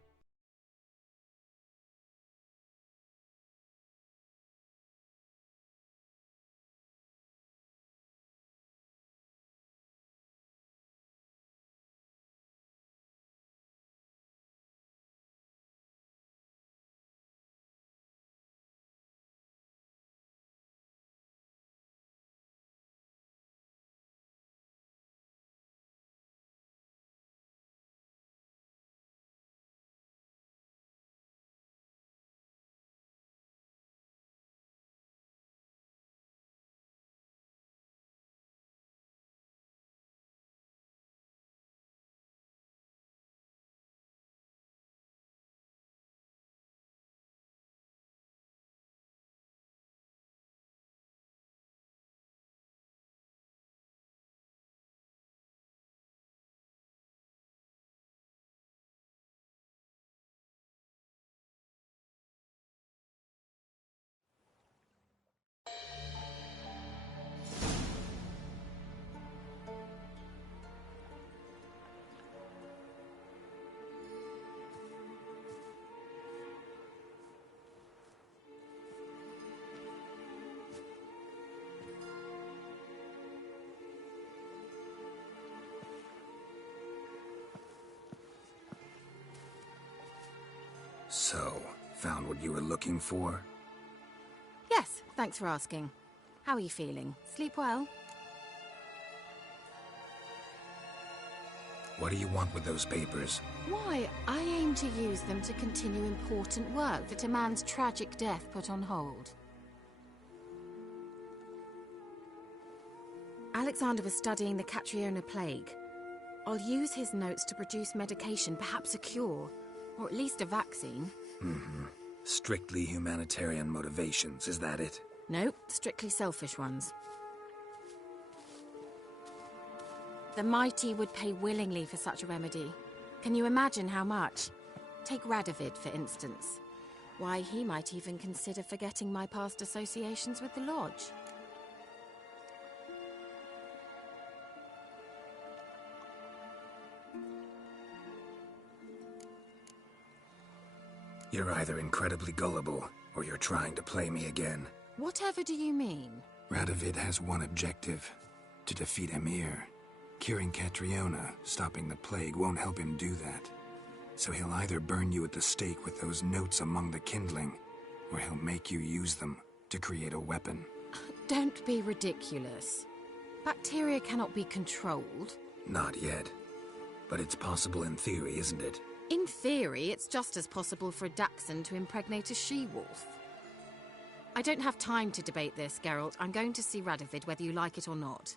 So, found what you were looking for? Yes, thanks for asking. How are you feeling? Sleep well? What do you want with those papers? Why, I aim to use them to continue important work that a man's tragic death put on hold. Alexander was studying the Catriona plague. I'll use his notes to produce medication, perhaps a cure, or at least a vaccine. Mm-hmm. Strictly humanitarian motivations, is that it? No, strictly selfish ones. The mighty would pay willingly for such a remedy. Can you imagine how much? Take Radovid, for instance. Why, he might even consider forgetting my past associations with the Lodge. You're either incredibly gullible, or you're trying to play me again. Whatever do you mean? Radovid has one objective: to defeat Emir. Curing Catriona, stopping the plague, won't help him do that. So he'll either burn you at the stake with those notes among the kindling, or he'll make you use them to create a weapon. Don't be ridiculous. Bacteria cannot be controlled. Not yet. But it's possible in theory, isn't it? In theory, it's just as possible for a Dachshund to impregnate a she-wolf. I don't have time to debate this, Geralt. I'm going to see Radovid whether you like it or not.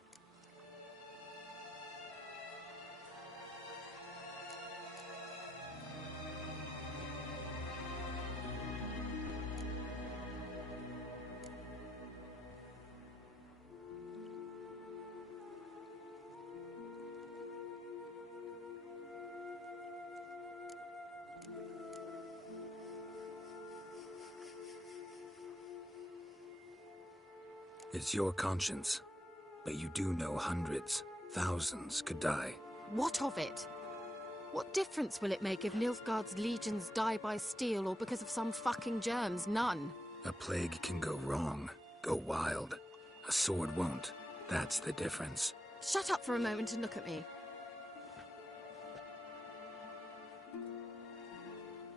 It's your conscience. But you do know hundreds, thousands could die. What of it? What difference will it make if Nilfgaard's legions die by steel or because of some fucking germs? None. A plague can go wrong, go wild. A sword won't. That's the difference. Shut up for a moment and look at me.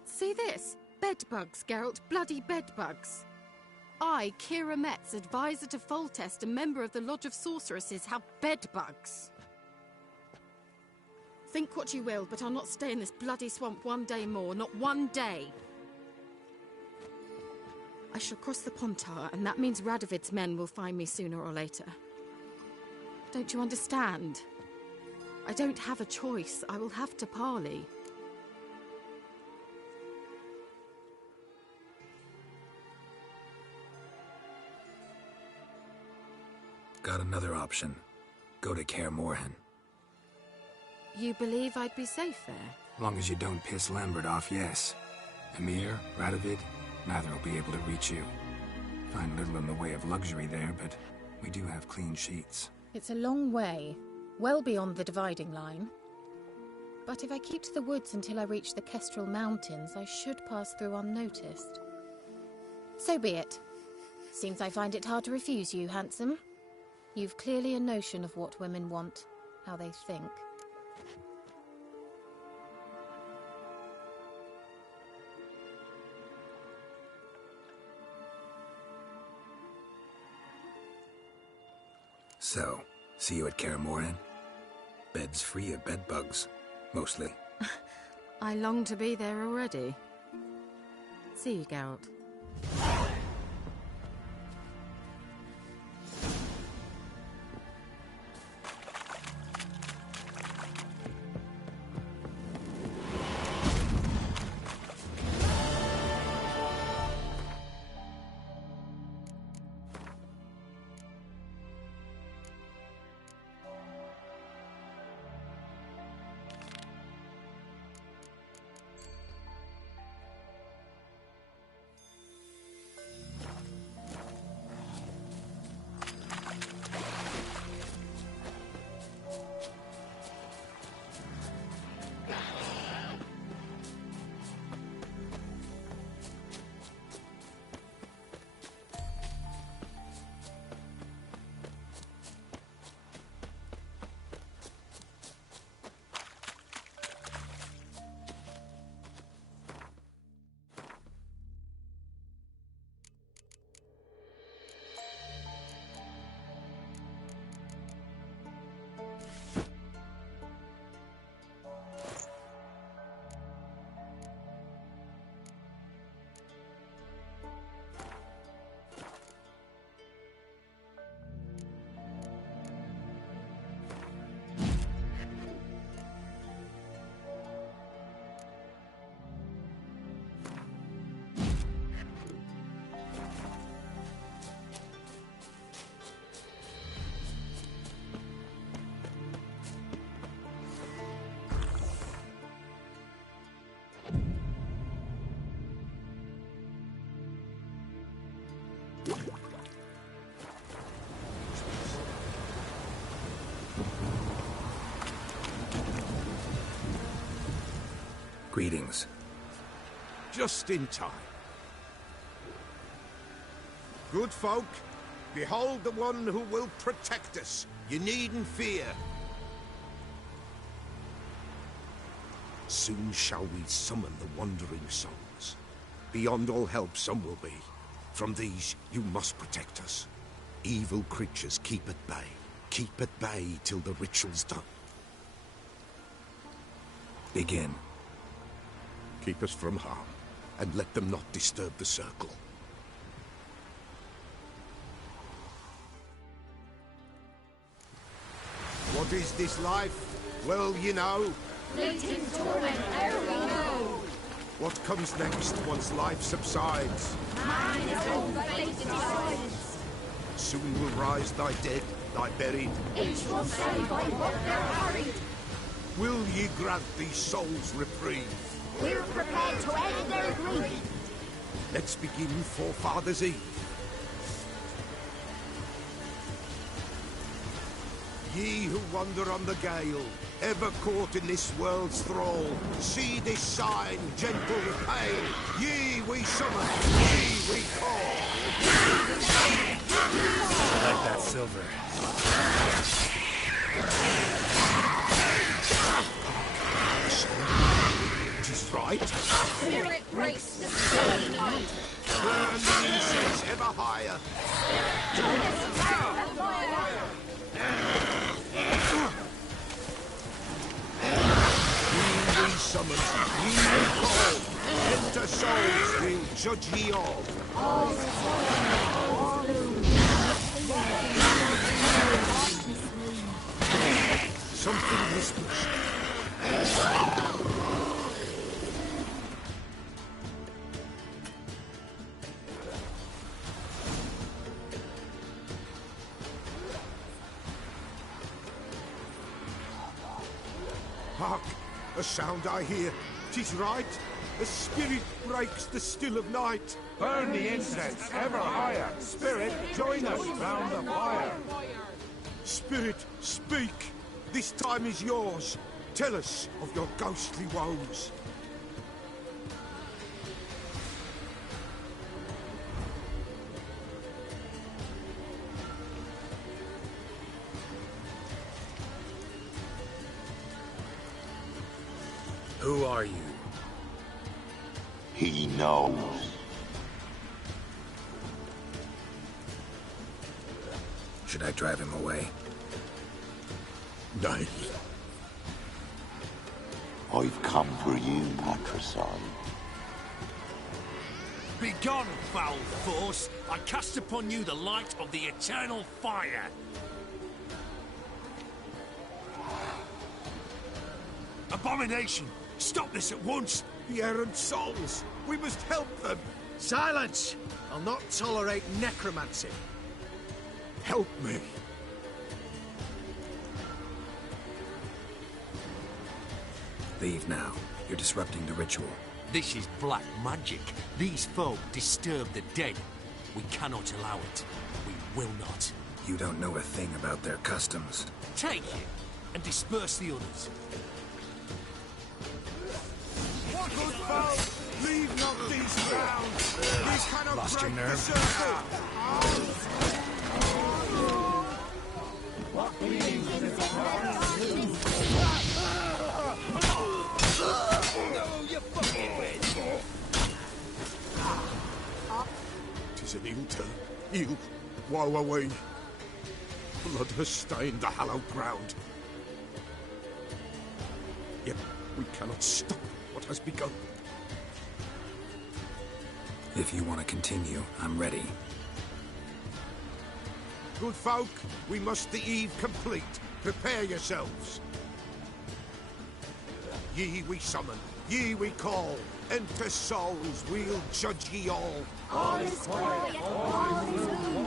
See this? Bedbugs, Geralt. Bloody bedbugs. I, Kira Metz, advisor to Foltest, a member of the Lodge of Sorceresses, have bedbugs. Think what you will, but I'll not stay in this bloody swamp one day more. Not one day. I shall cross the Pontar, and that means Radovid's men will find me sooner or later. Don't you understand? I don't have a choice. I will have to parley. Got another option. Go to Kaer Morhen. You believe I'd be safe there? Long as you don't piss Lambert off, yes. Emir, Radovid, neither will be able to reach you. Find little in the way of luxury there, but we do have clean sheets. It's a long way, well beyond the dividing line. But if I keep to the woods until I reach the Kestrel Mountains, I should pass through unnoticed. So be it. Seems I find it hard to refuse you, handsome. You've clearly a notion of what women want, how they think. So, see you at Kaer Morhen? Beds free of bedbugs, mostly. I long to be there already. See you, Geralt. Greetings. Just in time. Good folk, behold the one who will protect us. You needn't fear. Soon shall we summon the wandering souls. Beyond all help some will be. From these, you must protect us. Evil creatures keep at bay. Keep at bay till the ritual's done. Begin. Keep us from harm, and let them not disturb the circle. What is this life? Well, you know. Fleeting torment, ere we know. What comes next once life subsides? Mine is all the fate decides. Soon will rise thy dead, thy buried. Each will say by what they're hurried. Will ye grant these souls reprieve? We're prepared to end their grief. Let's begin Forefathers' Eve. Ye who wander on the gale, ever caught in this world's thrall, see this sign, gentle with pain. Ye we summon, ye we call. I like that silver. It is right. Spirit breaks the still night. Burn the incense ever higher. Join us now and fire. We summon, we call. Enter souls, we'll judge ye all. Something whispers. Hark! A sound I hear. 'Tis right. A spirit breaks the still of night. Burn the incense ever higher. Spirit, join us round the fire. Spirit, speak. This time is yours. Tell us of your ghostly woes. Who are you? He knows. Should I drive him away? Nay. I've come for you, Patricide. Begone, foul force! I cast upon you the light of the eternal fire! Abomination! Stop this at once! The errant souls! We must help them! Silence! I'll not tolerate necromancy. Help me! Leave now. You're disrupting the ritual. This is black magic. These folk disturb the dead. We cannot allow it. We will not. You don't know a thing about their customs. Take it and disperse the others. What good folk? Leave not these grounds! These cannot Lost your break nerve? the circle! Tis an ill turn. Ill. Woe away. Blood has stained the hallowed ground. Yet we cannot stop what has begun. If you want to continue, I'm ready. Good folk, we must the eve complete. Prepare yourselves. Ye we summon, ye we call. Enter souls, we'll judge ye all. All is quiet, all is gloom.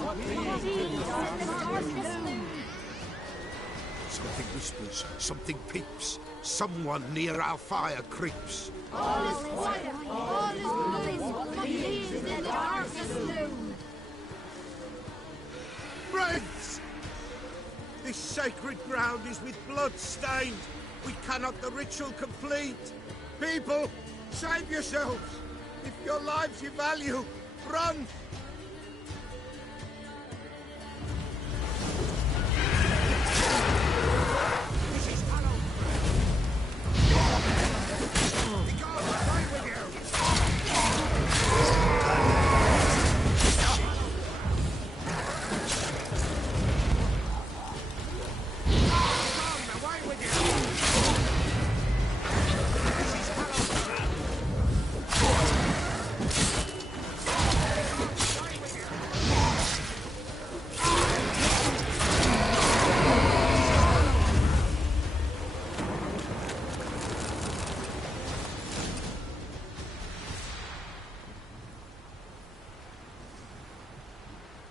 Something whispers, something peeps. Someone near our fire creeps. All is quiet, all is gloom. What leaves in the darkest gloom. Friends! This sacred ground is with blood stained. We cannot the ritual complete. People, save yourselves. If your lives you value, run!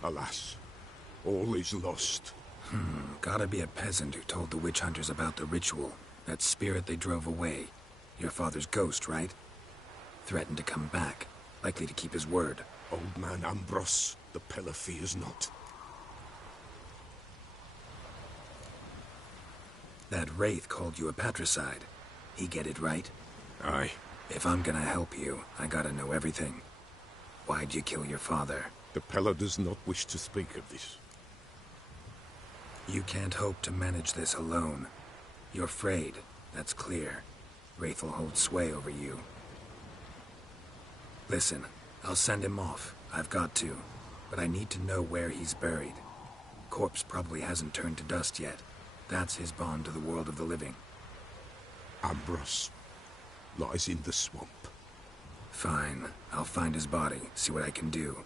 Alas, all is lost. Gotta be a peasant who told the witch hunters about the ritual. That spirit they drove away. Your father's ghost, right? Threatened to come back. Likely to keep his word. Old man Ambrose, the pillar fears not. That wraith called you a patricide. He get it right? Aye. If I'm gonna help you, I gotta know everything. Why'd you kill your father? The Pella does not wish to speak of this. You can't hope to manage this alone. You're afraid, that's clear. Wraith will hold sway over you. Listen, I'll send him off. I've got to. But I need to know where he's buried. Corpse probably hasn't turned to dust yet. That's his bond to the world of the living. Ambrose lies in the swamp. Fine. I'll find his body, see what I can do.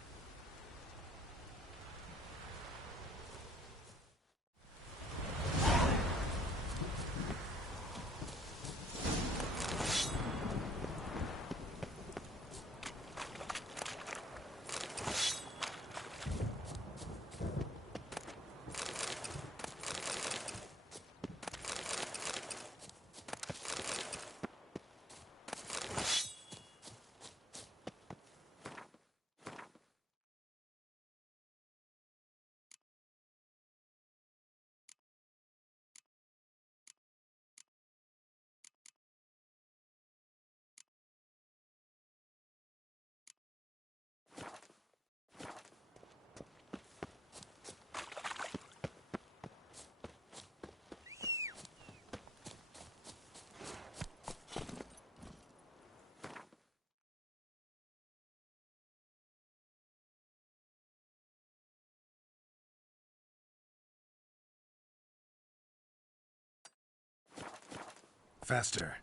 Faster.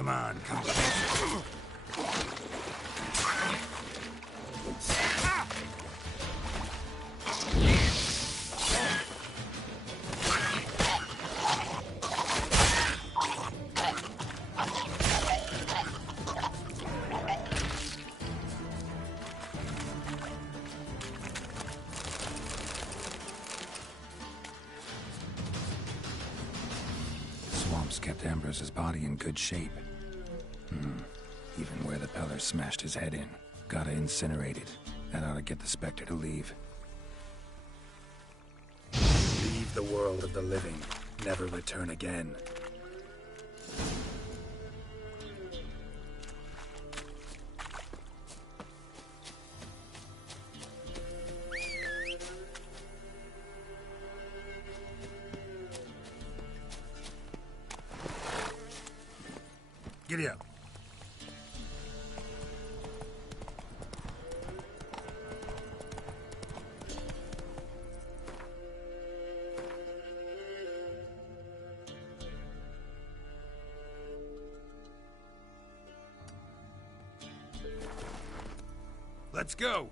Come on, come on. swamps kept Ambrose's body in good shape. Even where the Peller smashed his head in. Gotta incinerate it. That ought to get the Spectre to leave. Leave the world of the living. Never return again. Giddy up. Let's go!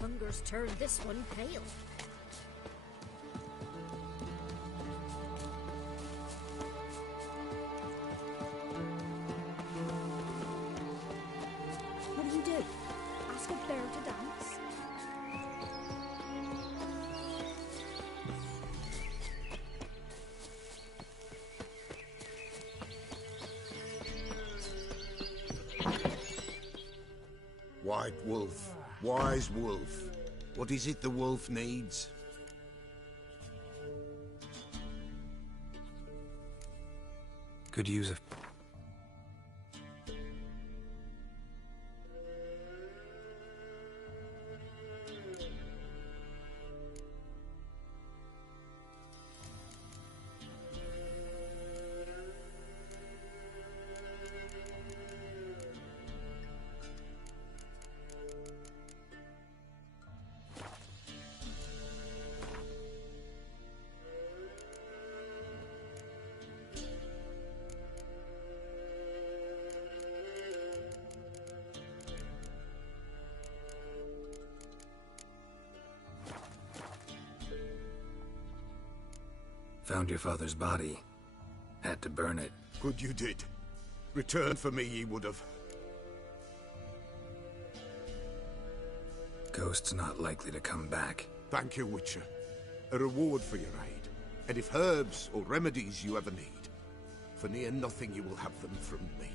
Hunger's turned this one pale. What do you do? Ask a bear to dance? White Wolf. Wise Wolf. What is it the wolf needs? Could use a... Found your father's body. Had to burn it. Good you did. Return for me ye would have. Ghost's not likely to come back. Thank you, Witcher. A reward for your aid. And if herbs or remedies you ever need, for near nothing you will have them from me.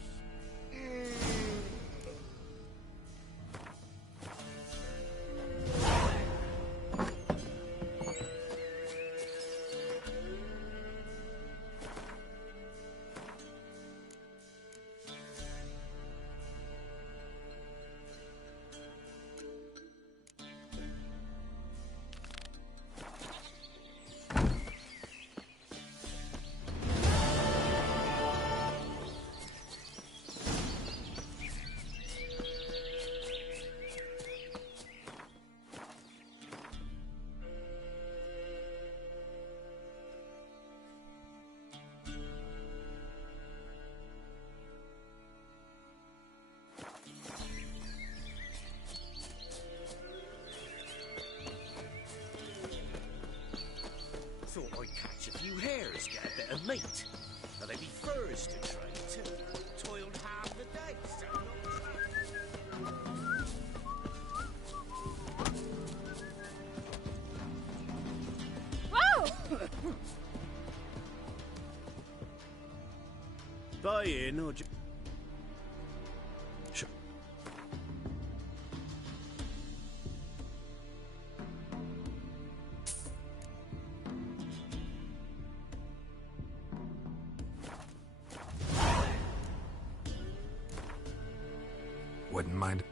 Thought I'd catch a few hares, get a bit of meat. Now there'd be furs to trade too. Toiled half the day. Whoa! Buy in or just... wouldn't mind.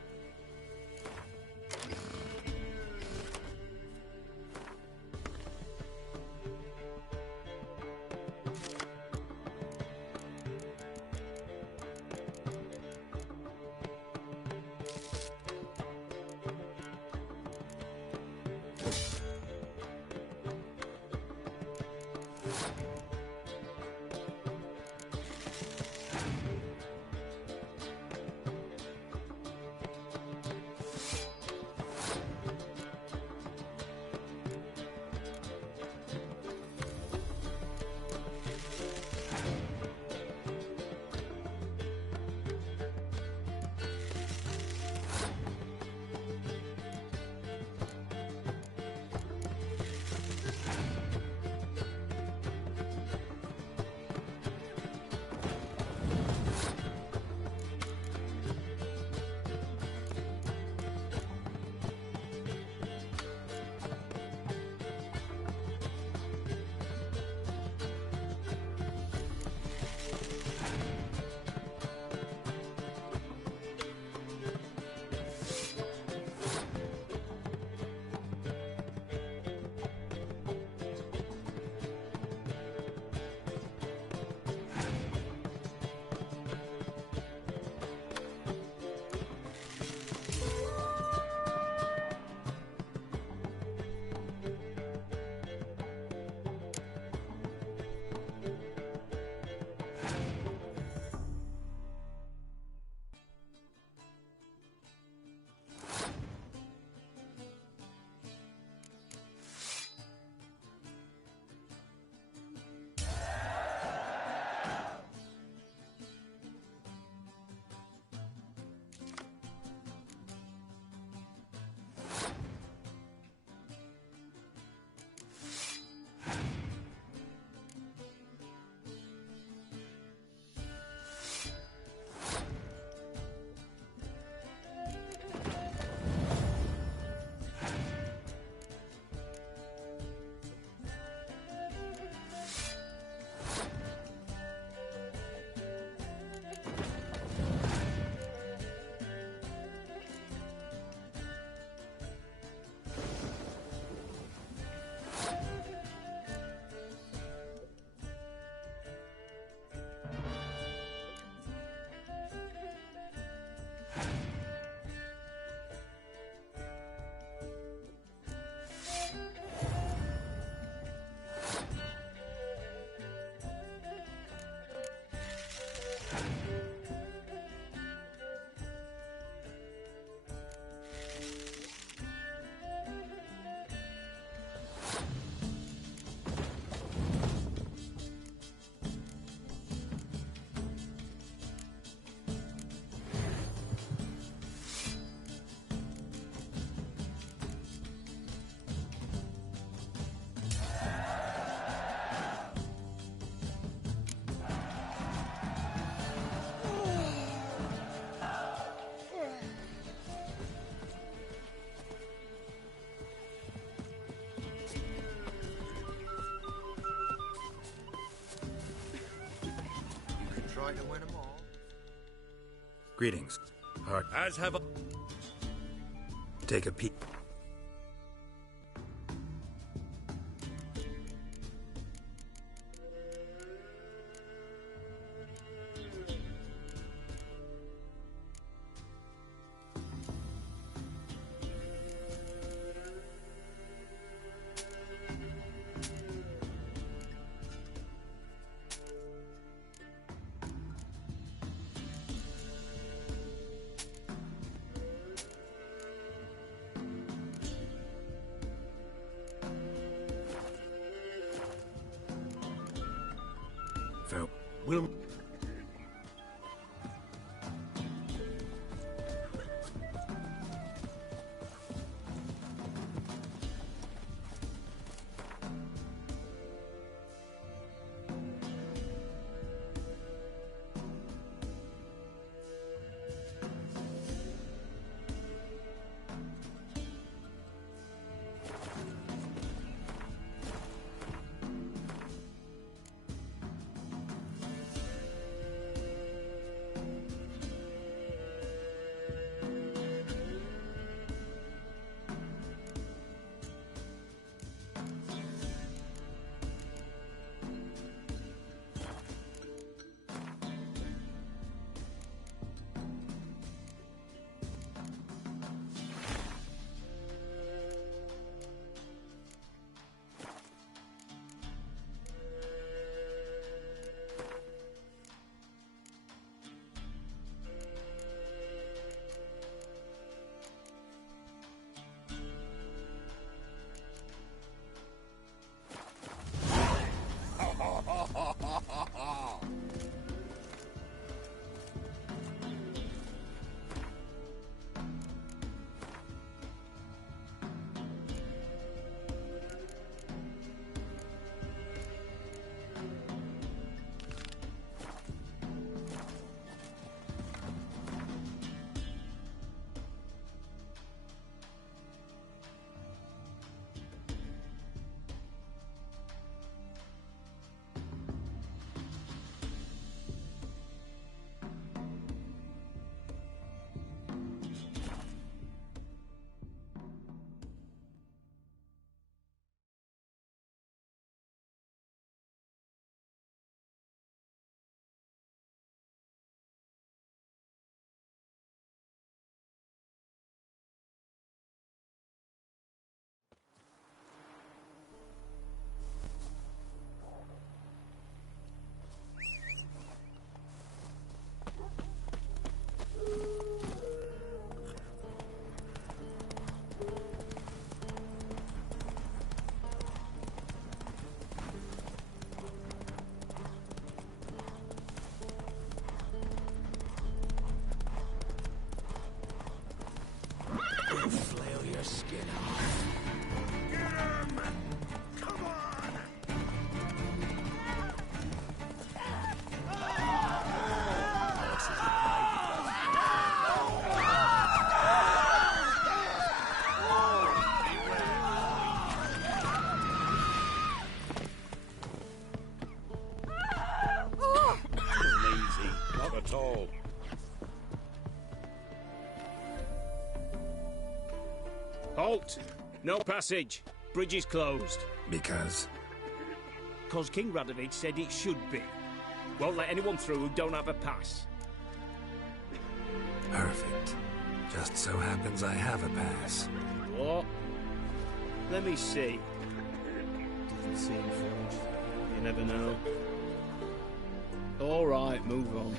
Try to win them all. Greetings. As have a... Take a peek. Will... blocked. No passage. Bridge is closed. Because? Because King Radovid said it should be. Won't let anyone through who don't have a pass. Perfect. Just so happens I have a pass. What? Let me see. Doesn't seem forged. You never know. All right, move on.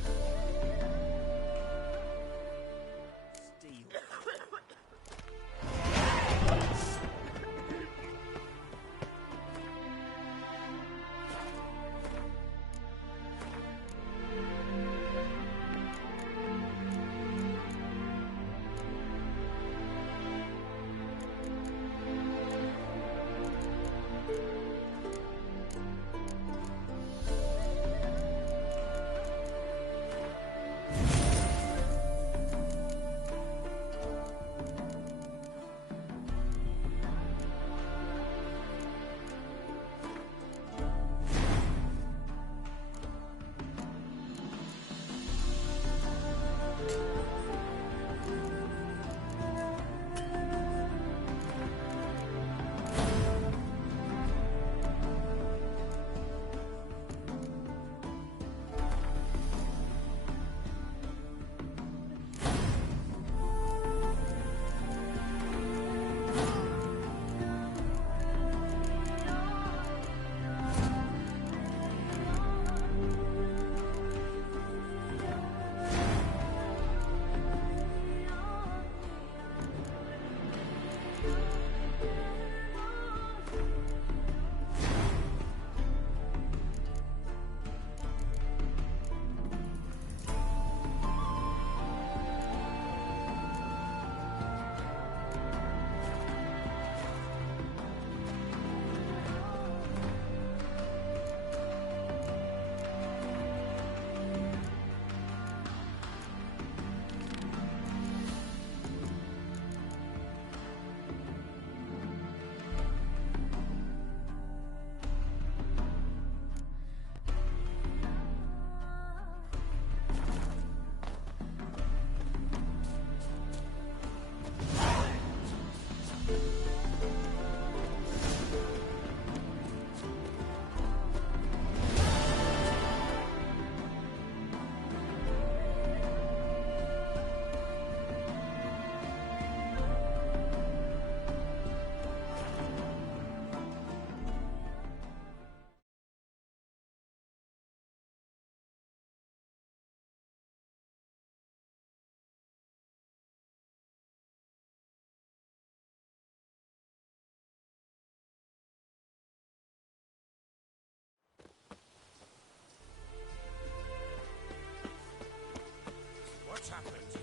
What's happened here?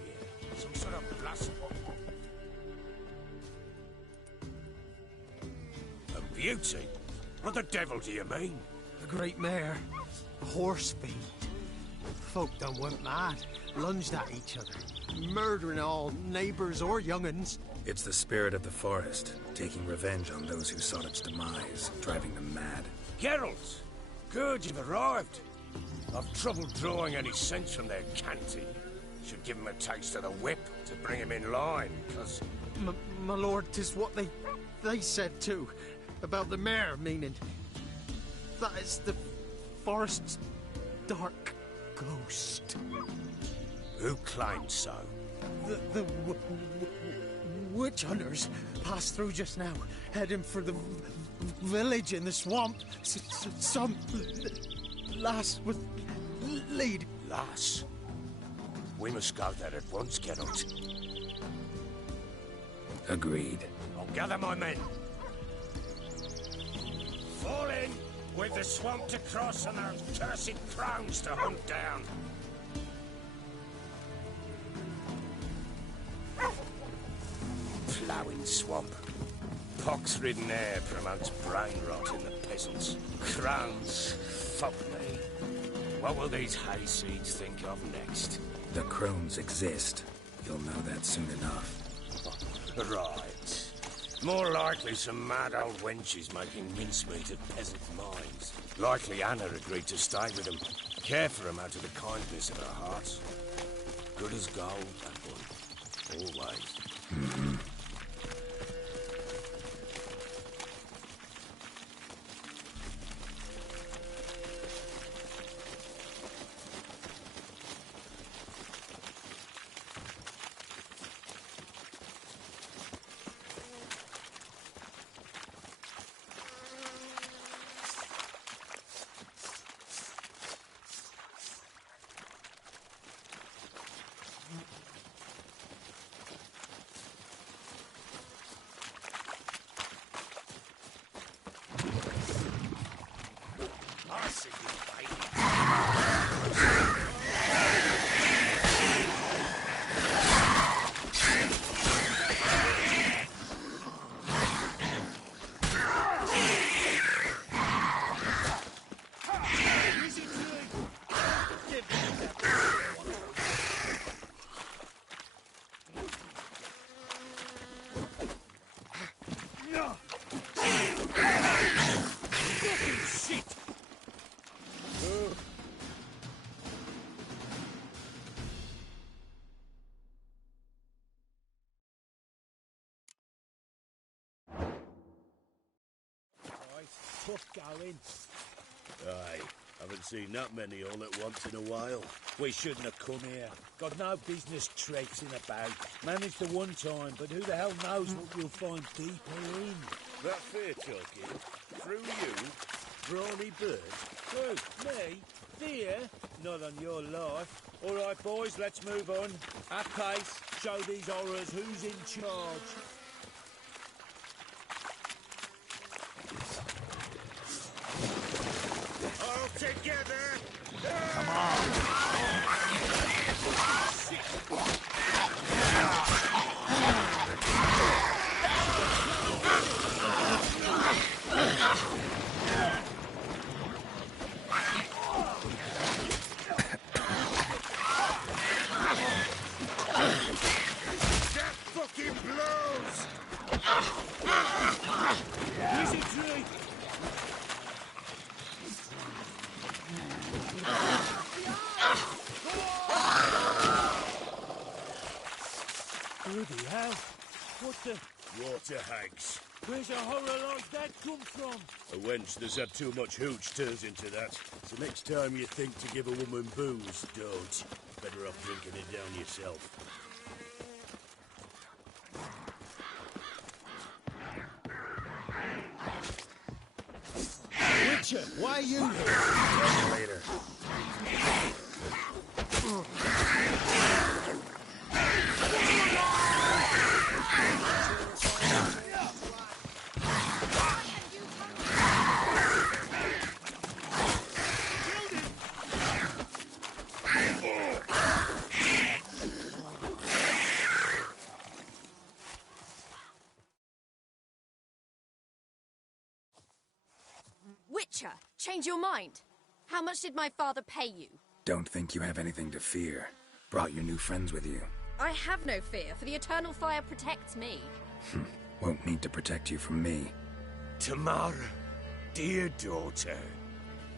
Some sort of blast? A beauty? What the devil do you mean? The Great Mare. A horse fiend. Folk done went mad, lunged at each other, murdering all neighbours or young'uns. It's the spirit of the forest, taking revenge on those who sought its demise, driving them mad. Geralt! Good, you've arrived. I've trouble drawing any sense from their canting. Should give him a taste of the whip to bring him in line, because... My lord, 'tis what they said too, about the mare, meaning... that is the forest's dark ghost. Who claimed so? The witch hunters passed through just now, heading for the village in the swamp. Some lass with lead. Lass? We must go there at once, Geralt. Agreed. I'll gather my men. Fall in, with the swamp to cross and those cursed crones to hunt down. Ploughing swamp. Pox-ridden air promotes brain rot in the peasants. Crones, fuck me. What will these hayseeds think of next? The crones exist. You'll know that soon enough. Right. More likely some mad old wenches making mincemeat of peasant minds. Likely Anna agreed to stay with them. Care for them out of the kindness of her heart. Good as gold, that one. Always. Tough going. Aye, haven't seen that many all at once in a while. We shouldn't have come here. Got no business traipsing about. Managed the one time, but who the hell knows what you'll find deeper in. That fair talking? Through you? Brawny bird? Who? Me? Fear? Not on your life. All right, boys, let's move on. At pace, show these horrors who's in charge. All together! Come on! That fucking blows! Easy, Drake! Bloody hell! What the... Water hags. Where's a horror like that come from? A wench that's had too much hooch turns into that. So next time you think to give a woman booze, don't. Better off drinking it down yourself. Witcher, why are you here? Later. Witcher, change your mind. How much did my father pay you? Don't think you have anything to fear. Brought your new friends with you. I have no fear, for the eternal fire protects me. Won't need to protect you from me. Tamara, dear daughter,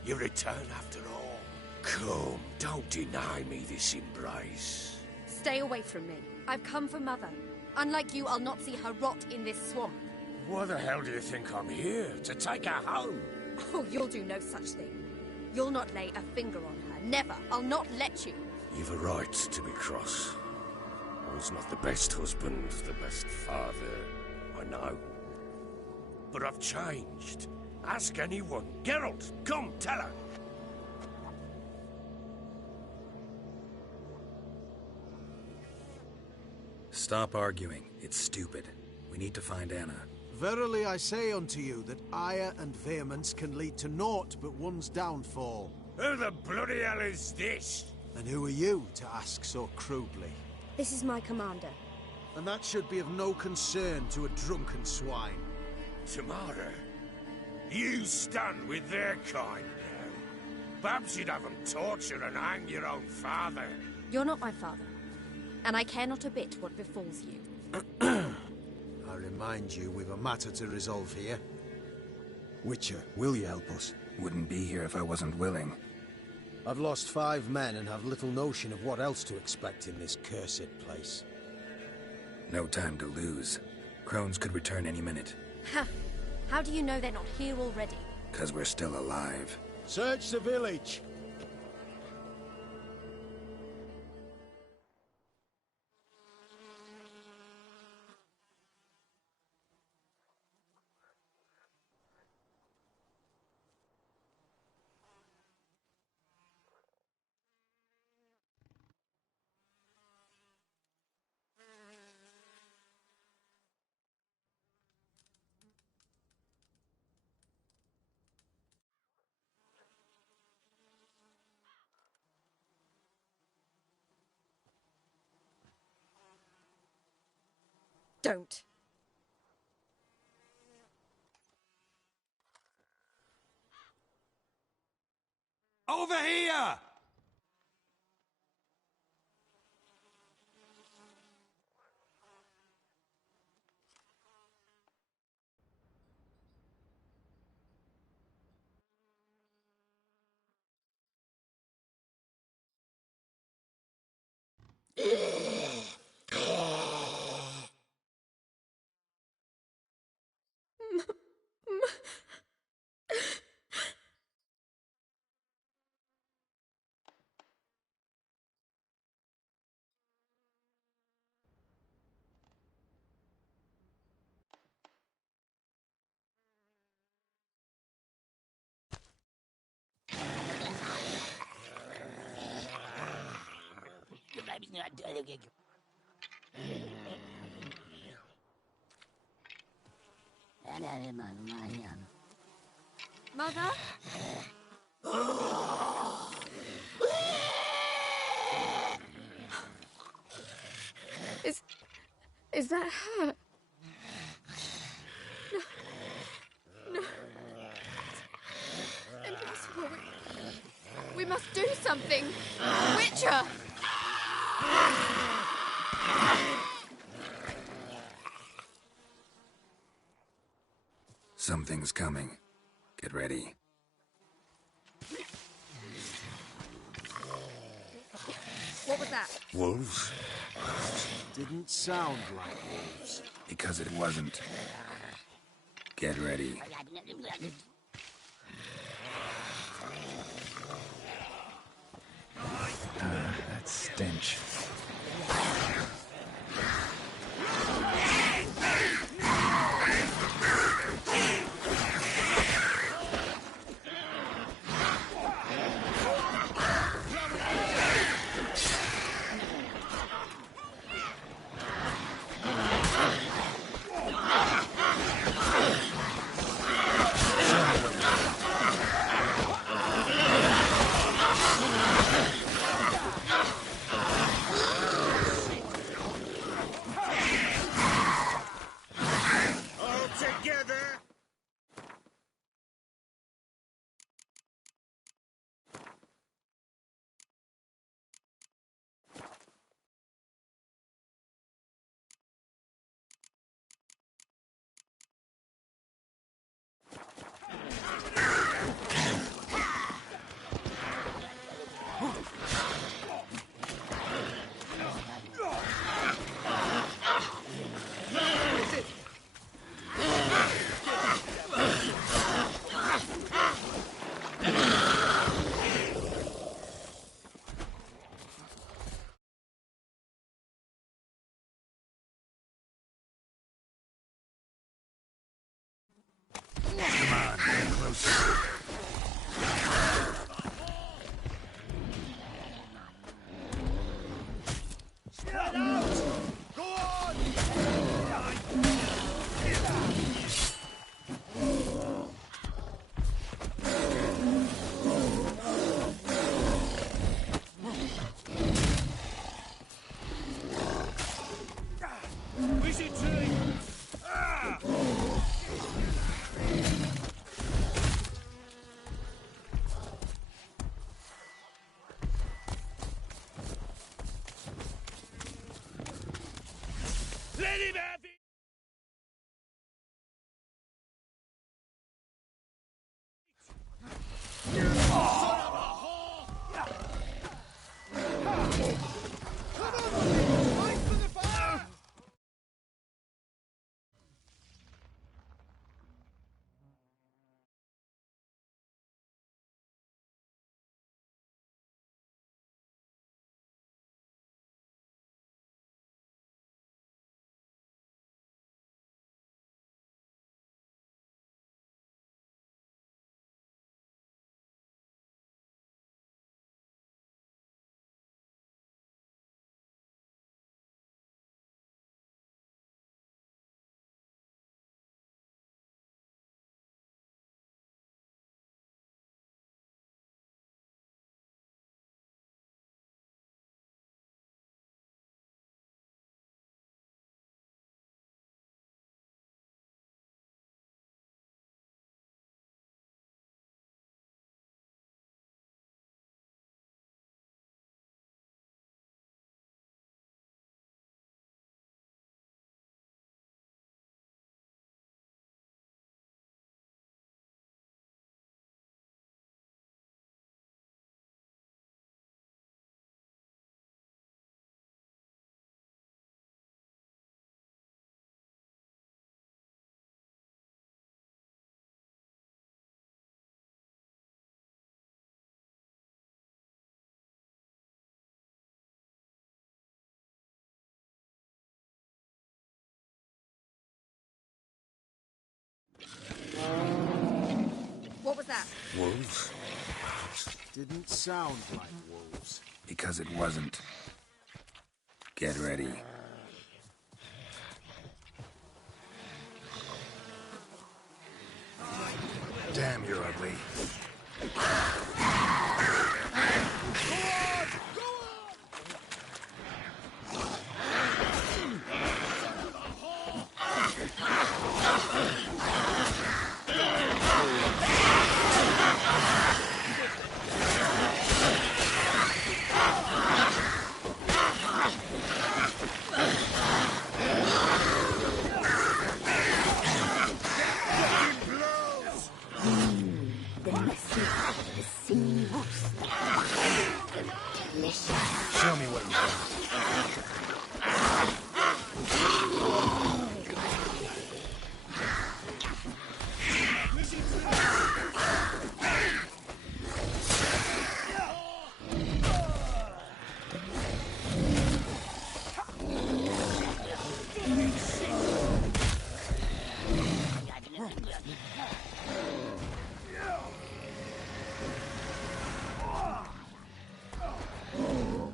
you return after all. Come, don't deny me this embrace. Stay away from me. I've come for Mother. Unlike you, I'll not see her rot in this swamp. Why the hell do you think I'm here? To take her home? Oh, you'll do no such thing. You'll not lay a finger on her. Never. I'll not let you. You've a right to be cross. I was not the best husband, the best father, I know. But I've changed. Ask anyone. Geralt, come, tell her. Stop arguing. It's stupid. We need to find Anna. Verily I say unto you that ire and vehemence can lead to naught but one's downfall. Who the bloody hell is this? And who are you to ask so crudely? This is my commander. And that should be of no concern to a drunken swine. Tamara, you stand with their kind now. Perhaps you'd have them torture and hang your own father. You're not my father. And I care not a bit what befalls you. I remind you, we've a matter to resolve here. Witcher, will you help us? Wouldn't be here if I wasn't willing. I've lost 5 men and have little notion of what else to expect in this cursed place. No time to lose. Crones could return any minute. Ha! How do you know they're not here already? 'Cause we're still alive. Search the village! don't. Over here! Mother? Is that her? No. No. It's impossible. We must do something. Witcher! Something's coming. Get ready. What was that? Wolves? Didn't sound like wolves. Because it wasn't. Get ready. That stench. Come on, get closer. Spread out! Go on! Wizard tree! Ah! Let him have that? Wolves? Didn't sound like wolves. Because it wasn't. Get ready. Damn, you're ugly. Show me what you got.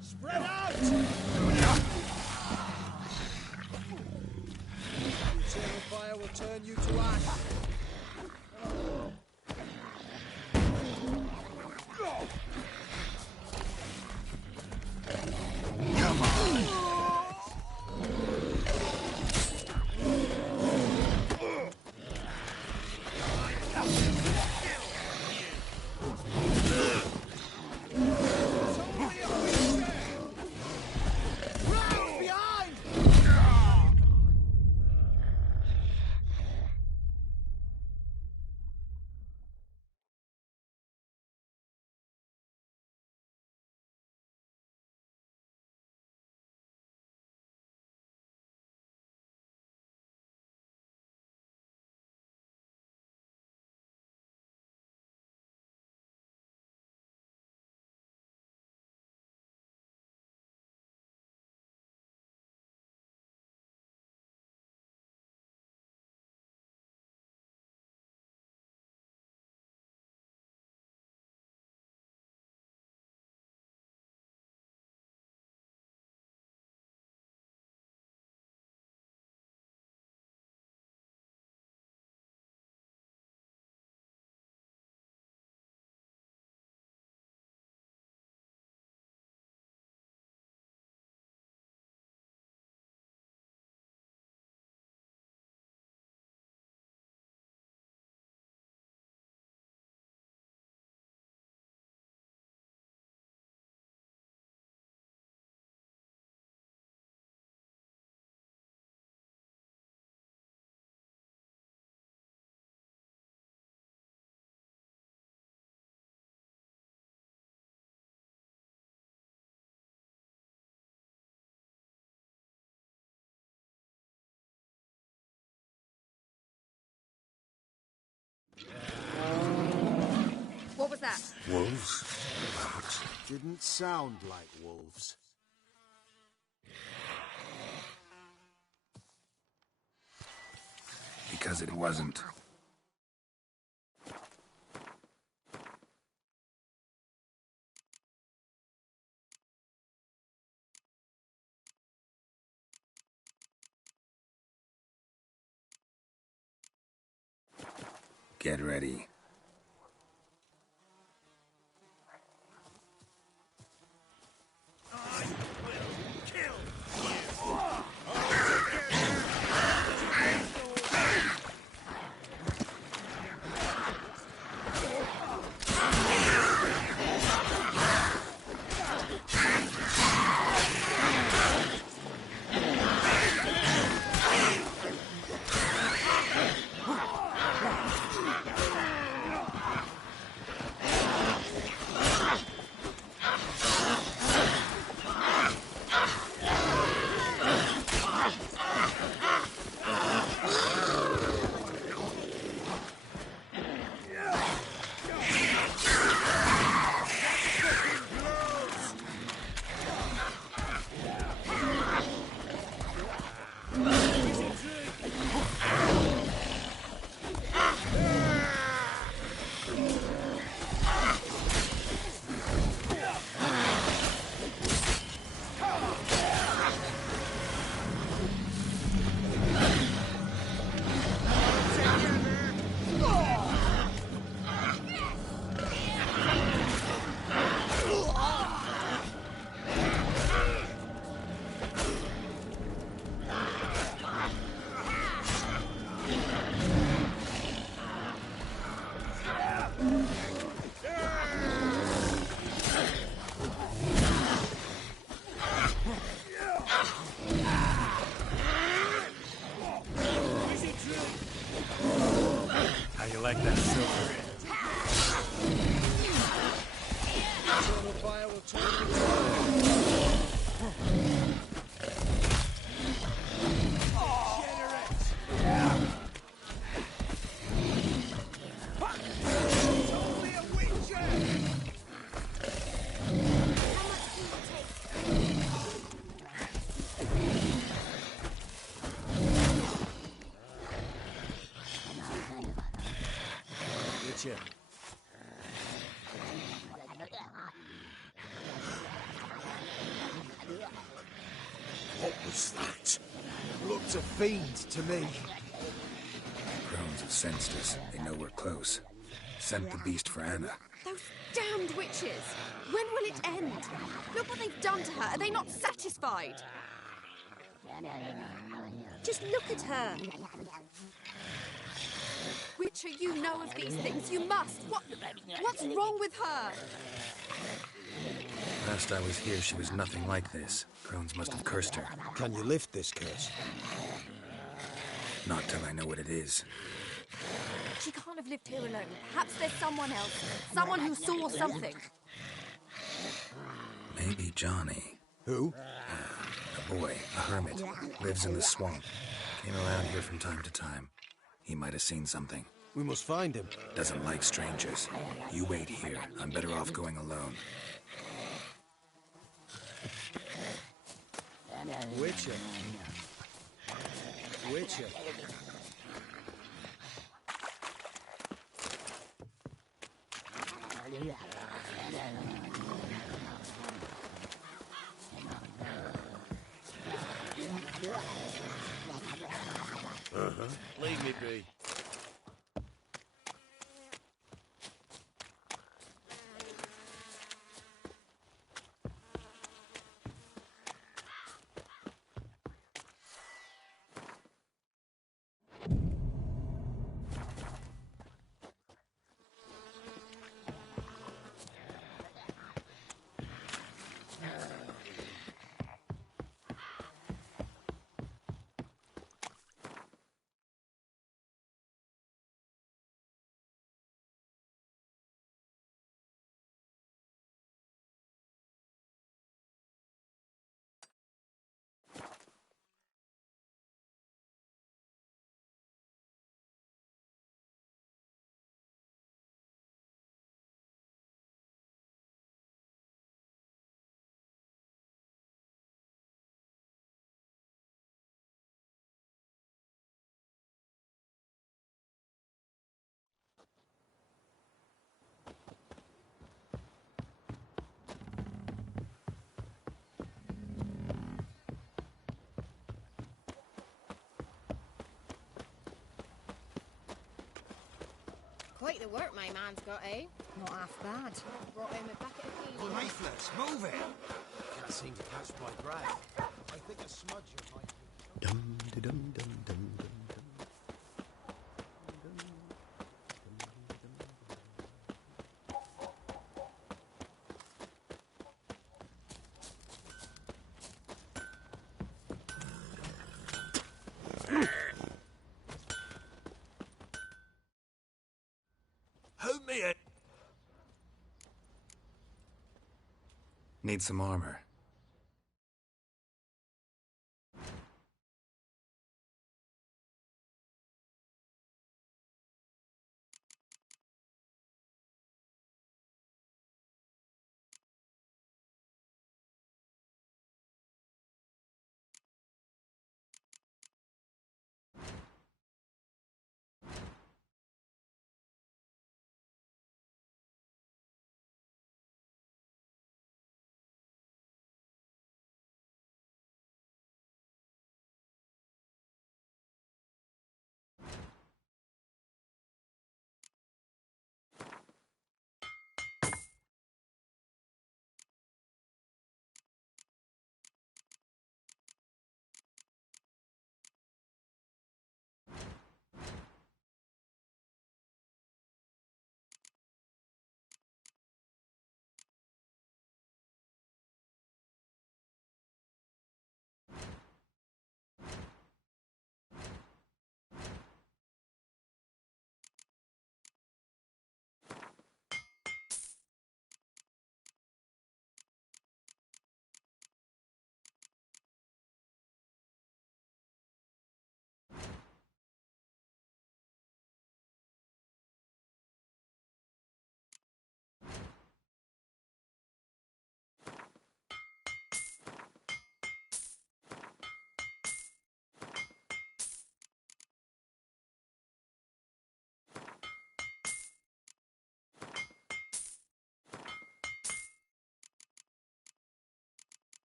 Spread out! Eternal fire will turn you to ash. Come on. What was that? Wolves? Didn't sound like wolves. Because it wasn't. Get ready. Witcher. What was that? Looked a fiend to me. Crones have sensed us. They know we're close. Sent the beast for Anna. Those damned witches! When will it end? Look what they've done to her. Are they not satisfied? Just look at her. Witcher, you know of these things. You must. What's wrong with her? Last I was here, she was nothing like this. Crones must have cursed her. Can you lift this curse? Not till I know what it is. She can't have lived here alone. Perhaps there's someone else. Someone who saw something. Maybe Johnny. Who? A boy, a hermit. Lives in the swamp. Came around here from time to time. He might have seen something. We must find him. Doesn't like strangers. You wait here. I'm better off going alone. Witcher. Witcher. Leave me be. Quite the work my man's got, eh? Not half bad. Brought home a bucket of peas. Lifeless, move it! Can't seem to catch my breath. I think a smudger might be... Dum dum dum dum dum dum. Need some armor.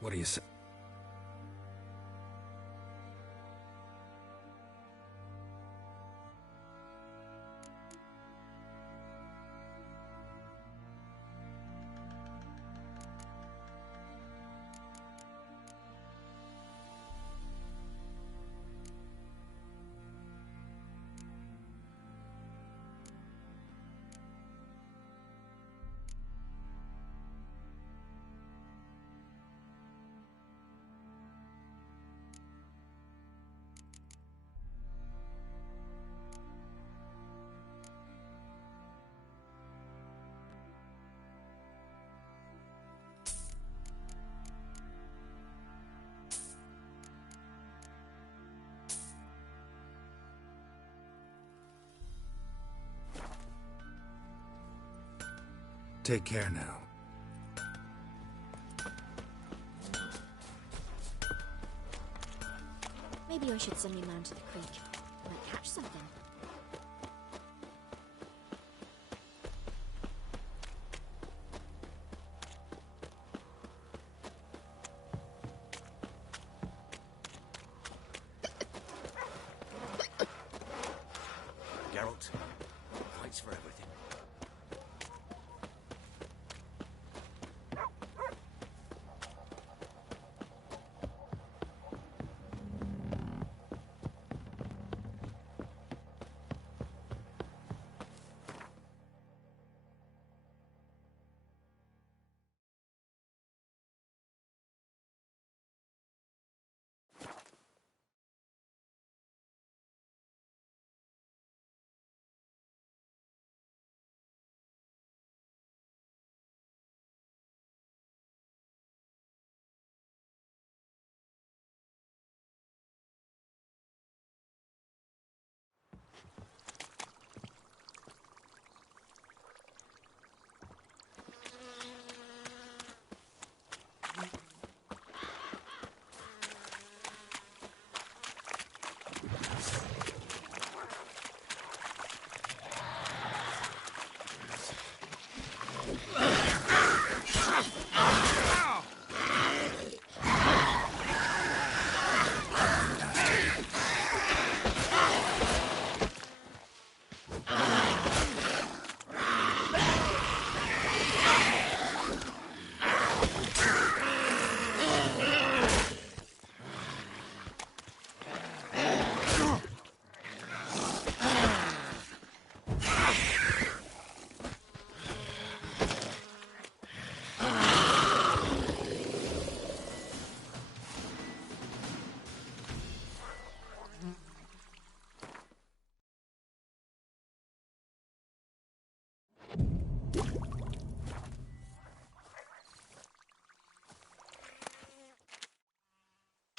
What do you say? Take care now. Maybe I should send me man to the creek. Might catch something. Geralt, thanks for everything.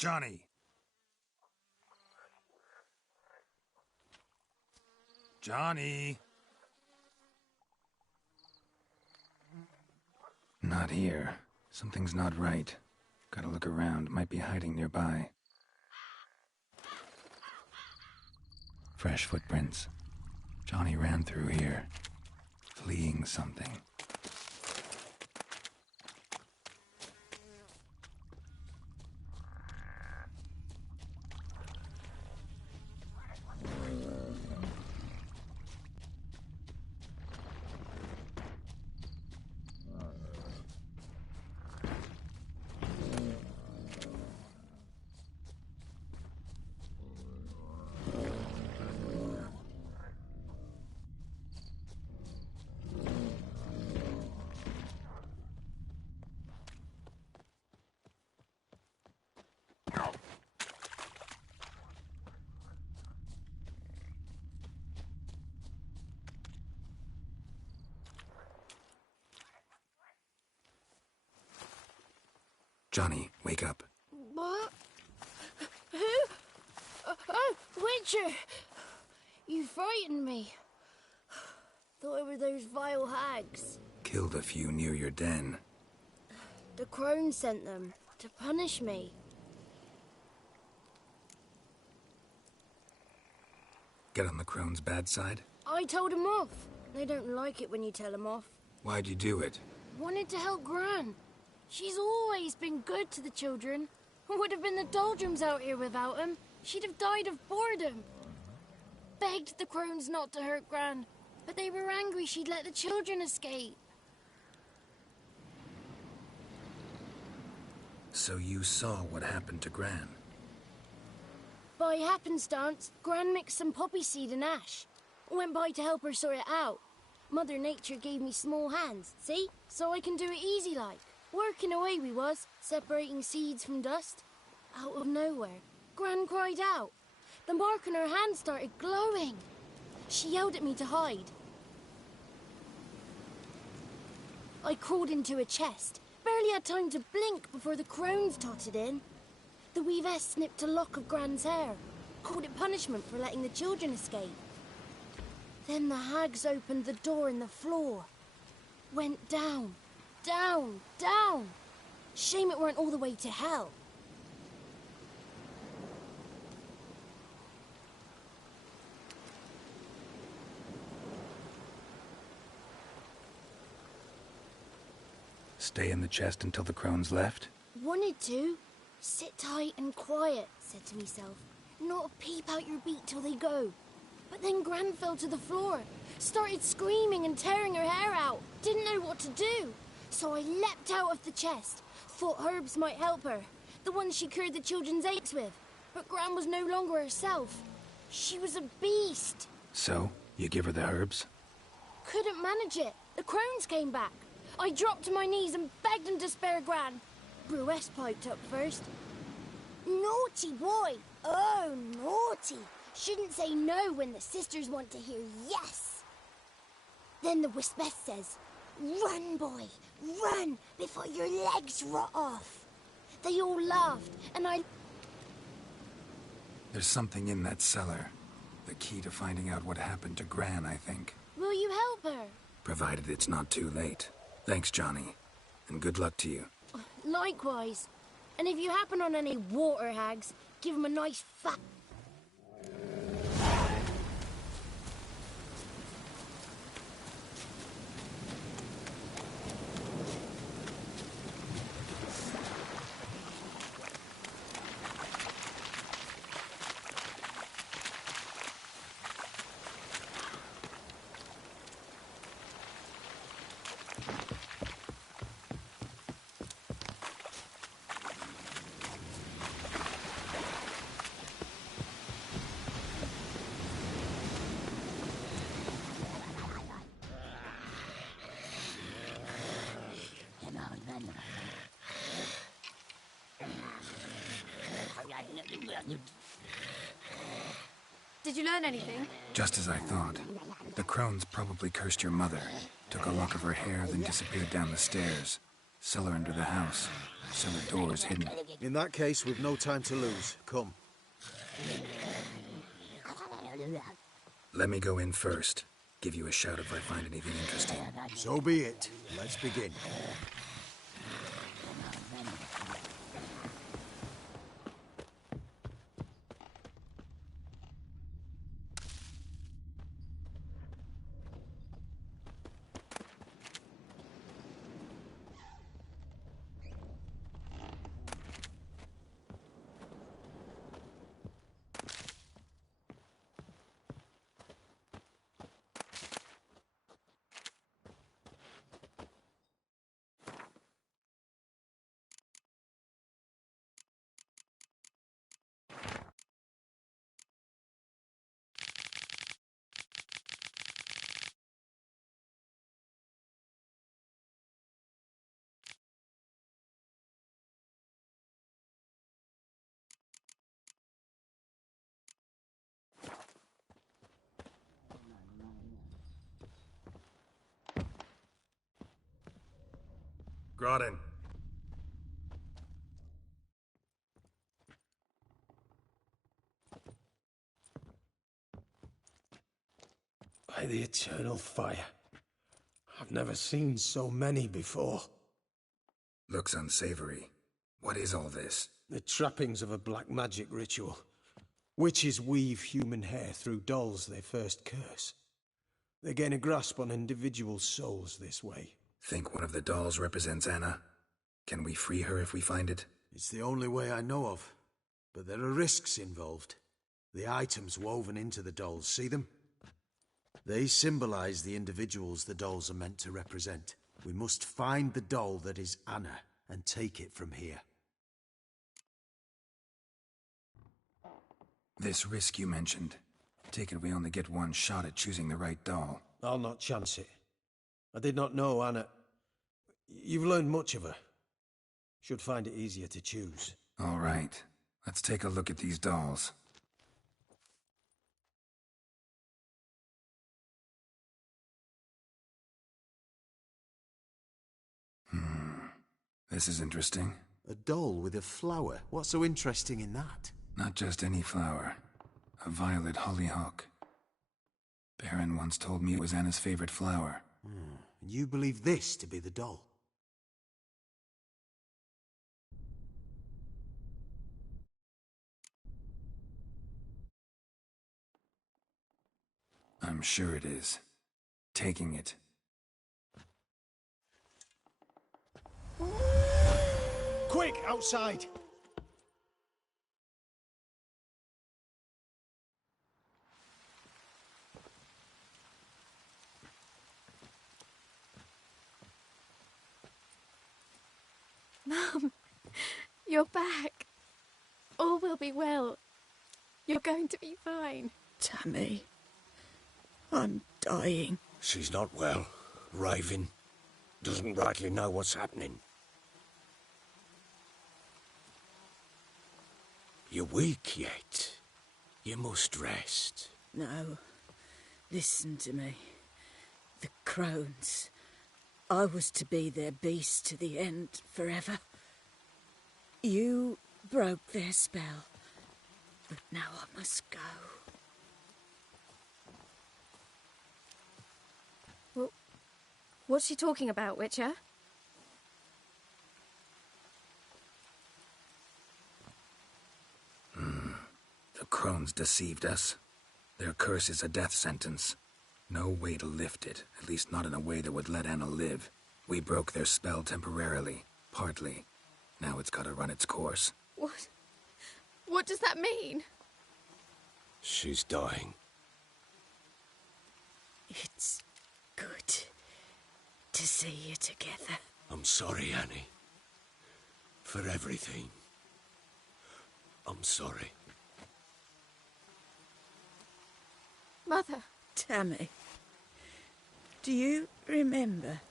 Johnny! Johnny! Not here. Something's not right. Gotta look around. Might be hiding nearby. Fresh footprints. Johnny ran through here, fleeing something. Johnny, wake up. What? Who? Oh, Witcher! You frightened me. Thought it were those vile hags. Killed a few near your den. The crone sent them to punish me. Get on the crone's bad side? I told them off. They don't like it when you tell them off. Why'd you do it? Wanted to help Gran. She's always been good to the children. It would have been the doldrums out here without him. She'd have died of boredom. Begged the crones not to hurt Gran, but they were angry she'd let the children escape. So you saw what happened to Gran? By happenstance, Gran mixed some poppy seed and ash. Went by to help her sort it out. Mother Nature gave me small hands, see? So I can do it easy like. Working away we was, separating seeds from dust. Out of nowhere, Gran cried out. The mark on her hand started glowing. She yelled at me to hide. I crawled into a chest. Barely had time to blink before the crones totted in. The weavess snipped a lock of Gran's hair. Called it punishment for letting the children escape. Then the hags opened the door in the floor. Went down, down, down. Shame it weren't all the way to hell. Stay in the chest until the crones left? Wanted to. Sit tight and quiet, said to myself. Not a peep out your beat till they go. But then Gran fell to the floor. Started screaming and tearing her hair out. Didn't know what to do. So I leapt out of the chest. Thought herbs might help her. The ones she cured the children's aches with. But Gran was no longer herself. She was a beast. So, you give her the herbs? Couldn't manage it. The crones came back. I dropped to my knees and begged them to spare Gran. Bruess piped up first. Naughty boy! Oh, naughty! Shouldn't say no when the sisters want to hear yes. Then the Wispess says, run, boy, run, before your legs rot off. They all laughed, and I... There's something in that cellar. The key to finding out what happened to Gran, I think. Will you help her? Provided it's not too late. Thanks, Johnny. And good luck to you. Likewise. And if you happen on any water hags, give them a nice fat... Did you learn anything? Just as I thought. The crones probably cursed your mother, took a lock of her hair, then disappeared down the stairs. Cellar under the house. Cellar doors hidden. In that case, we've no time to lose. Come. Let me go in first. Give you a shout if I find anything interesting. So be it. Let's begin. Groden. By the eternal fire. I've never seen so many before. Looks unsavory. What is all this? The trappings of a black magic ritual. Witches weave human hair through dolls they first curse. They gain a grasp on individual souls this way. Think one of the dolls represents Anna? Can we free her if we find it? It's the only way I know of. But there are risks involved. The items woven into the dolls, see them? They symbolize the individuals the dolls are meant to represent. We must find the doll that is Anna and take it from here. This risk you mentioned. Take it we only get one shot at choosing the right doll. I'll not chance it. I did not know Anna. You've learned much of her. Should find it easier to choose. All right. Let's take a look at these dolls. This is interesting. A doll with a flower? What's so interesting in that? Not just any flower. A violet hollyhock. Baron once told me it was Anna's favorite flower. And you believe this to be the doll? I'm sure it is. Taking it. Quick, outside! Mum, you're back. All will be well. You're going to be fine. Tammy, I'm dying. She's not well. Raving. Doesn't rightly know what's happening. You're weak yet. You must rest. No. Listen to me. The crones. I was to be their beast to the end, forever. You broke their spell. But now I must go. Well, what's she talking about, Witcher? The crones deceived us. Their curse is a death sentence. No way to lift it, at least not in a way that would let Anna live. We broke their spell temporarily, partly. Now it's gotta run its course. What? What does that mean? She's dying. It's good to see you together. I'm sorry, Annie. For everything. I'm sorry. Mother. Tammy, do you remember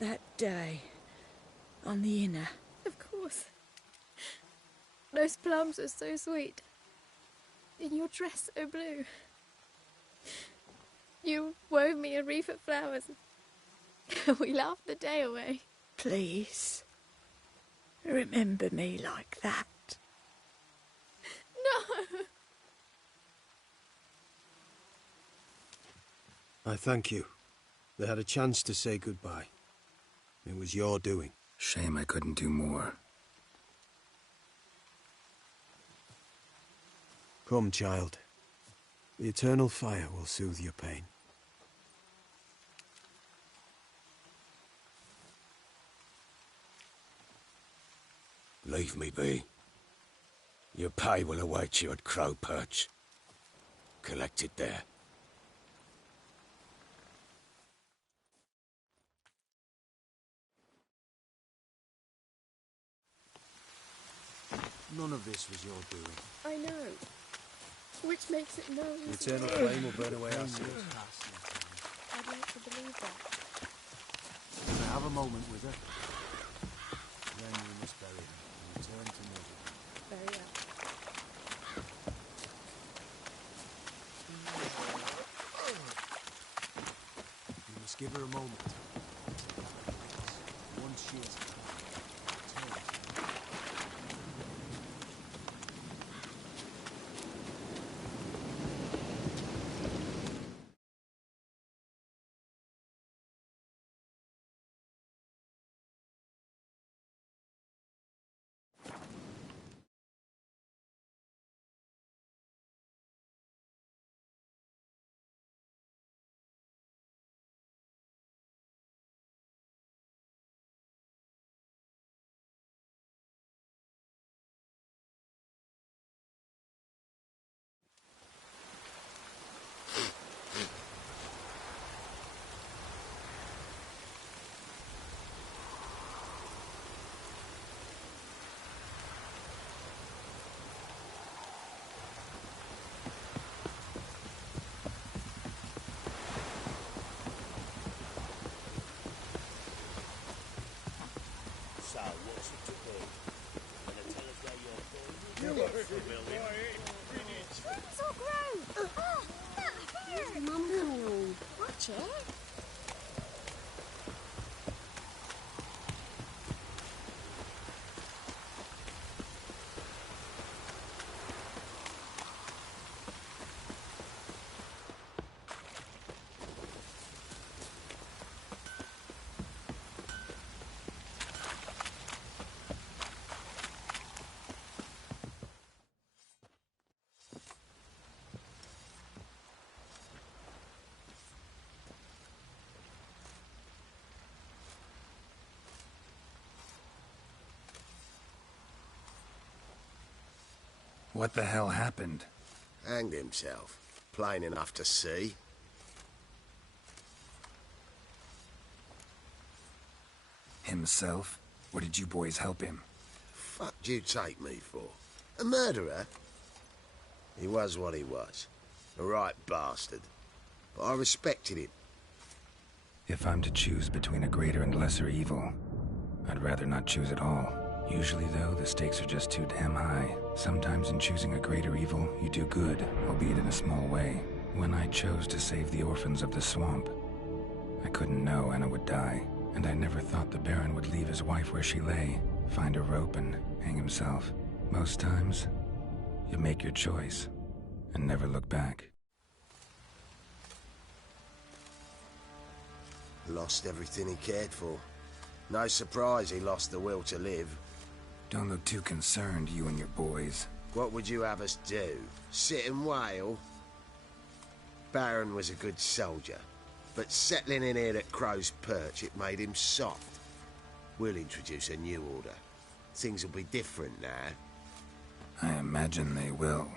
that day on the Inner? Of course. Those plums were so sweet. In your dress so blue. You wove me a wreath of flowers. We laughed the day away. Please, remember me like that. No! I thank you. They had a chance to say goodbye. It was your doing. Shame I couldn't do more. Come, child. The eternal fire will soothe your pain. Leave me be. Your pay will await you at Crow Perch. Collect it there. None of this was your doing. I know. Which makes it known. The eternal flame will burn away our sins. I'd like to believe that. Can I have a moment with her? Then we must bury her and return to Nilfgaard. Very well. You must give her a moment. Once she is Twins will grow! Oh, here's Mum coming on. Watch it. What the hell happened? Hanged himself. Plain enough to see. Himself? Or did you boys help him? Fuck'd you take me for? A murderer? He was what he was. A right bastard. But I respected him. If I'm to choose between a greater and lesser evil, I'd rather not choose at all. Usually, though, the stakes are just too damn high. Sometimes in choosing a greater evil, you do good, albeit in a small way. When I chose to save the orphans of the swamp, I couldn't know Anna would die, and I never thought the Baron would leave his wife where she lay, find a rope and hang himself. Most times, you make your choice, and never look back. Lost everything he cared for. No surprise he lost the will to live. Don't look too concerned, you and your boys. What would you have us do? Sit and wail? Baron was a good soldier, but settling in here at Crow's Perch, it made him soft. We'll introduce a new order. Things will be different now. I imagine they will.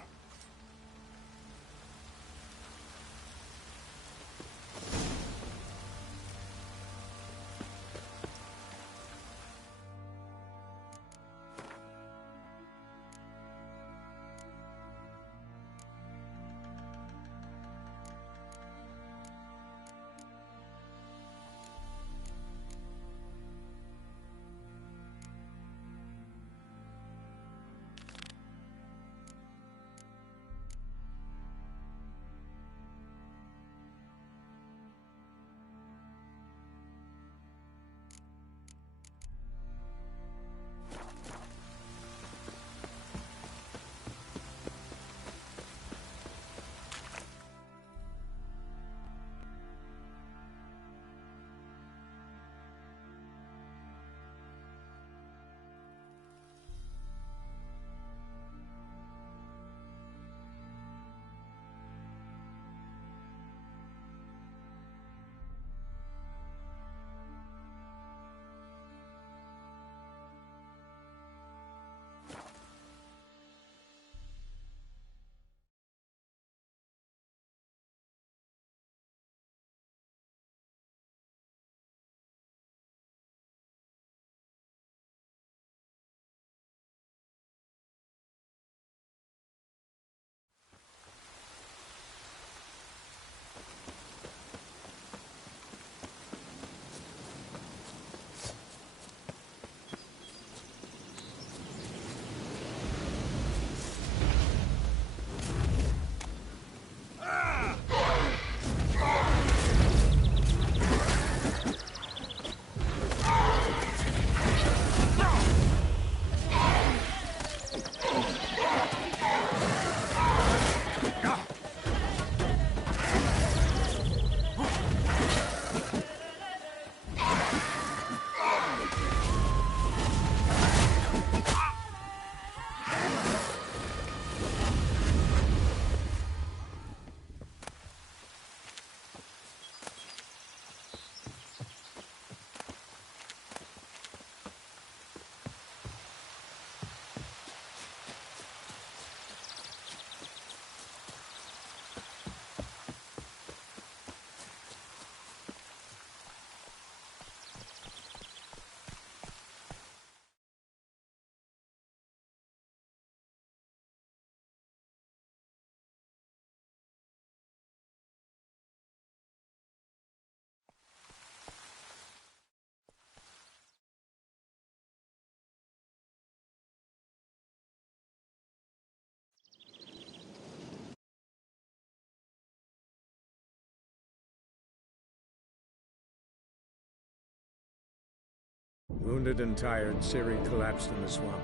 Wounded and tired, Ciri collapsed in the swamp.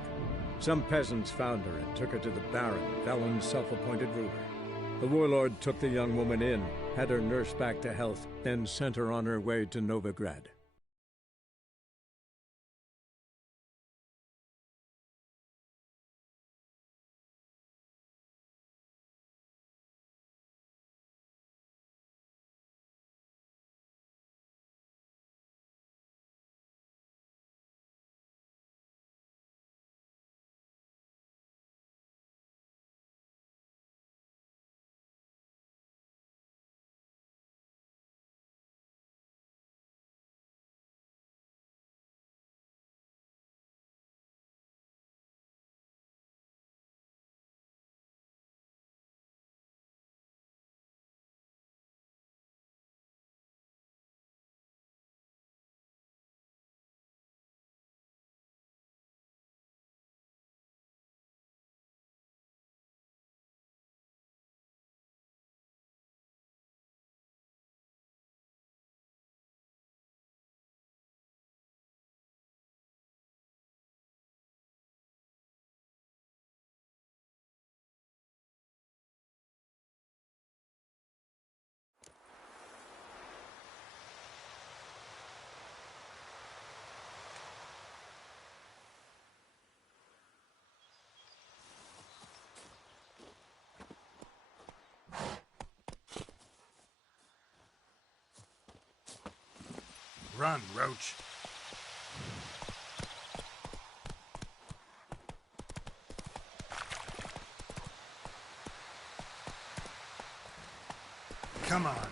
Some peasants found her and took her to the Baron, Velen's self-appointed ruler. The warlord took the young woman in, had her nursed back to health, then sent her on her way to Novigrad. Run, Roach. Come on.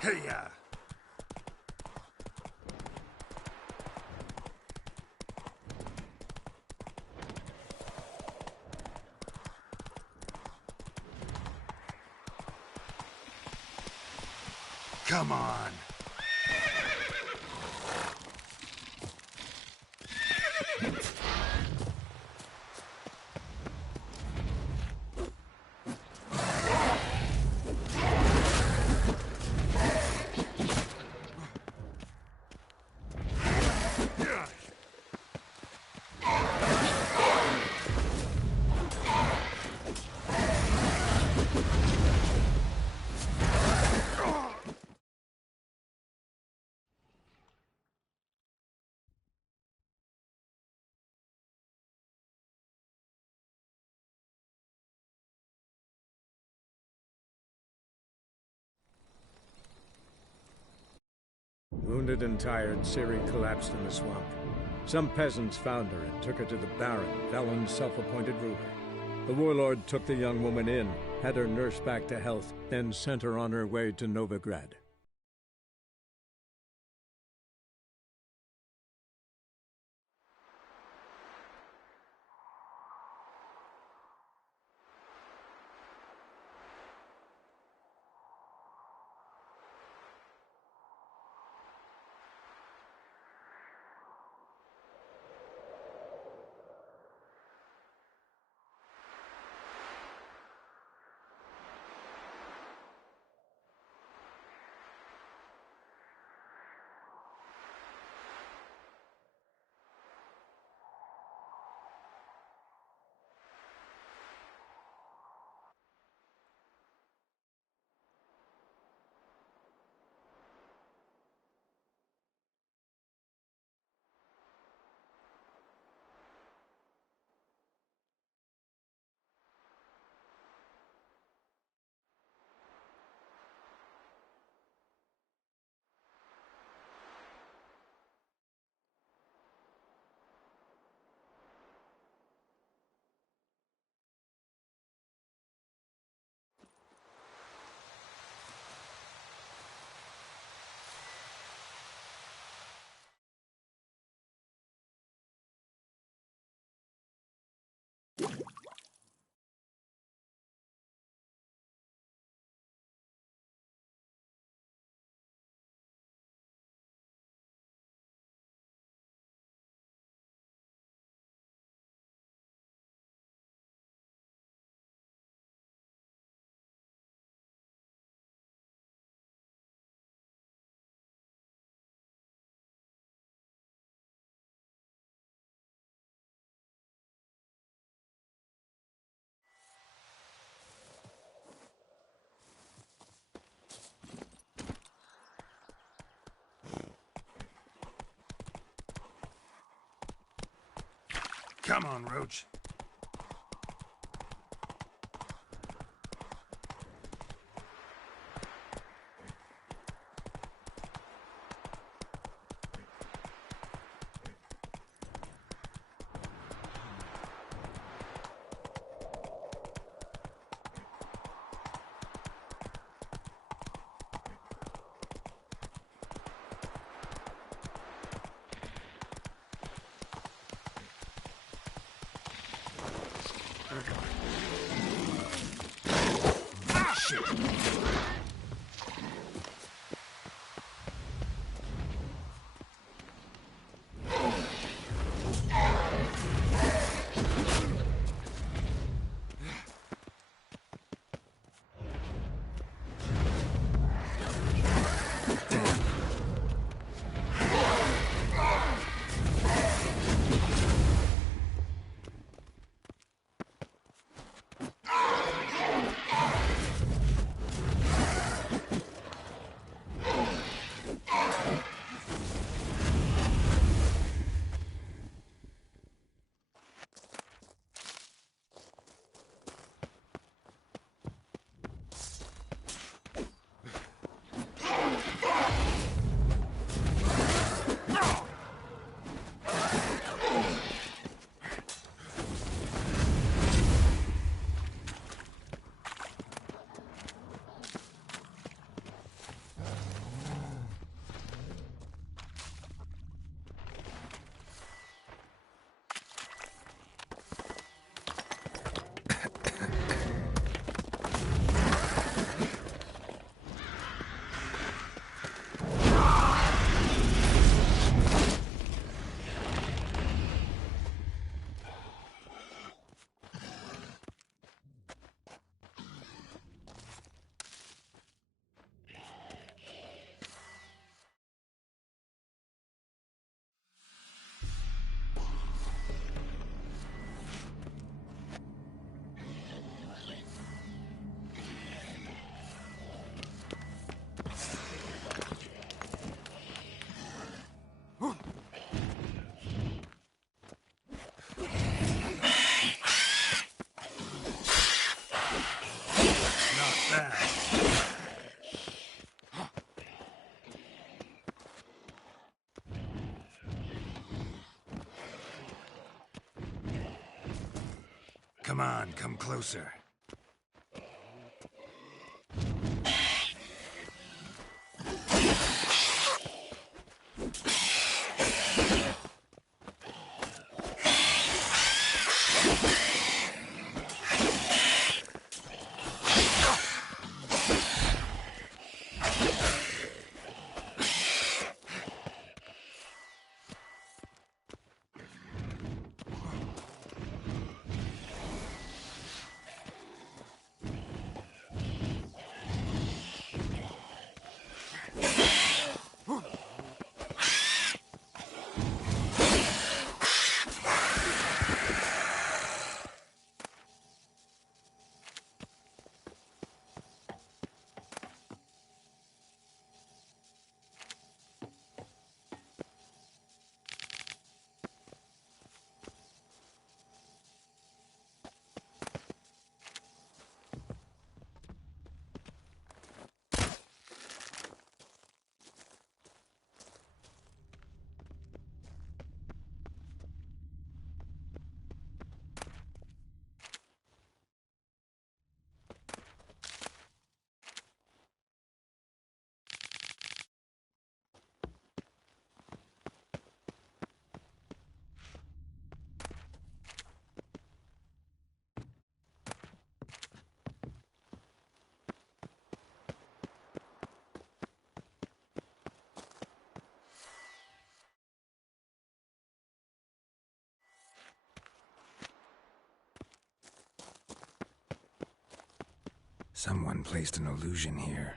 Hey-ya! Come on. Wounded and tired, Ciri collapsed in the swamp. Some peasants found her and took her to the Baron, Velen's self-appointed ruler. The warlord took the young woman in, had her nursed back to health, then sent her on her way to Novigrad. Come on, Roach. Come on, come closer. Someone placed an illusion here.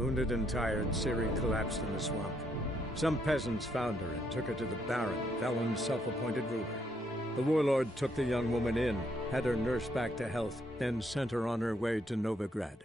Wounded and tired, Ciri collapsed in the swamp. Some peasants found her and took her to the Baron, Velen's self-appointed ruler. The warlord took the young woman in, had her nursed back to health, then sent her on her way to Novigrad.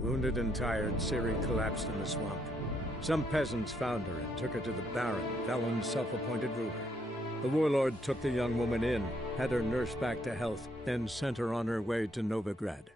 Wounded and tired, Ciri collapsed in the swamp. Some peasants found her and took her to the Baron, Velen's self-appointed ruler. The warlord took the young woman in, had her nursed back to health, then sent her on her way to Novigrad.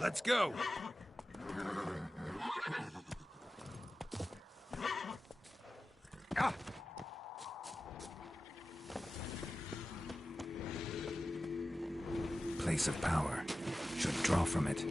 Let's go! Ah! Place of power. Should draw from it.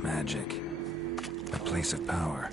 Magic. A place of power.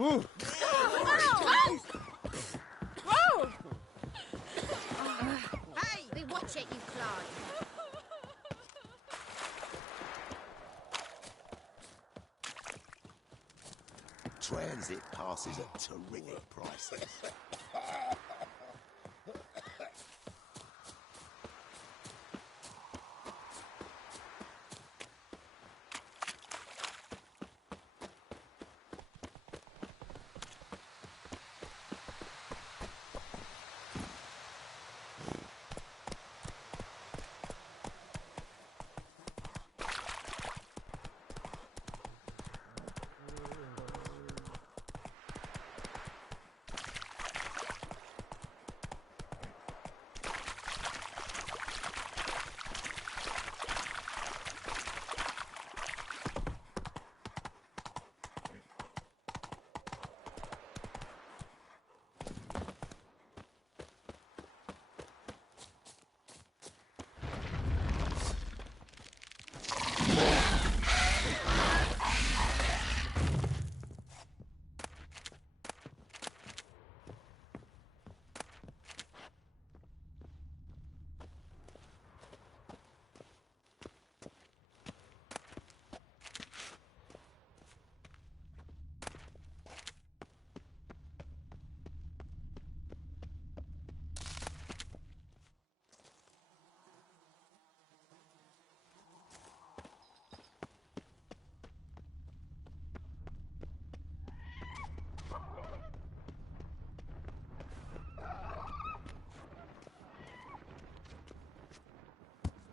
Whoa! Hey! We watch it, you climb. Transit passes at terrific prices.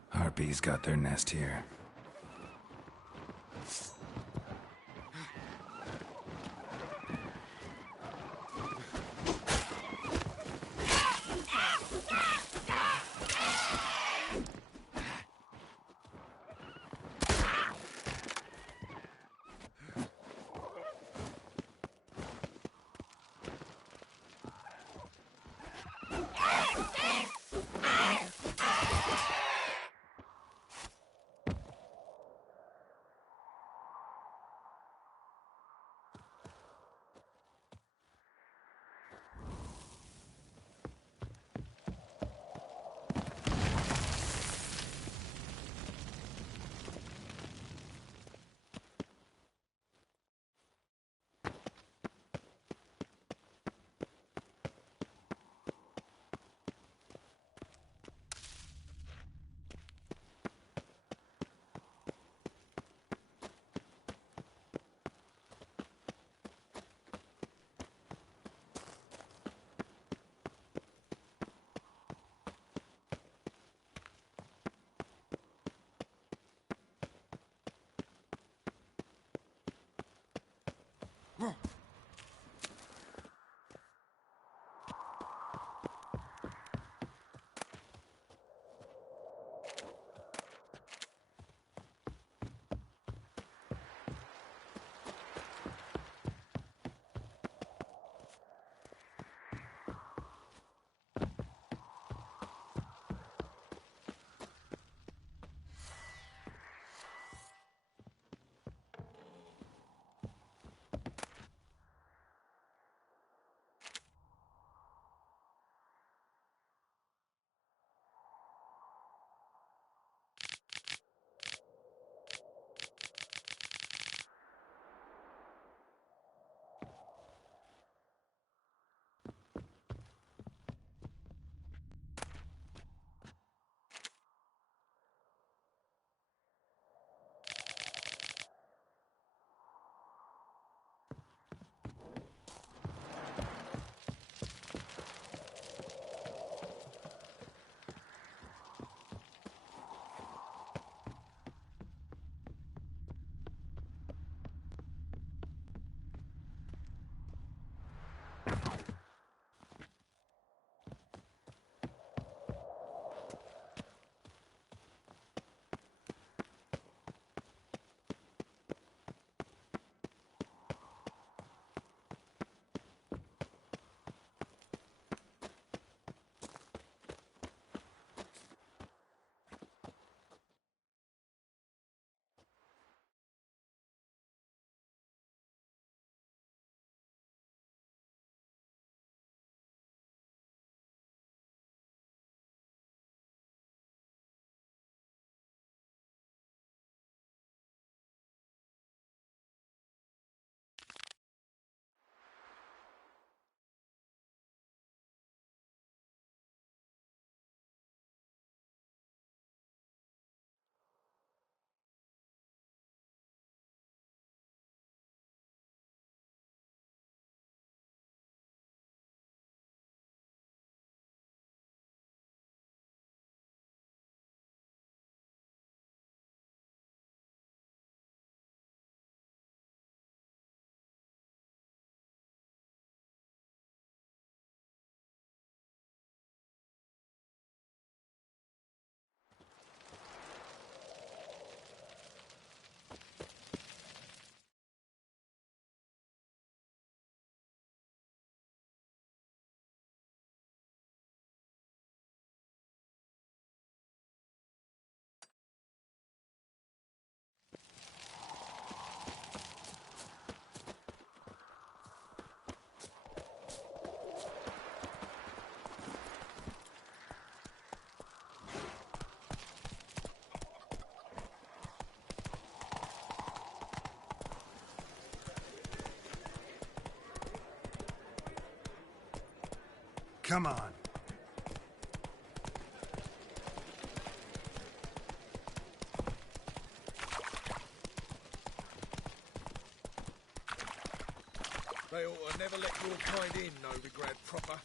Harpies got their nest here. Come on. They ought to never let your kind in, Novigrad proper.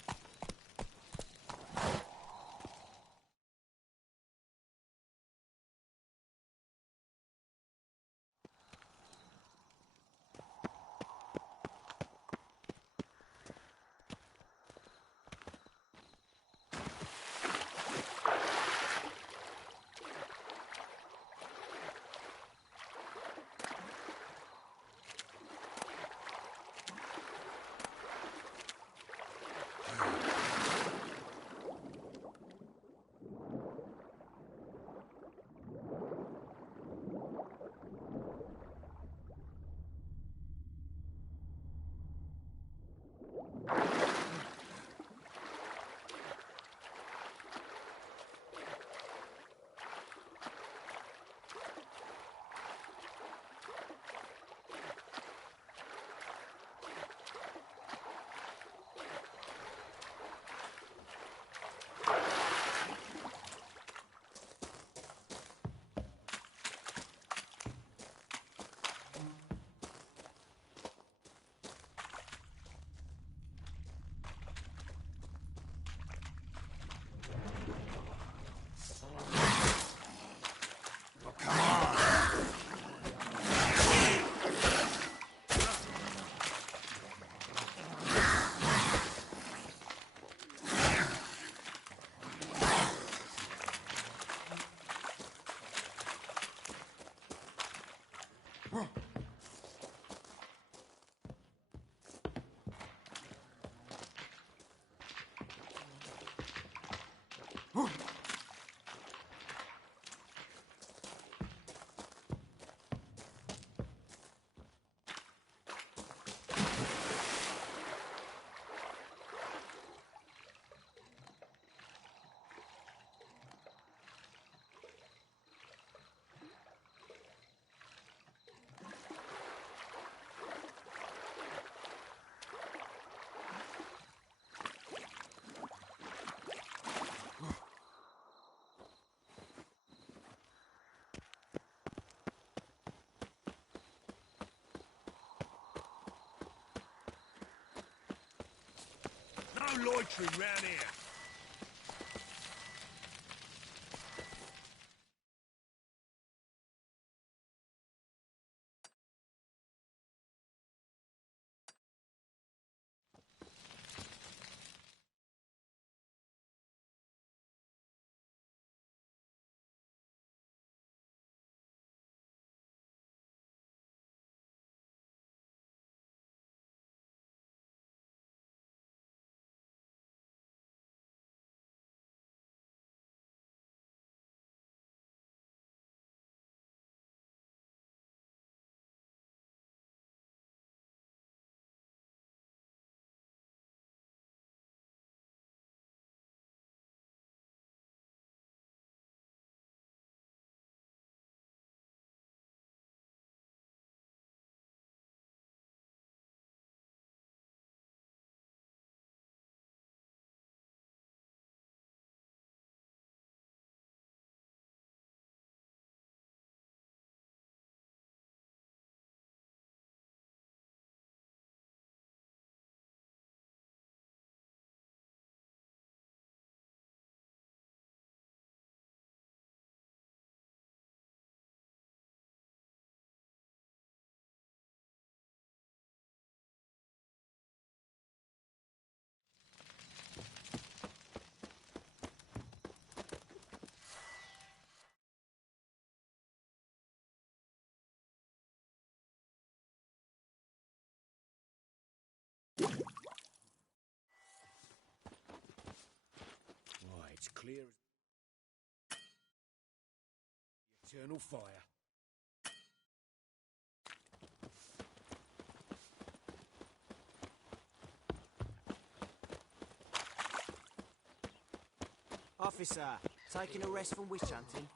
No loitering round here. Right, it's clear as the eternal fire. Officer, taking a rest from witch hunting.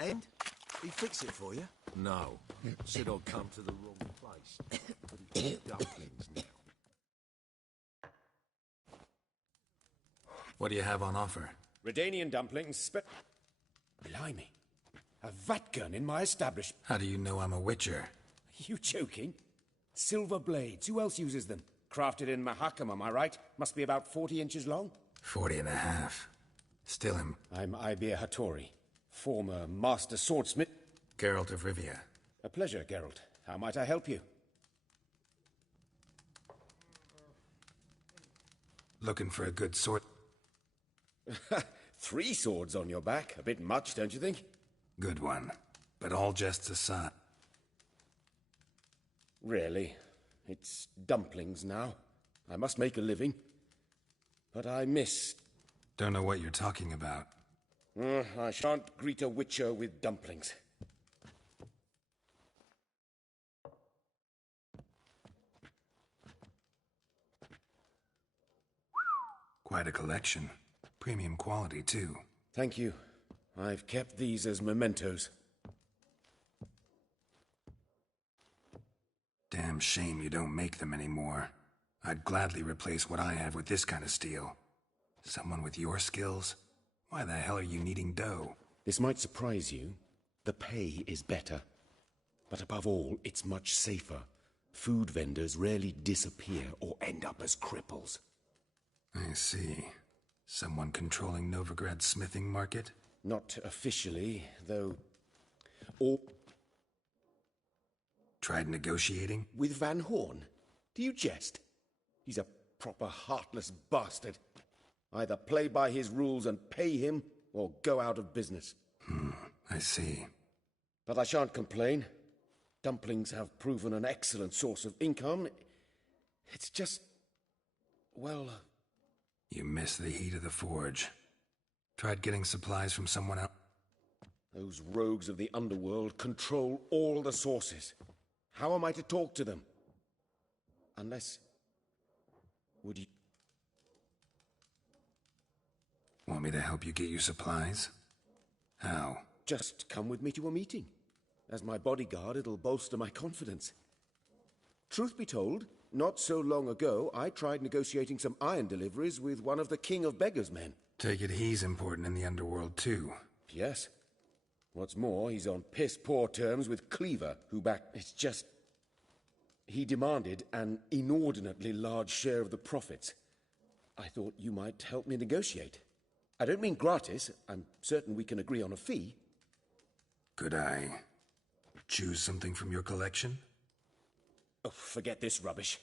And? He fix it for you? No. Said I'd come to the wrong place. But he took dumplings now. What do you have on offer? Redanian dumplings, Blimey. A vatgun in my establishment. How do you know I'm a witcher? Are you joking? Silver blades. Who else uses them? Crafted in Mahakam, am I right? Must be about 40 inches long? 40 and a half. Still him. I'm Ibir Hattori, former master swordsmith. Geralt of Rivia. A pleasure, Geralt. How might I help you? Looking for a good sword? 3 swords on your back. A bit much, don't you think? Good one. But all jests aside. Really? It's dumplings now. I must make a living. But I miss... Don't know what you're talking about. I shan't greet a witcher with dumplings. Quite a collection. Premium quality, too. Thank you. I've kept these as mementos. Damn shame you don't make them anymore. I'd gladly replace what I have with this kind of steel. Someone with your skills? Why the hell are you needing dough? This might surprise you. The pay is better. But above all, it's much safer. Food vendors rarely disappear or end up as cripples. I see. Someone controlling Novigrad's smithing market? Not officially, though... Or... Tried negotiating? With Van Horn? Do you jest? He's a proper heartless bastard. Either play by his rules and pay him, or go out of business. I see. But I shan't complain. Dumplings have proven an excellent source of income. It's just... well... You miss the heat of the forge. Tried getting supplies from someone else? Those rogues of the underworld control all the sources. How am I to talk to them? Unless... Would you... Want me to help you get you supplies? How? Just come with me to a meeting. As my bodyguard, it'll bolster my confidence. Truth be told, not so long ago, I tried negotiating some iron deliveries with one of the King of Beggars' men. Take it he's important in the underworld, too. Yes. What's more, he's on piss-poor terms with Cleaver, who It's just... He demanded an inordinately large share of the profits. I thought you might help me negotiate. I don't mean gratis. I'm certain we can agree on a fee. Could I choose something from your collection? Oh, forget this rubbish.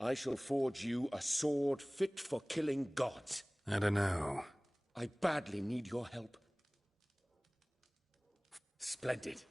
I shall forge you a sword fit for killing gods. I don't know. I badly need your help. Splendid.